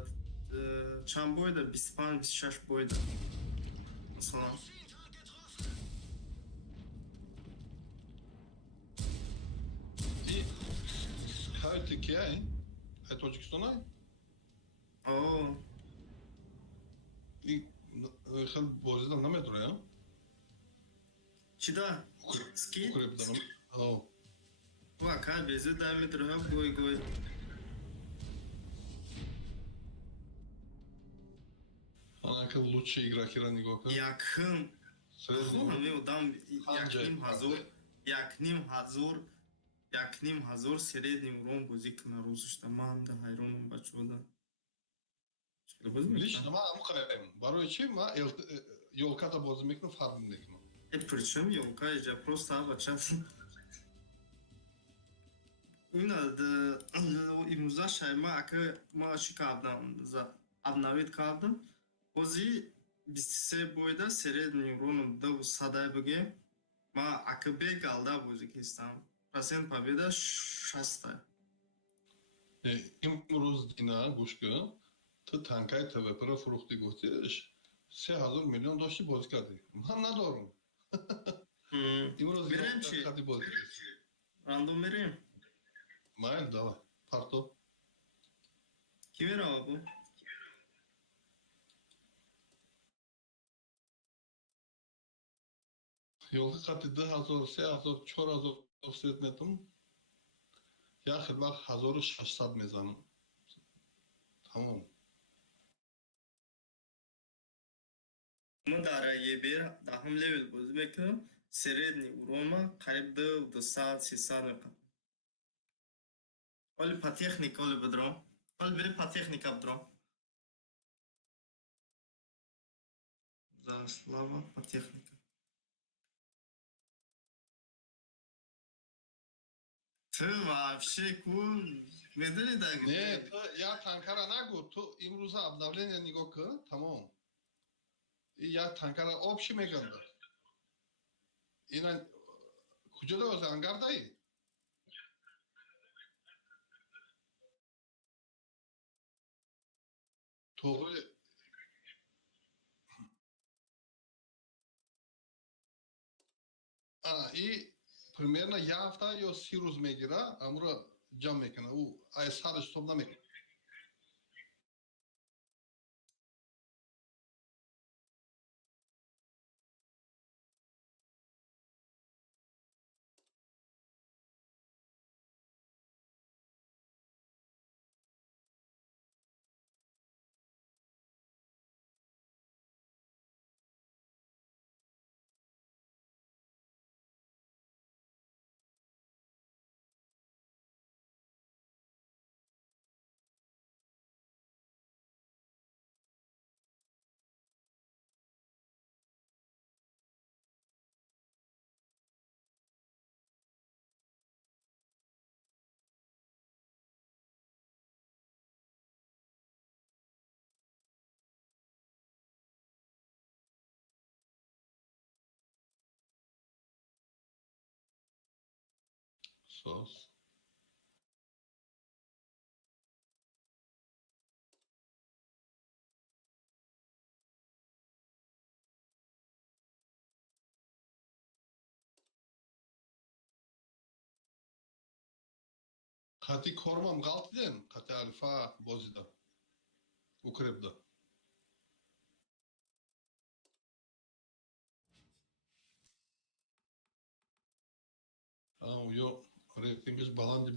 чанд бойда 25-26 бойда. Масалан. И ҳай ти кияй? Ҳай Тоҷикистонай? Оо, И xil bozida nima tur ya? Chida. Ski. Ukrepda nima? Oh. Va ka bezi diameter ha goy. Ana que лучшие игроки Ранигока. Yakın. Средний? Hamle odam Hangi? yaknim hazor средний урон бозӣ кунад рӯзишта. Ман ҳамда ҳайронам бачода. Чиқар бозӣ Видишь, мекунад? нема мухаем. Барои чи ма ёлката бозӣ мекунам, фарқ мекунам. Причем ёлка иҷа просто бачад. Имрӯза шайма ака ма чӣ кардам? Обновит кардам. Бозӣ 23 бойда средний уроном 200 бигем. Ма ака бегалда бозӣ кистам. Процент победа 60. Имрӯз дина гӯшкӣ, ту танкаи ТВП-ро фурӯхтӣ гуфтиш, 3000 миллион дошти бозӣ кардӣ. Ман надорам. Имрӯз Берем чи? кардӣ бозӣ. Рандом мерем? Майл, давай. Парто. Ки мерава бу? Ёлка қати 2000, 3000, 4000 сред метам. Я хел вақт 1600 мезанам. Тамом. Ман дар ебер даҳум левел бозӣ мекунам. Средний урома қариб 200-300 мекунам. Оли по техника оли бидром. Оли бери по техника бидром. Заслава по техника. Ты вообще кул. Медони даг. Не, ту я танкара нагу, ту имрӯза обновление нигоҳ кун, тамом. Я танкара об чӣ меганда? Ина куҷо дорӣ ангардаи? Тоғри и примерно я ҳафта ё 30 рӯз мегира, амро ҷамъ мекуна. Ӯ ай сараш ҳисоб намекуна. Сос. Қати кормам ғалт дидем, қати алифа бозида. Укрепда. Ё рейтингиш баланд